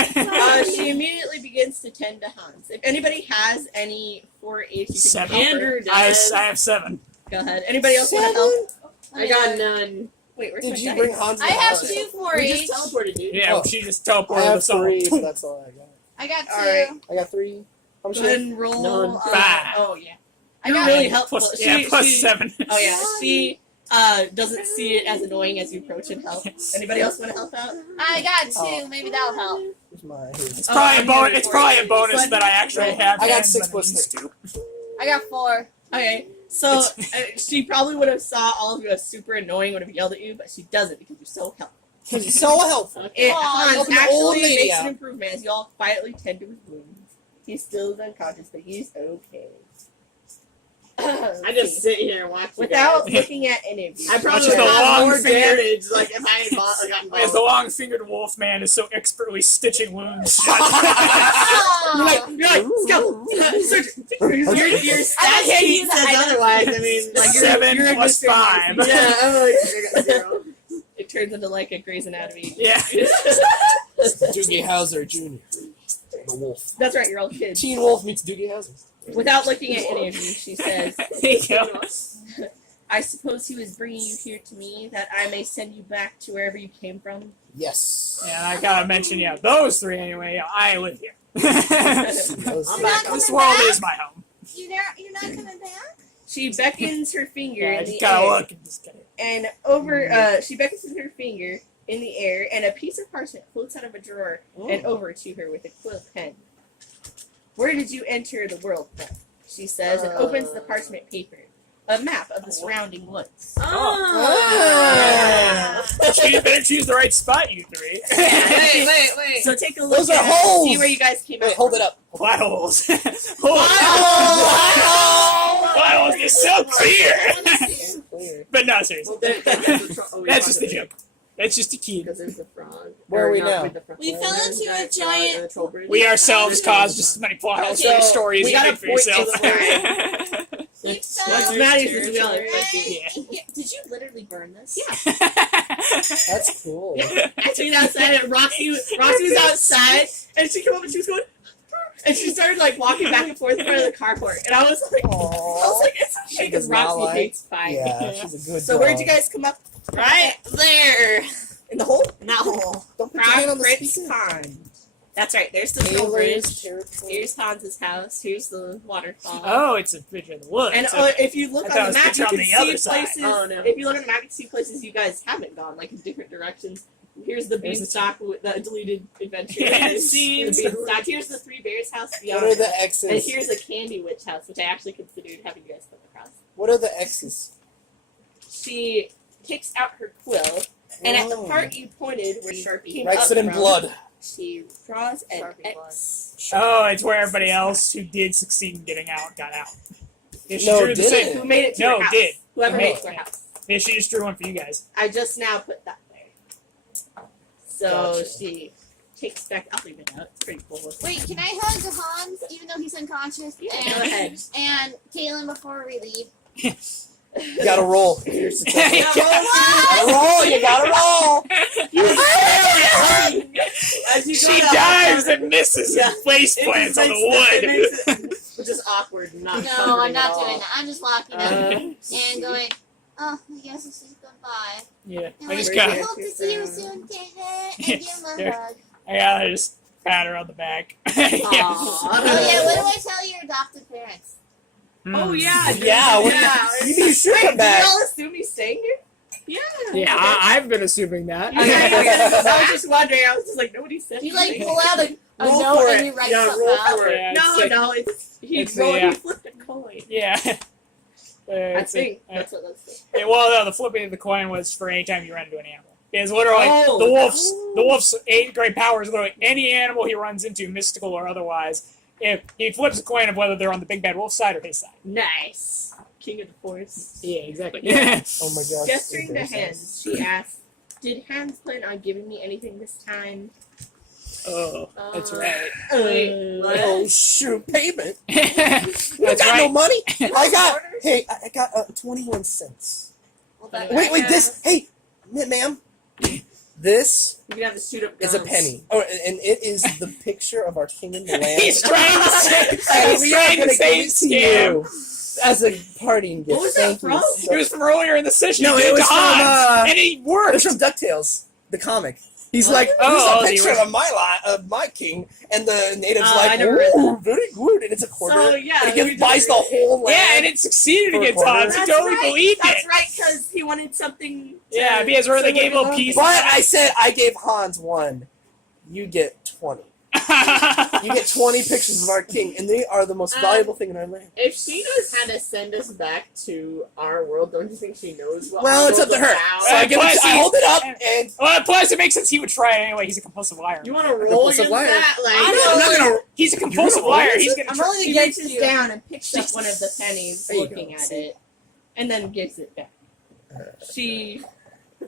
She immediately begins to tend to Hans. If anybody has any 4-H, you can 7. help her. Andrew I does. have 7. Go ahead. Anybody else want to help? I got none. Wait, where's Did my you dice? bring Hans? I in the have house? 2 We 4-H. just teleported, dude. Yeah, Oh. she just I teleported have us all. 3, but that's all I got. I got 2. All right. I got 3. I'm Go ahead sure. and roll. None. 5. Oh yeah. I You're got really helpful. Plus, She- yeah, plus she- 7. Oh yeah. She doesn't see it as annoying as you approach and help. Anybody else want to help out? I got 2. Oh. Maybe that'll help. Here's my. It's Oh, probably, I'm a, bon- gonna it's report probably it. a bonus But- that I actually have. I got hands 6 than I plus used 3. to. I got 4. Okay. So she probably would have saw all of you as super annoying, would have yelled at you, but she doesn't because you're so helpful. Because he's so helpful. It, Aw, Hans open the old actually lady makes out. an improvement as you all quietly tend to his wounds. He still is unconscious, but he's okay. I just sit here and watch you Without guys. looking at any of you. I probably Watch would the have long more finger. damage like if I had gotten As the long-fingered wolf man is so expertly stitching wounds shut. Oh. You're like, go! Surgeon! Your That stats sheet sheet says otherwise. I mean, Like, you're- 7 you're a plus good 5. surgeon. yeah, I'm like, I got 0. It turns into like a Grey's Anatomy. Yeah. Doogie Howser Jr. The wolf. That's right, you're all kids. Teen Wolf meets Doogie Howser. Without looking at any of you, she says, There you go. I suppose he was bringing you here to me that I may send you back to wherever you came from. Yes. Yeah, I gotta mention, yeah, those 3 anyway. I live here. This You're not coming world back? is my home. You're not coming back? She beckons her finger Yeah, I in just the gotta air, look and just get it. and over she beckons with her finger in the air, and a piece of parchment floats out of a drawer and over to her with a quill pen. Where did you enter the world from? She says, and opens the parchment paper. A map of the surrounding woods. You better choose the right spot, you three. Wait. So take a look Those are at holes! see where you guys came Wait, out. hold it up. Plot holes. Plot Plot holes is so clear. Clear. But no, seriously. That's just a joke. That's just a key. Because there's the frog. Where are we Or not now? with the frog. We fell into a giant. troll bridge. We ourselves caused just as many plot holes for Okay, the stories we you gotta did for point to yourself. We What's fell. What's your matters is we all territory? Yeah. Did you literally burn this? Yeah. That's cool. I took it outside, and Roxy was outside, and she came up and she was going, and she started like walking back and forth in front of the carport, and I was like, it's okay She because does not Roxy like- hates fire. Yeah, she's a good So where'd you guys come up? Right there. In the hole? In that hole. Don't put your hand on Frog the Prince speaker. Pond. That's right. There's the troll bridge. Taylor's territory. Here's Hans's house. Here's the waterfall. Oh, it's a picture of the woods. And So- if you look I thought on it the was map, you picture on can the other see side. places. Oh, no. If you look on the map, you can see places you guys haven't gone, like in different directions. Here's the There's the- beanstalk with the deleted adventure. Yeah, Here's the scenes. beanstalk. Here's the Three Bears house What beyond. are the And X's? here's a Candy Witch house, which I actually considered having you guys come across. What are the X's? She takes out her quill, and at the Oh. part you pointed where Sharpie came Writes up it in from, blood. she draws an Sharpie X. Oh, it's where everybody else who did succeed in getting out got out. Yeah, she No, drew the didn't. same. Who made it to No, her house? did. Whoever No. made it to her house. Yeah, she just drew one for you guys. I just now put that there. So Gotcha. she takes back. I'll leave it out. It's pretty cool. Wait, can I hug Hans even though he's unconscious? Yeah, and, go ahead. And Kaylin before we leave. You gotta roll. Here's the Yeah. You gotta roll. You gotta roll. As you She go down- dives and misses Yeah. and face It plants on just the wood. makes it, which is awkward. Not No, comforting I'm not at all. doing that. I'm just walking up and going, oh, I guess this is goodbye. Yeah, And I just like, got. I hope to see you soon, Caitlin. And give him a There. hug. I gotta just pat her on the back. Yeah. Oh yeah, what do I tell your adopted parents? Oh yeah, Yeah, what- you should come Do back. y'all assume he's staying here? Yeah. Yeah, I've been assuming that. I was just wondering. I was just like, nobody said. Do you like anything. pull out a Roll note for and it. you write Yeah, something roll out? for it. Yeah, No, it's no, it's he it's rolled. yeah. He flipped a coin. Yeah. I It's think a- that's what that's. Yeah, well, no, the flipping of the coin was for any time you run into an animal. It's literally Oh. the wolf's 8th grade power is literally any animal he runs into, mystical or otherwise. If he flips a coin of whether they're on the big bad wolf side or his side. Nice. King of the Force. Yeah, exactly. Oh my gosh. Gesturing to Hans, she asks, "Did Hans plan on giving me anything this time?" Oh, that's right. Wait, what? Oh shoot! Payment. You That's got no right. money. I got. Hey, I got 21 cents. Well, that- Wait. This. Hey, ma'am. This You can have to shoot up is a guns. penny. Oh, and it is the picture of our king and the land. He's trying to say, And he's we are trying gonna to say give it to you as a parting gift. What was that Thank you. from? so- It was from earlier in the session. No, he it did was to from, Hans, and it It worked. was from DuckTales, the comic. He's What? like, Oh, here's the a picture original. of my king, and the native's Oh, I like, never read ooh, very good, and it's a quarter, So yeah, and he we buys the just- whole land. Yeah, and it succeeded For a against quarter. Hans. He That's totally right. believed That's it. right, because he wanted something. To Yeah, because where they gave little pieces. But I said I gave Hans one. You get 20. You get 20 pictures of our king, and they are the most valuable thing in our land. If she knows how to send us back to our world, don't you think she knows what Well, our it's up to world's her. about? So I give it. Plus, I hold it up, and Well, plus it makes sense he would try it anyway. He's a compulsive liar. You want to roll Compulsive against liar. that? Like, I'm not gonna. He's a compulsive liar. He's gonna I'm try. rolling She against reaches you. down and picks up one of the pennies, There you looking go. at See? it, and then gives it back. She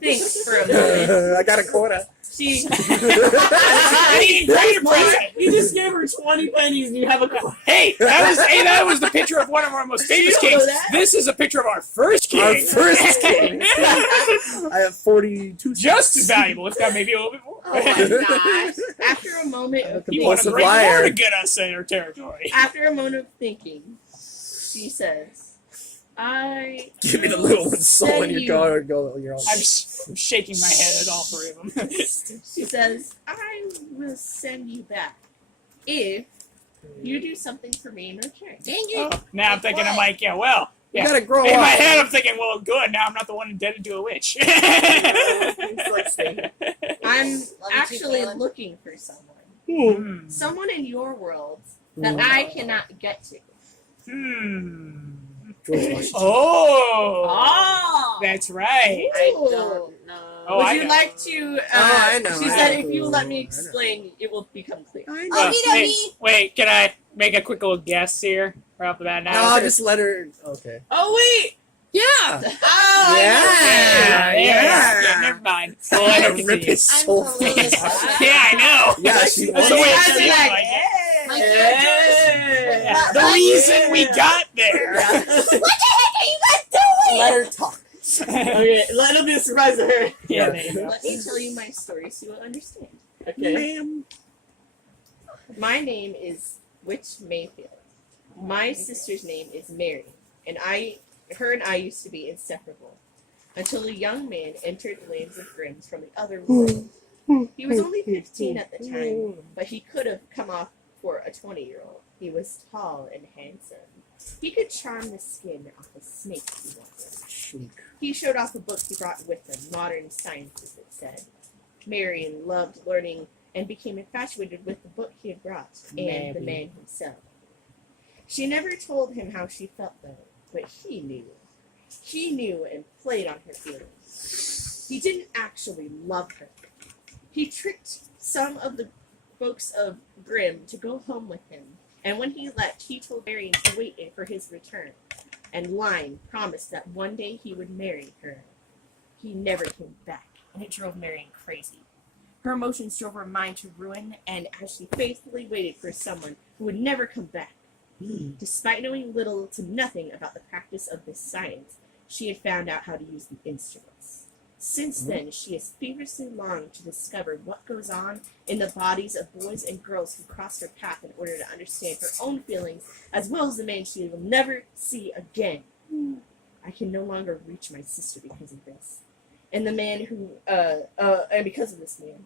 thinks for a moment. I got a quota. She. Any greater present. you just gave her 20 pennies and you have a coin. Hey, that was the picture of one of our most famous You know kings. that? This is a picture of our first king. Our first king. I have 42. Just as valuable, if not maybe a little bit more. Oh my gosh! After a moment of He wanted to Compulsive bring more liar. to get us in our territory. after a moment of thinking, she says, "I Give me the little one's soul Send in your you- car. Go. You're all. I'm shaking my head at all three of them. She says, "I will send you back if you do something for me in return. Dang it. Oh, now I'm thinking, I'm like, yeah, well. You Yeah. gotta grow In up. my head, I'm thinking, well, good. Now I'm not the one indebted to a witch. I'm you, actually Caleb. looking for someone. Hmm. Someone in your world that Hmm. I cannot get to. George Washington. Oh, Oh! that's right. I don't know. Oh, Would I you know. like to? I know, She I said, know. if you let me I know. explain, it will become clear. I Okie Hey, dokie. wait, can I make a quick little guess here? Right off the bat now? No, just let her. Okay. Oh wait! Yeah. Oh, Yeah, never mind. Well, I Rip don't rip his I'm soul. totally fast. Yeah, I know. Yeah, she That's was. the way it Guys seemed are like, like it. My hey. Yeah. The reason we got there. What the heck are you guys doing? Let her talk. Okay, let him be a surprise to her. Yeah, there you go. Let me tell you my story so you'll understand. Okay. Ma'am. My name is Witch Mayfield. My sister's name is Mary, and her and I used to be inseparable until a young man entered the lands of Grimm's from the other world. He was only 15 at the time, but he could have come off for a 20-year-old. He was tall and handsome. He could charm the skin off a snake if he wanted. He showed off a book he brought with him, Modern Sciences, it said. Marion loved learning and became infatuated with the book he had brought and the man himself. She never told him how she felt, though, but he knew. He knew and played on her feelings. He didn't actually love her. He tricked some of the folks of Grimm to go home with him, and when he left, he told Marion to wait for his return, and lying, promised that one day he would marry her. He never came back, and it drove Marion crazy. Her emotions drove her mind to ruin, and as she faithfully waited for someone who would never come back, despite knowing little to nothing about the practice of this science, she had found out how to use the instruments. Since then, she has feverishly longed to discover what goes on in the bodies of boys and girls who cross her path in order to understand her own feelings, as well as the man she will never see again. I can no longer reach my sister because of this. And the man who, and because of this man.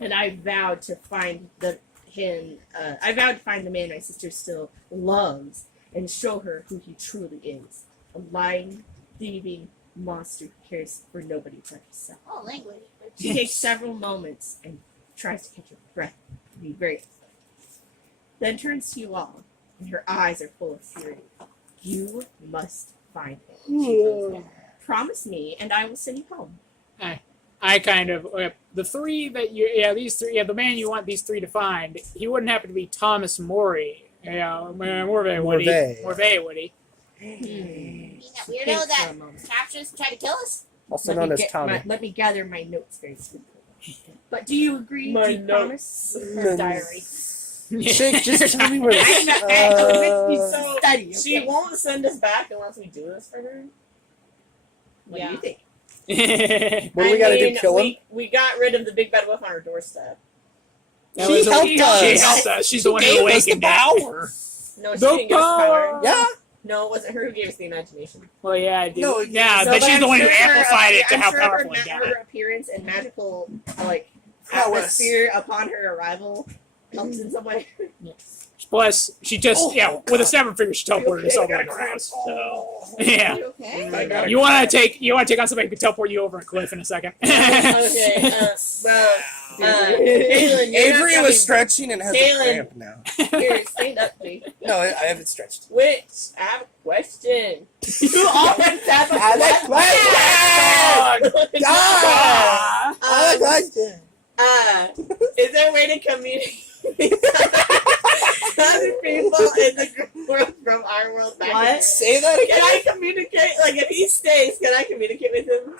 And I vowed to find the man my sister still loves and show her who he truly is. A lying, thieving monster who cares for nobody but himself. Oh, language. She takes several moments and tries to catch her breath to be very then turns to you all, and her eyes are full of fury. You must find him. She goes down. Promise me, and I will send you home. I kind of the three that these three the man you want these three to find, he wouldn't happen to be Thomas Morey. Morvay would he? Morvay would he? Being that weirdo Think for that a moment. captures tried to kill us? Also known as Tommy. Let me gather my notes very quickly. But do you agree? My do you promise? notes. Diary. Shake, just tell me where. So study. She Okay. won't send us back unless we do this for her. What do you think? What do we gotta do? Kill him? We got rid of the big bad wolf on our doorstep. That She was helped she us. helped us. She's the one who Gave us the awakened it. power. No, she The didn't give us power. Yeah. No, it wasn't her who gave us the imagination. Well, yeah, I do. No, yeah, So, but she's I'm the one who sure her- amplified it to I'm how sure powerful it got. her appearance and magical Prowess. atmosphere upon her arrival helps in some way. Plus, she just with a seven figure, she teleported herself on the ground. So yeah, You okay? God. you want to take on somebody who can teleport you over a cliff in a second. Okay, well, Kaylin, you're Avery not was stretching and has a Kaylin. cramp now. coming- Here, stand up, Jake. No, I haven't stretched. Witch, I have a question. You always have a I have a question. Ah. I have a question. Is there a way to communicate with other people in the world from our world back? What? Say that Can again. I communicate? Like, if he stays, can I communicate with him?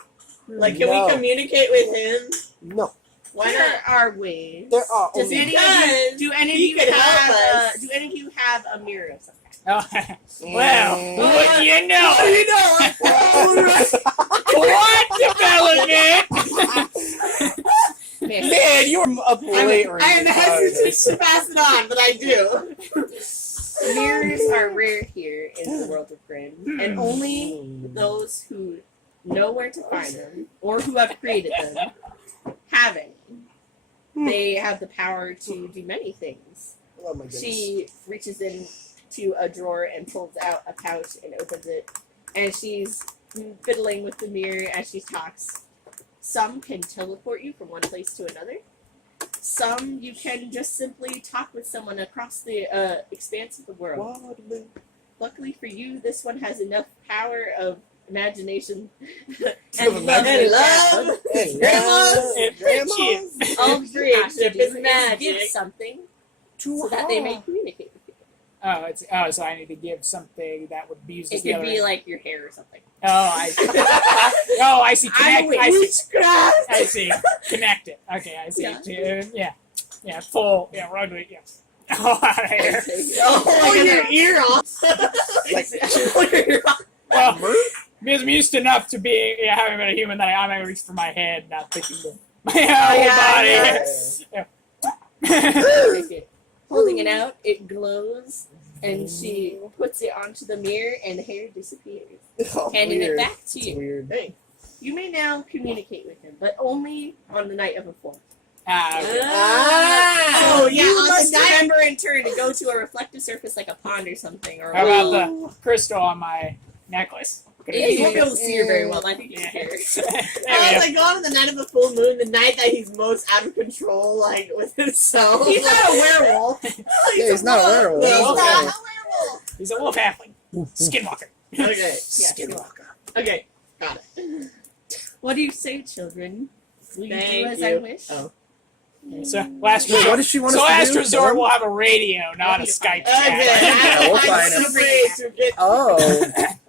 Like, can No. we communicate with him? No. Why There not? are ways. There are Does only. any Because of you, do any of he you could have help us. do any of you have a mirror of some kind? Well, what you know? you know? What development? Man, Man, you were up late. I am hesitant to pass it on, but I do. Mirrors are rare here in the world of Grimm, and only those who know where to find them or who have created them have any. They have the power to do many things. Oh my goodness. She reaches into a drawer and pulls out a pouch and opens it, and she's fiddling with the mirror as she talks. Some can teleport you from one place to another. Some you can just simply talk with someone across the expanse of the world. Luckily for you, this one has enough power of imagination and love. And Grandmas. All three have to Friendship do is is magic. give something so that they may communicate with you. So I need to give something that would be used It as the could other be end. like your hair or something. Oh, I see. Oh, I see. Connect. I see. Connect it. Okay, I see. Yeah. Full. Yeah. Rugby. Yeah. Oh, out of here. Oh, your ear off. Well, because I'm used enough to be having been a human that I might reach for my head, not thinking of my whole body. Holding it out, it glows, and she puts it onto the mirror, and the hair disappears. Handing it back to you. Weird. You may now communicate with him, but only on the night of a form. Okay. So yeah, you on the must night- remember in turn to go to a reflective surface like a pond or something, or How about the crystal on my necklace? yeah, you won't be able to see her very well. But I think you Yeah. can. I was like, go on the night of the full moon, the night that he's most out of control, like with himself. He's not a werewolf. Yeah, he's not a werewolf. He's He's wolf. not a werewolf. He's a wolf halfling. Skinwalker. Okay. Skinwalker. Okay. Got it. What do you say, children? Will you do Thank as you. I wish? Oh. So last Wait, resort. what does she want So us to last do? resort, we'll have a radio, not a Okay. Skype Okay. chat. Yeah, we'll I'm find him. afraid to get. Oh.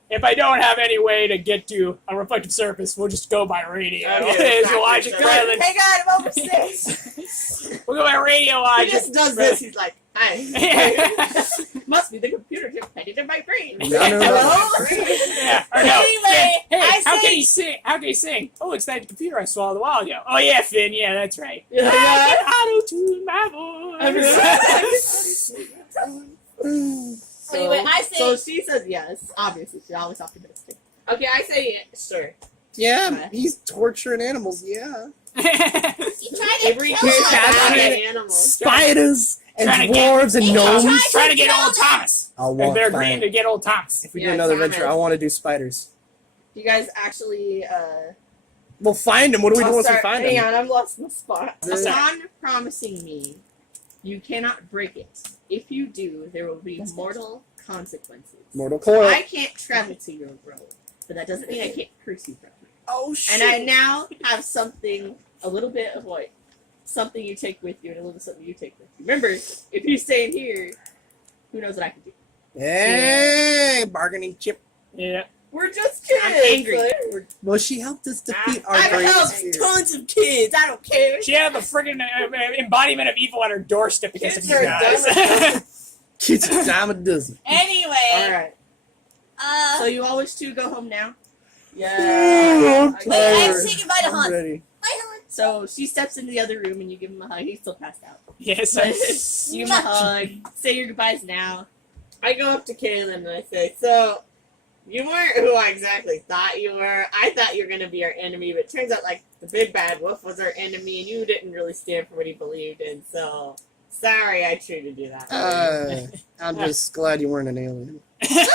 If I don't have any way to get to a reflective surface, we'll just go by radio. Okay. It's logic Right. rather than Hey God, I'm over 6. we'll go by radio He logic. just does this. He's like, hi. Yeah. Must be the computer chip fed in my brain. No. Yeah. Or no. Anyway, Finn, hey, I how say- can he sing? How can he sing? Oh, it's that computer I swallowed a while ago. Oh yeah, Finn. Yeah, that's right. Yeah. I can auto-tune my voice. Anyway, I say So she says yes. Obviously, she's always optimistic. Okay, I say sure. Yeah, he's torturing animals, yeah. you try to Avery kill cares him. about Fascinating. animals. Spiders and Trying to get- dwarves and gnomes. Trying to get old Thomas. I'll If walk they're by agreeing it. to get old Thomas. If we Yeah, do another Thomas. venture, I want to do spiders. You guys actually, We'll find him. What do we do I'll once we start- find hang him? on, I'm lost in the spot. This- Upon promising me, you cannot break it. If you do, there will be mortal consequences. Mortal coil. I can't travel to your world, but that doesn't mean I can't curse you from it. Oh And I now have something, a little bit of what, something you take with you, and a little something you take with you. Remember, if you stay in here, who knows what I can do? Hey, bargaining chip. Yeah. We're just kids. I'm angry. Well, she helped us defeat our I've greatest helped fear. tons of kids. I don't care. She had the friggin' embodiment of evil at her doorstep because of Kids you are guys. dumb. Kids a dime a dozen. Anyway, All right. So uh, you all wish to go home now? Yeah. wait, I have to say goodbye to I'm Hans. ready. Bye, Hans. So she steps into the other room and you give him a hug. He's still passed out. Yes. But you give him a hug. Say your goodbyes now. I go up to Kaylin and I say, so, you weren't who I exactly thought you were. I thought you were going to be our enemy, but it turns out, like, the big bad wolf was our enemy, and you didn't really stand for what he believed in, so, sorry I treated you that way. I'm just glad you weren't an alien. That's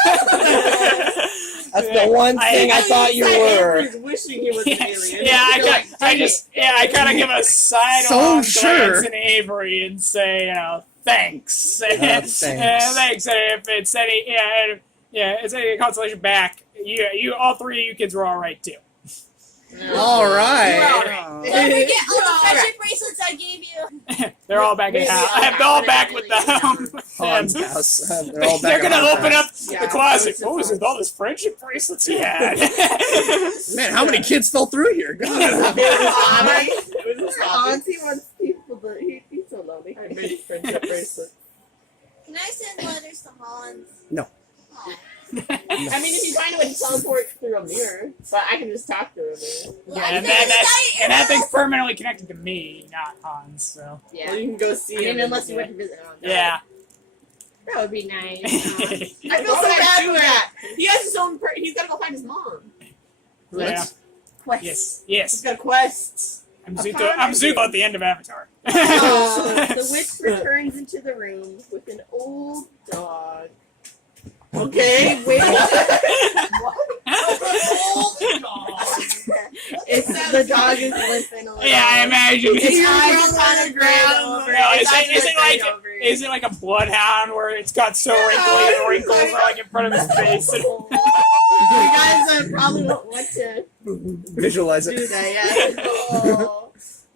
That's the one thing I thought you were. Avery's wishing he was an alien. Yeah, You're like, I kind of give a side So on sure. glance in Avery and say, thanks. Thanks. Thanks. And if it's any, it's any consolation back. You, all three of you kids were all right too. no. All right. You're all Don't forget all the friendship bracelets I gave you. They're all back in house. I have them all back with them. Hans' house. They're all back They're at gonna Hans' open house. up Yeah, the closet. that What was was with all those friendship bracelets he had? Man, how many kids fell through here? God. It was his hobby. Hans, he wants people to. He's so lonely. I made friendship bracelets. Can I send letters to Hans? No. Aw. I mean, if you find a way to teleport through a mirror, but I can just talk through a mirror. Yeah, and that thing's permanently connected to me, not Hans. So Yeah. Well, you can go see I mean, him. unless you went to visit Hans. yeah. That would be nice. I feel Why so would I bad do for that? that. He has his own. He's got to go find his mom. Yeah. Quest. Yes. He's Yes. got a quest. I'm Zuko at the end of Avatar. The witch returns into the room with an old dog. Okay, wait. The dog is limping along. Yeah, I imagine. Its eyes on the ground. Is it like a bloodhound where it's got so wrinkly and wrinkles are like in front of his face? You guys probably won't want to Visualize do it. that, yeah. Oh.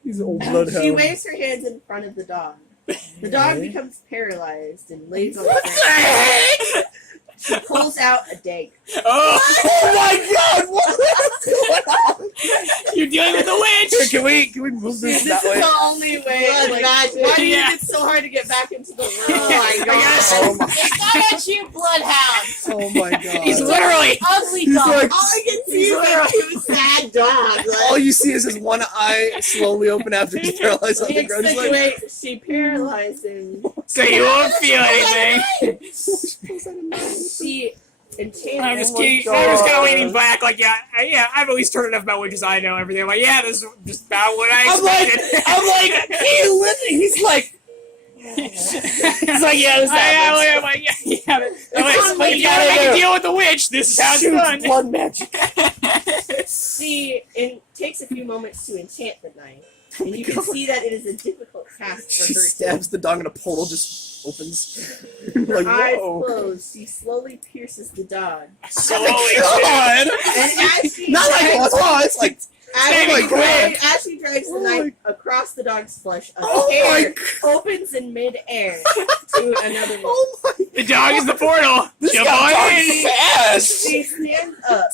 He's an old bloodhound. She waves her hands in front of the dog. The dog becomes paralyzed and lays on the ground. She pulls out a dagger. Oh, Oh my god! What is going on? you're dealing with a witch. Can we move this This that is way? the only way. Like, why do you think it's so hard to get back into the room? Oh my Yes. god. Oh my, It's not at you, bloodhound. oh my god! He's literally. Ugly He's dog. like- All I can see is like two sad dogs. Like, all you see is his one eye slowly open after he's paralyzed on She the ground. He's like, she paralyzes. So you won't feel anything. She enchants. I'm just Oh my kidding. I'm just kind God. of leaning back, like, yeah, I've at least heard enough about witches. I know everything. I'm like, yeah, this is just about what I expected. he's like, It's like, yeah, this happens. I'm like, what you you gotta gotta make a do. deal with the witch. This is how it's shoots done. blood magic. It takes a few moments to enchant the knife, and you can see that it is a difficult task for She her. stabs the dog and a portal just opens. Like, Eyes whoa. closed, she slowly pierces the dog. Slowly. God! And as she Not like drags, oh, it's like as, my she God. drags, as she drags the Oh knife across the dog's flesh, a oh my tear opens in midair to another one. oh my The dog is the portal. this Jump got on dark in. fast. She stands up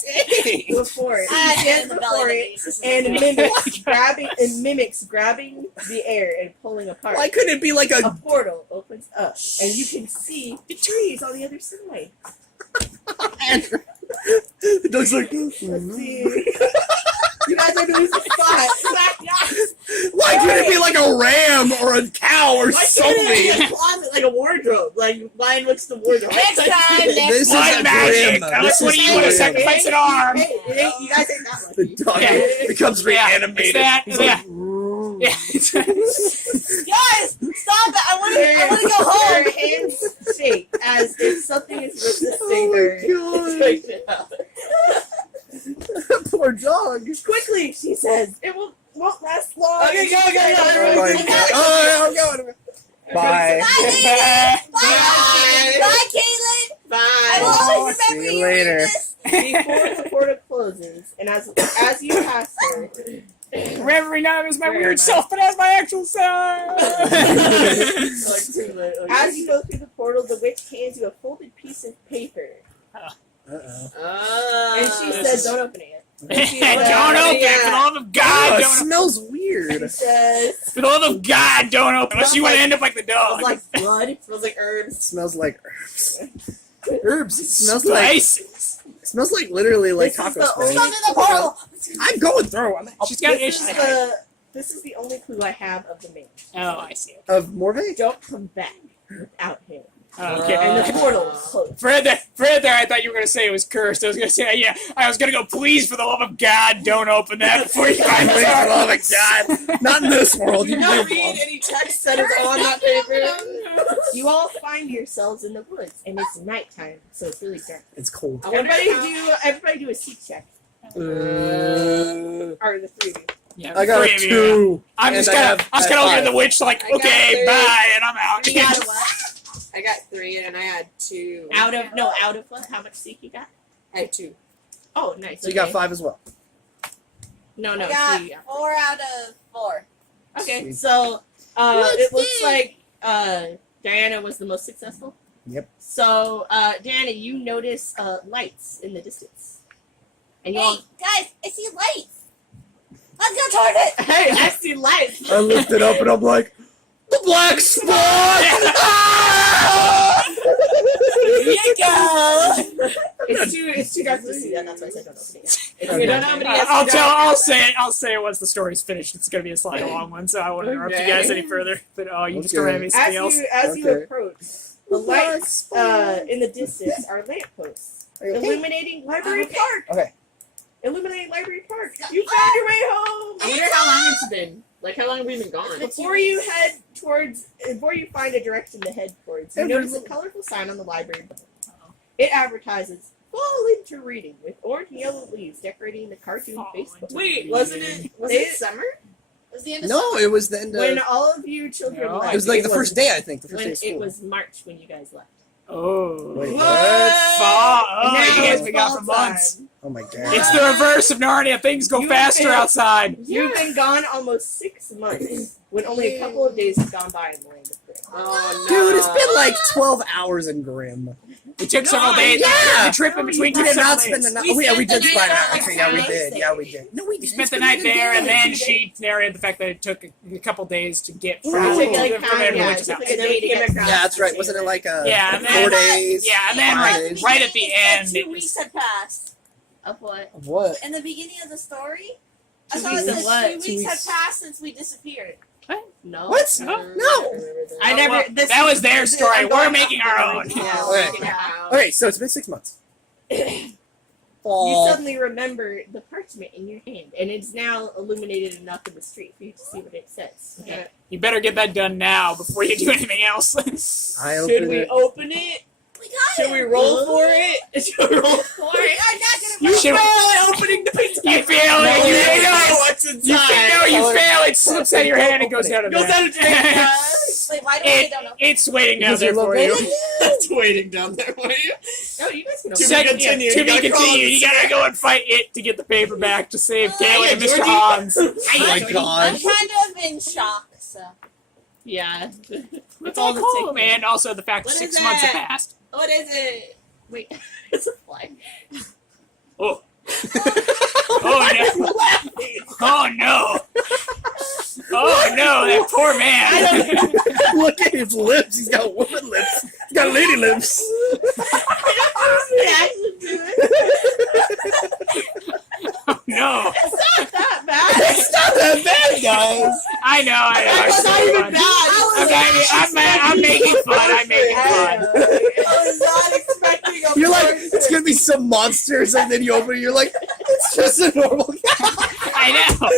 Dang. before it. Ah, She get stands in the before belly. it This is and ridiculous. mimics grabbing the air and pulling apart. Why couldn't it be like A a portal opens up, and you can see the trees on the other side. the dog's like Let's see. You guys are losing spot. why couldn't it be like a ram or a cow or why can't it be something? a closet, like a wardrobe? Like, Lion looks the wardrobe. Next time, This next is Blood a magic. Grimm. Unless This what is do you want to Grimm. sacrifice an arm? Hey, you guys ain't that The lucky. dog Yeah. becomes Yeah, reanimated. it's that, He's yeah. like, "Roo." Yeah. Guys, stop it! I want to go home. Her hands shake as if something is resisting Oh her. my Take it out. god. Poor dog. Quickly, she says. It won't last long. Okay, go. Oh my god. Oh, I'm going. Bye. Bye, Caitlin. Bye. Bye, Caitlin. I will Bye. always See remember you you. later. This. Before the portal closes, and as you pass her, Remembering not as my Where am I? weird self, but as my actual self. as you go through the portal, the witch hands you a folded piece of paper, Uh-oh. and she says, "Don't open it yet." Don't open it. For the love of God, Oh, it don't open smells She weird. says, For the love of God, don't open. Unless you want to end up like the dog. "Smells like blood." It smells like It herbs. smells like herbs. Herbs. It smells like Spices. it smells like literally like This is taco the spray. Come in the portal. I'm going through. She's got This is the only clue I have of the mage. Oh, I see. Of Morve? Don't come back without him. Oh, okay. And the portal is closed. For there, I thought you were gonna say it was cursed. I was gonna say, yeah, I was gonna go. Please, for the love of God, don't open that before you find Please, for the love of God. Not in this world. You Do not live read long. any text that is on that paper. You all find yourselves in the woods, and it's nighttime, so it's really dark. It's cold. I wonder Everybody do a seek check. Or the three of you. Yeah, I got three a of you. 2. I'm and just I gonna, have- I was I gonna have look at the 5. witch, like, I got okay, three. bye, and I'm out. You got a what? I got 3 and I had 2. Out of what? How much seek you got? I had 2. Oh, nice. So you got 5 as well. No, I so got you got 4 out of 4. Okay, so it looks like Diana was the most successful. Yep. So Diana, you notice lights in the distance, and you Hey, all. guys, I see lights. Let's go toward it. Hey, I see lights. I lift it up and I'm like, the black spot! Ah! Here you go. It's too dark to see that. That's why I said don't open it yet. If Okay. you don't know, but I'll say it once the story's finished. It's gonna be a slightly long one, so I won't interrupt you guys any further. But you just Okay. remind me of something else. As you Okay. approach, the lights in the distance are lampposts illuminating Library Park. Okay. Illuminating Library Park. You found your way home. I wonder how long it's been? Like, how long have we been gone? Before you find a direction to head towards, you notice a colorful sign on the library door. It advertises fall into reading with orange and yellow leaves decorating the cartoon Facebook. Wait, wasn't it? Was it summer? It was the end of No, it was the end of. When all of you children No, left, it was like the first day, I think. The first when day of school. it was March when you guys left. Oh. Wait, What? what? Fall. Oh, Now you guys it's been gone for fall months. time. Oh my god. It's the reverse of Narnia. Things go You faster failed. outside. You've been gone almost 6 months, when only a couple of days have gone by in the land of Grimm. Oh, no. Dude, it's been like 12 hours in Grimm. It took several days. yeah. The trip in between We took did several not spend the days. night. We Oh, yeah, we spent the did night spend out, that. like, Okay, yeah, we Friday. did. Yeah, we did. No, we We did. spent the It's been night a there, good and day. then she narrated the fact that it took a couple days to get from It took, like, from time, there to yeah, Witch's it took, House. like, a day to get across. Yeah, that's right. Wasn't it like Yeah, and 4 then- days? Yeah, and then 5 right, days? right at the end, 2 it weeks was, had passed. Of what? Of what? In the beginning of the story, I 2 thought weeks it of said what? 2 2 weeks had weeks. passed since we disappeared. No. What? No. I never. well, this that is- was their story. I'm We're going making off our the own. original. Okay. Yeah. Okay, so it's been 6 months. You Fall. suddenly remember the parchment in your hand, and it's now illuminated enough in the street for you to see what it says. Yeah. You better get that done now before you do anything else. I Should opened we it. open it? We got Should it. we roll for it? Should we roll for We it? are not gonna You roll should- for it. Opening the piece of You paper. fail No, it. You you fail know it. what's You inside. fail. You fail. It slips out of your hand and goes down to Goes there. down to drain. Wait, why don't we don't know? It's waiting down Because there you're for little you. It's waiting down there for you. No, you guys can To be open it. continued. To You be gotta crawl continued. in You the gotta sand. go and fight it to get the paper back to save Kaylee and Mr. Georgie. Hans. Oh my I'm god. kind of in shock, so. Yeah. It's all cool, man. Also, the fact that What 6 is months have that? passed. What is it? Wait, it's a fly. Oh. Oh no. Oh no. Oh no, that poor man. Look at his lips. He's got woman lips. He's got lady lips. Oh no. It's not that bad. It's not that bad, guys. I know. That's not even bad. I'm making fun. I'm making fun. I was not expecting a You're like, person. it's gonna be some monsters, and then you open it, you're like, it's just a normal guy. I know.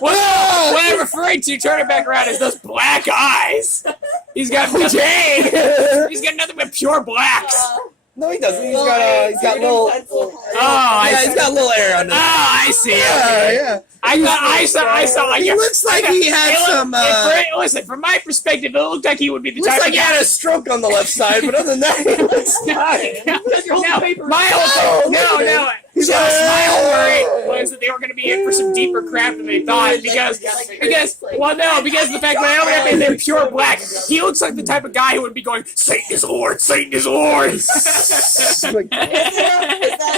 What I'm referring to, turn it back around, is those black eyes. He's got nothing. He's got nothing but pure blacks. No, he doesn't. He's got little. Oh, I Yeah, he's got a little air on Oh, it. I see. Yeah, Okay. yeah. I saw like He looks like he had some. Listen, from my perspective, it looked like he would be the Looks type like of he guy. had a stroke on the left side, but other than that, he looks My whole no. He's So like, my whole worry was that they were going to be in for some deeper crap than they thought because of the fact that they only have they're pure black. He looks like the type of guy who would be going, Satan is Lord, Satan is Lord. Is that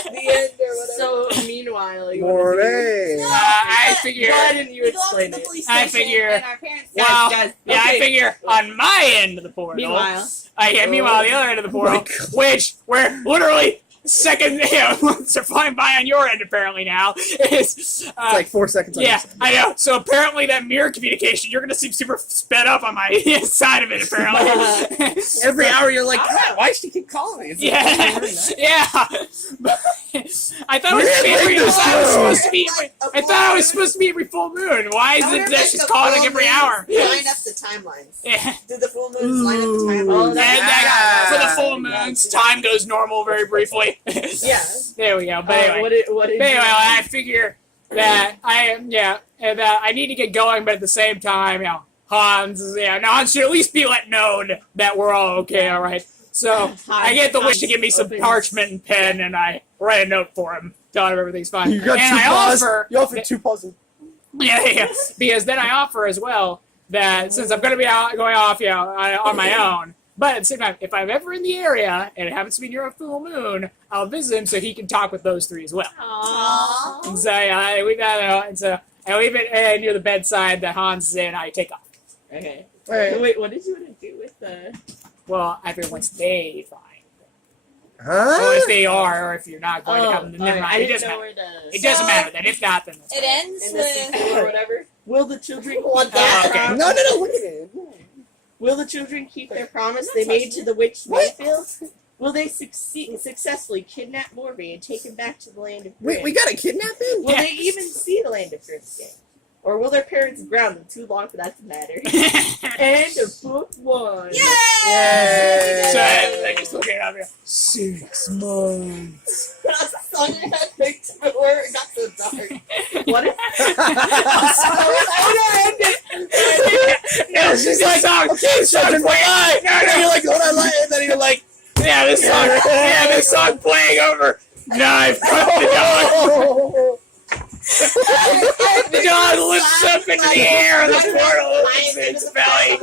the end or whatever? So, meanwhile, you Morning. No, I but figure. Why didn't you we go up to explain the it? police I station figure- and our parents Wow. Guys, Yeah, I okay. figure on my end of the portal. Meanwhile, Meanwhile, the other end of the portal, which we're literally second, months are flying by on your end apparently now. Is It's like 4 seconds. On yeah, each side. I know. So apparently that mirror communication, you're gonna seem super sped up on my side of it. Apparently. Every hour you're like, God, why does she keep calling me? It's like, Yeah, very nice. yeah. I thought it was We didn't make this supposed to be. Like a I thought it was supposed to be every full moon. Why is it that she's calling like every hour? Line up the timelines. Yeah. Did the full moons line up the Ooh. timelines? And for the full moons, time goes normal very briefly. yeah. There we go. But anyway, What did but anyway, I figure that that I need to get going, but at the same time, Hans should at least be let known that we're all okay, all right. So I get the wish to give me some parchment and pen, and I write a note for him, telling him everything's fine. You got and 2 I paws. offer, You offered 2 paws. yeah, because then I offer as well that since I'm going to be going off, on my own. But at the same time, if I'm ever in the area and it happens to be near a full moon, I'll visit him so he can talk with those 3 as well. Aww. And so I leave it near the bedside that Hans is in. I take off. Okay. Alright. Wait, what did you want to do with the? Well, I figure once they find, or Huh? if they are, or if you're not going to have them, never alright, mind. I It didn't doesn't know matter. where the. It doesn't matter then. If not, then that's It fine. ends in the sequel or with. whatever. Will the children keep What their the- promise? No, look at it. Will the children keep their promise they made to the witch Mayfield? Will they successfully kidnap Morby and take him back to the land of Grimm? Wait, we got a kidnapping? Will Yeah. they even see the land of Grimm again? Or or will their parents ground them too long for that to matter? End of book 1. Yay! So I just looking up here. 6 months. That's the song I had picked before it got so dark. What is No, she's like, okay, this song's playing. No, you're like, what I like, and then you're like, yeah, this song playing over. Knife cut the dog. The dog lifts up into the air, and the portal opens its belly.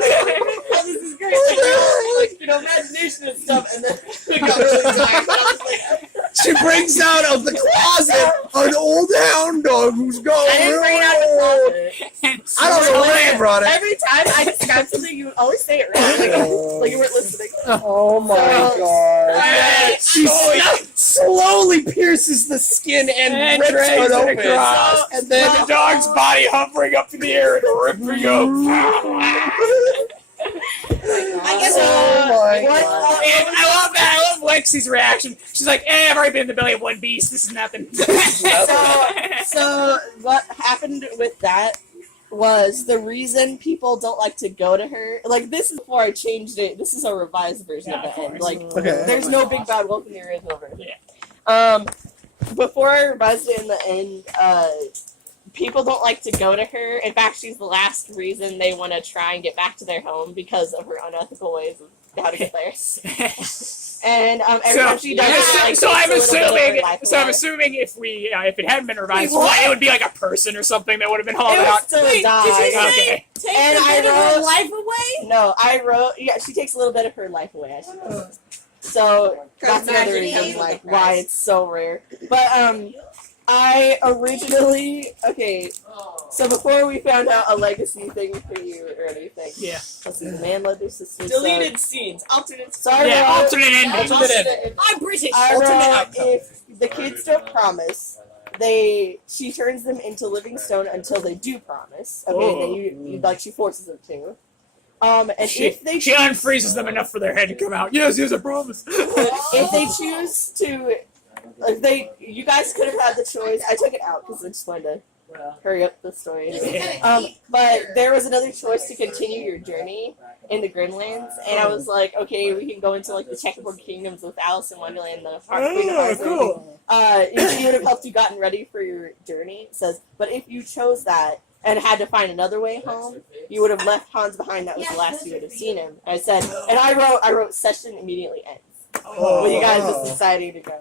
Oh, this is great. Like, imagination and stuff, and then it got really dark. And I was like, She brings out of the closet an old hound dog who's going. I didn't bring it out of the closet. I don't know where you brought it. Every time I describe something, you always say it wrong. Like you weren't listening. Oh my god. She slowly pierces the skin and rips it open. Across, and then the dog's body hovering up in the air and ripping up. I guess Oh my what- god. And I love that. I love Lexi's reaction. She's like, I've already been in the belly of one beast. This is nothing. So what happened with that was the reason people don't like to go to her. Like this is before I changed it. This is a revised version of the end. Like Okay. there's no big bad wolf in the original version. Yeah. Before I revised it in the end, people don't like to go to her. In fact, she's the last reason they want to try and get back to their home because of her unethical ways of how to get there. And every time she does it, like, so I'm takes a little bit of her assuming. life So I'm away. assuming if it hadn't been revised, Wait, what? it would be like a person or something that would have been hauled It was out. still a Wait, die. did you say Okay. take And a I bit of her wrote- life away? No, I wrote. Yeah, she takes a little bit of her life away. I suppose. So that's another reason like why it's so rare. But I originally So before we found out a legacy thing for you or anything, Yeah. this is man led their sister. Deleted scenes. Alternate So I Yeah. wrote, Alternate ending. I'm British. I Alternate wrote outcome. if the kids don't promise, she turns them into living stone until they do promise. Okay, and then you like she forces them to. And if they She unfreezes them enough for their head to come out. Yes, I promise. if they choose to, you guys could have had the choice. I took it out because I just wanted to hurry up the story. But there was another choice to continue your journey in the Grimlands, and I was like, okay, we can go into like the checkerboard kingdoms with Alice in Wonderland, the Queen of Hearts. Cool. It would have helped you gotten ready for your journey. It says, but if you chose that and had to find another way home, you would have left Hans behind. That was the last you would have seen him. I said, and I wrote session immediately ends. Well, you guys just deciding to go.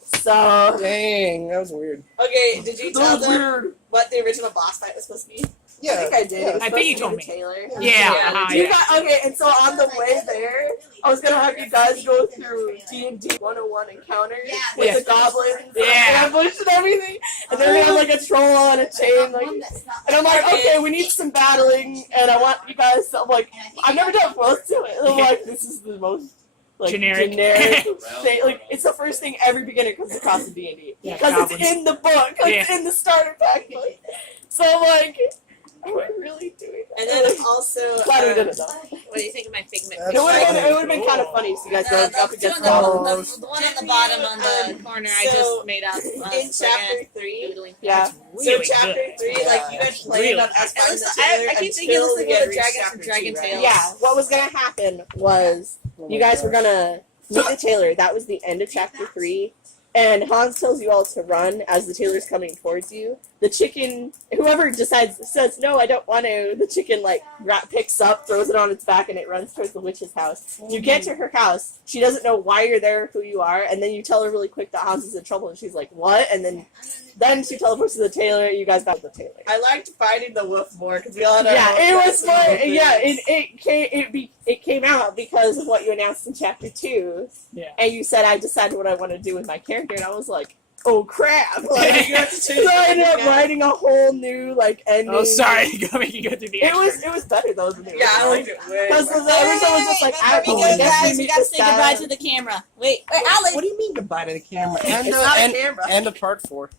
So Dang, that was weird. Okay, did you tell them what the original boss fight was supposed to be? I think I did. yeah. It was I think you supposed to told be me. the Taylor. Yeah. You got, okay, and so on the way there, I was gonna have you guys go through D&D 101 encounters with Yeah. the goblins, Yeah. and ambush and everything, and then we have like a troll on a chain, like, and I'm like, okay, we need some battling, and I want you guys. So I'm like, I've never done it before. Let's do it. And I'm like, this is the most like Generic. thing. Like, it's the first thing every beginner comes across in D&D Yeah, because goblins. it's in the book, because it's Yeah. in the starter pack book. So I'm like, are we really doing that? And then also, Glad we did it though. What do you think of my figment? That's It would have funny. been kind of funny if you guys go up The against one on the the one on the bottom on the corner, I so just made up. in chapter 3, doodling. Yeah. so chapter 3, like you had planned Really on us I, finding listen, the Taylor I keep thinking until this we is had the reached dragon from chapter Dragon 2, right? Tales. Yeah, what was gonna happen was you guys were gonna meet the Taylor. That was the end of chapter 3. And Hans tells you all to run as the Taylor's coming towards you. The chicken, whoever says, no, I don't want to, the chicken, like, picks up, throws it on its back, and it runs towards the witch's house. You get to her house. She doesn't know why you're there or who you are, and then you tell her really quick that Hans is in trouble, and she's like, what? And then she teleports to the Taylor. You guys got the Taylor. I liked fighting the wolf more because we all had our Yeah, it wolf was fights fun. and wolf Yeah, fights. it came out because of what you announced in chapter 2. Yeah. And you said I decided what I want to do with my character, and I was like, oh crap! Like, You have to choose so I ended up something now. wring a whole new like ending. Oh, sorry. You got me go through the It was better though than the Yeah, I original. liked it way Because the original was just like, I Before we don't go, know, guys, we gotta say goodbye to the camera. Wait, Alex. What do you mean goodbye to the camera? It's not a camera. End of part 4.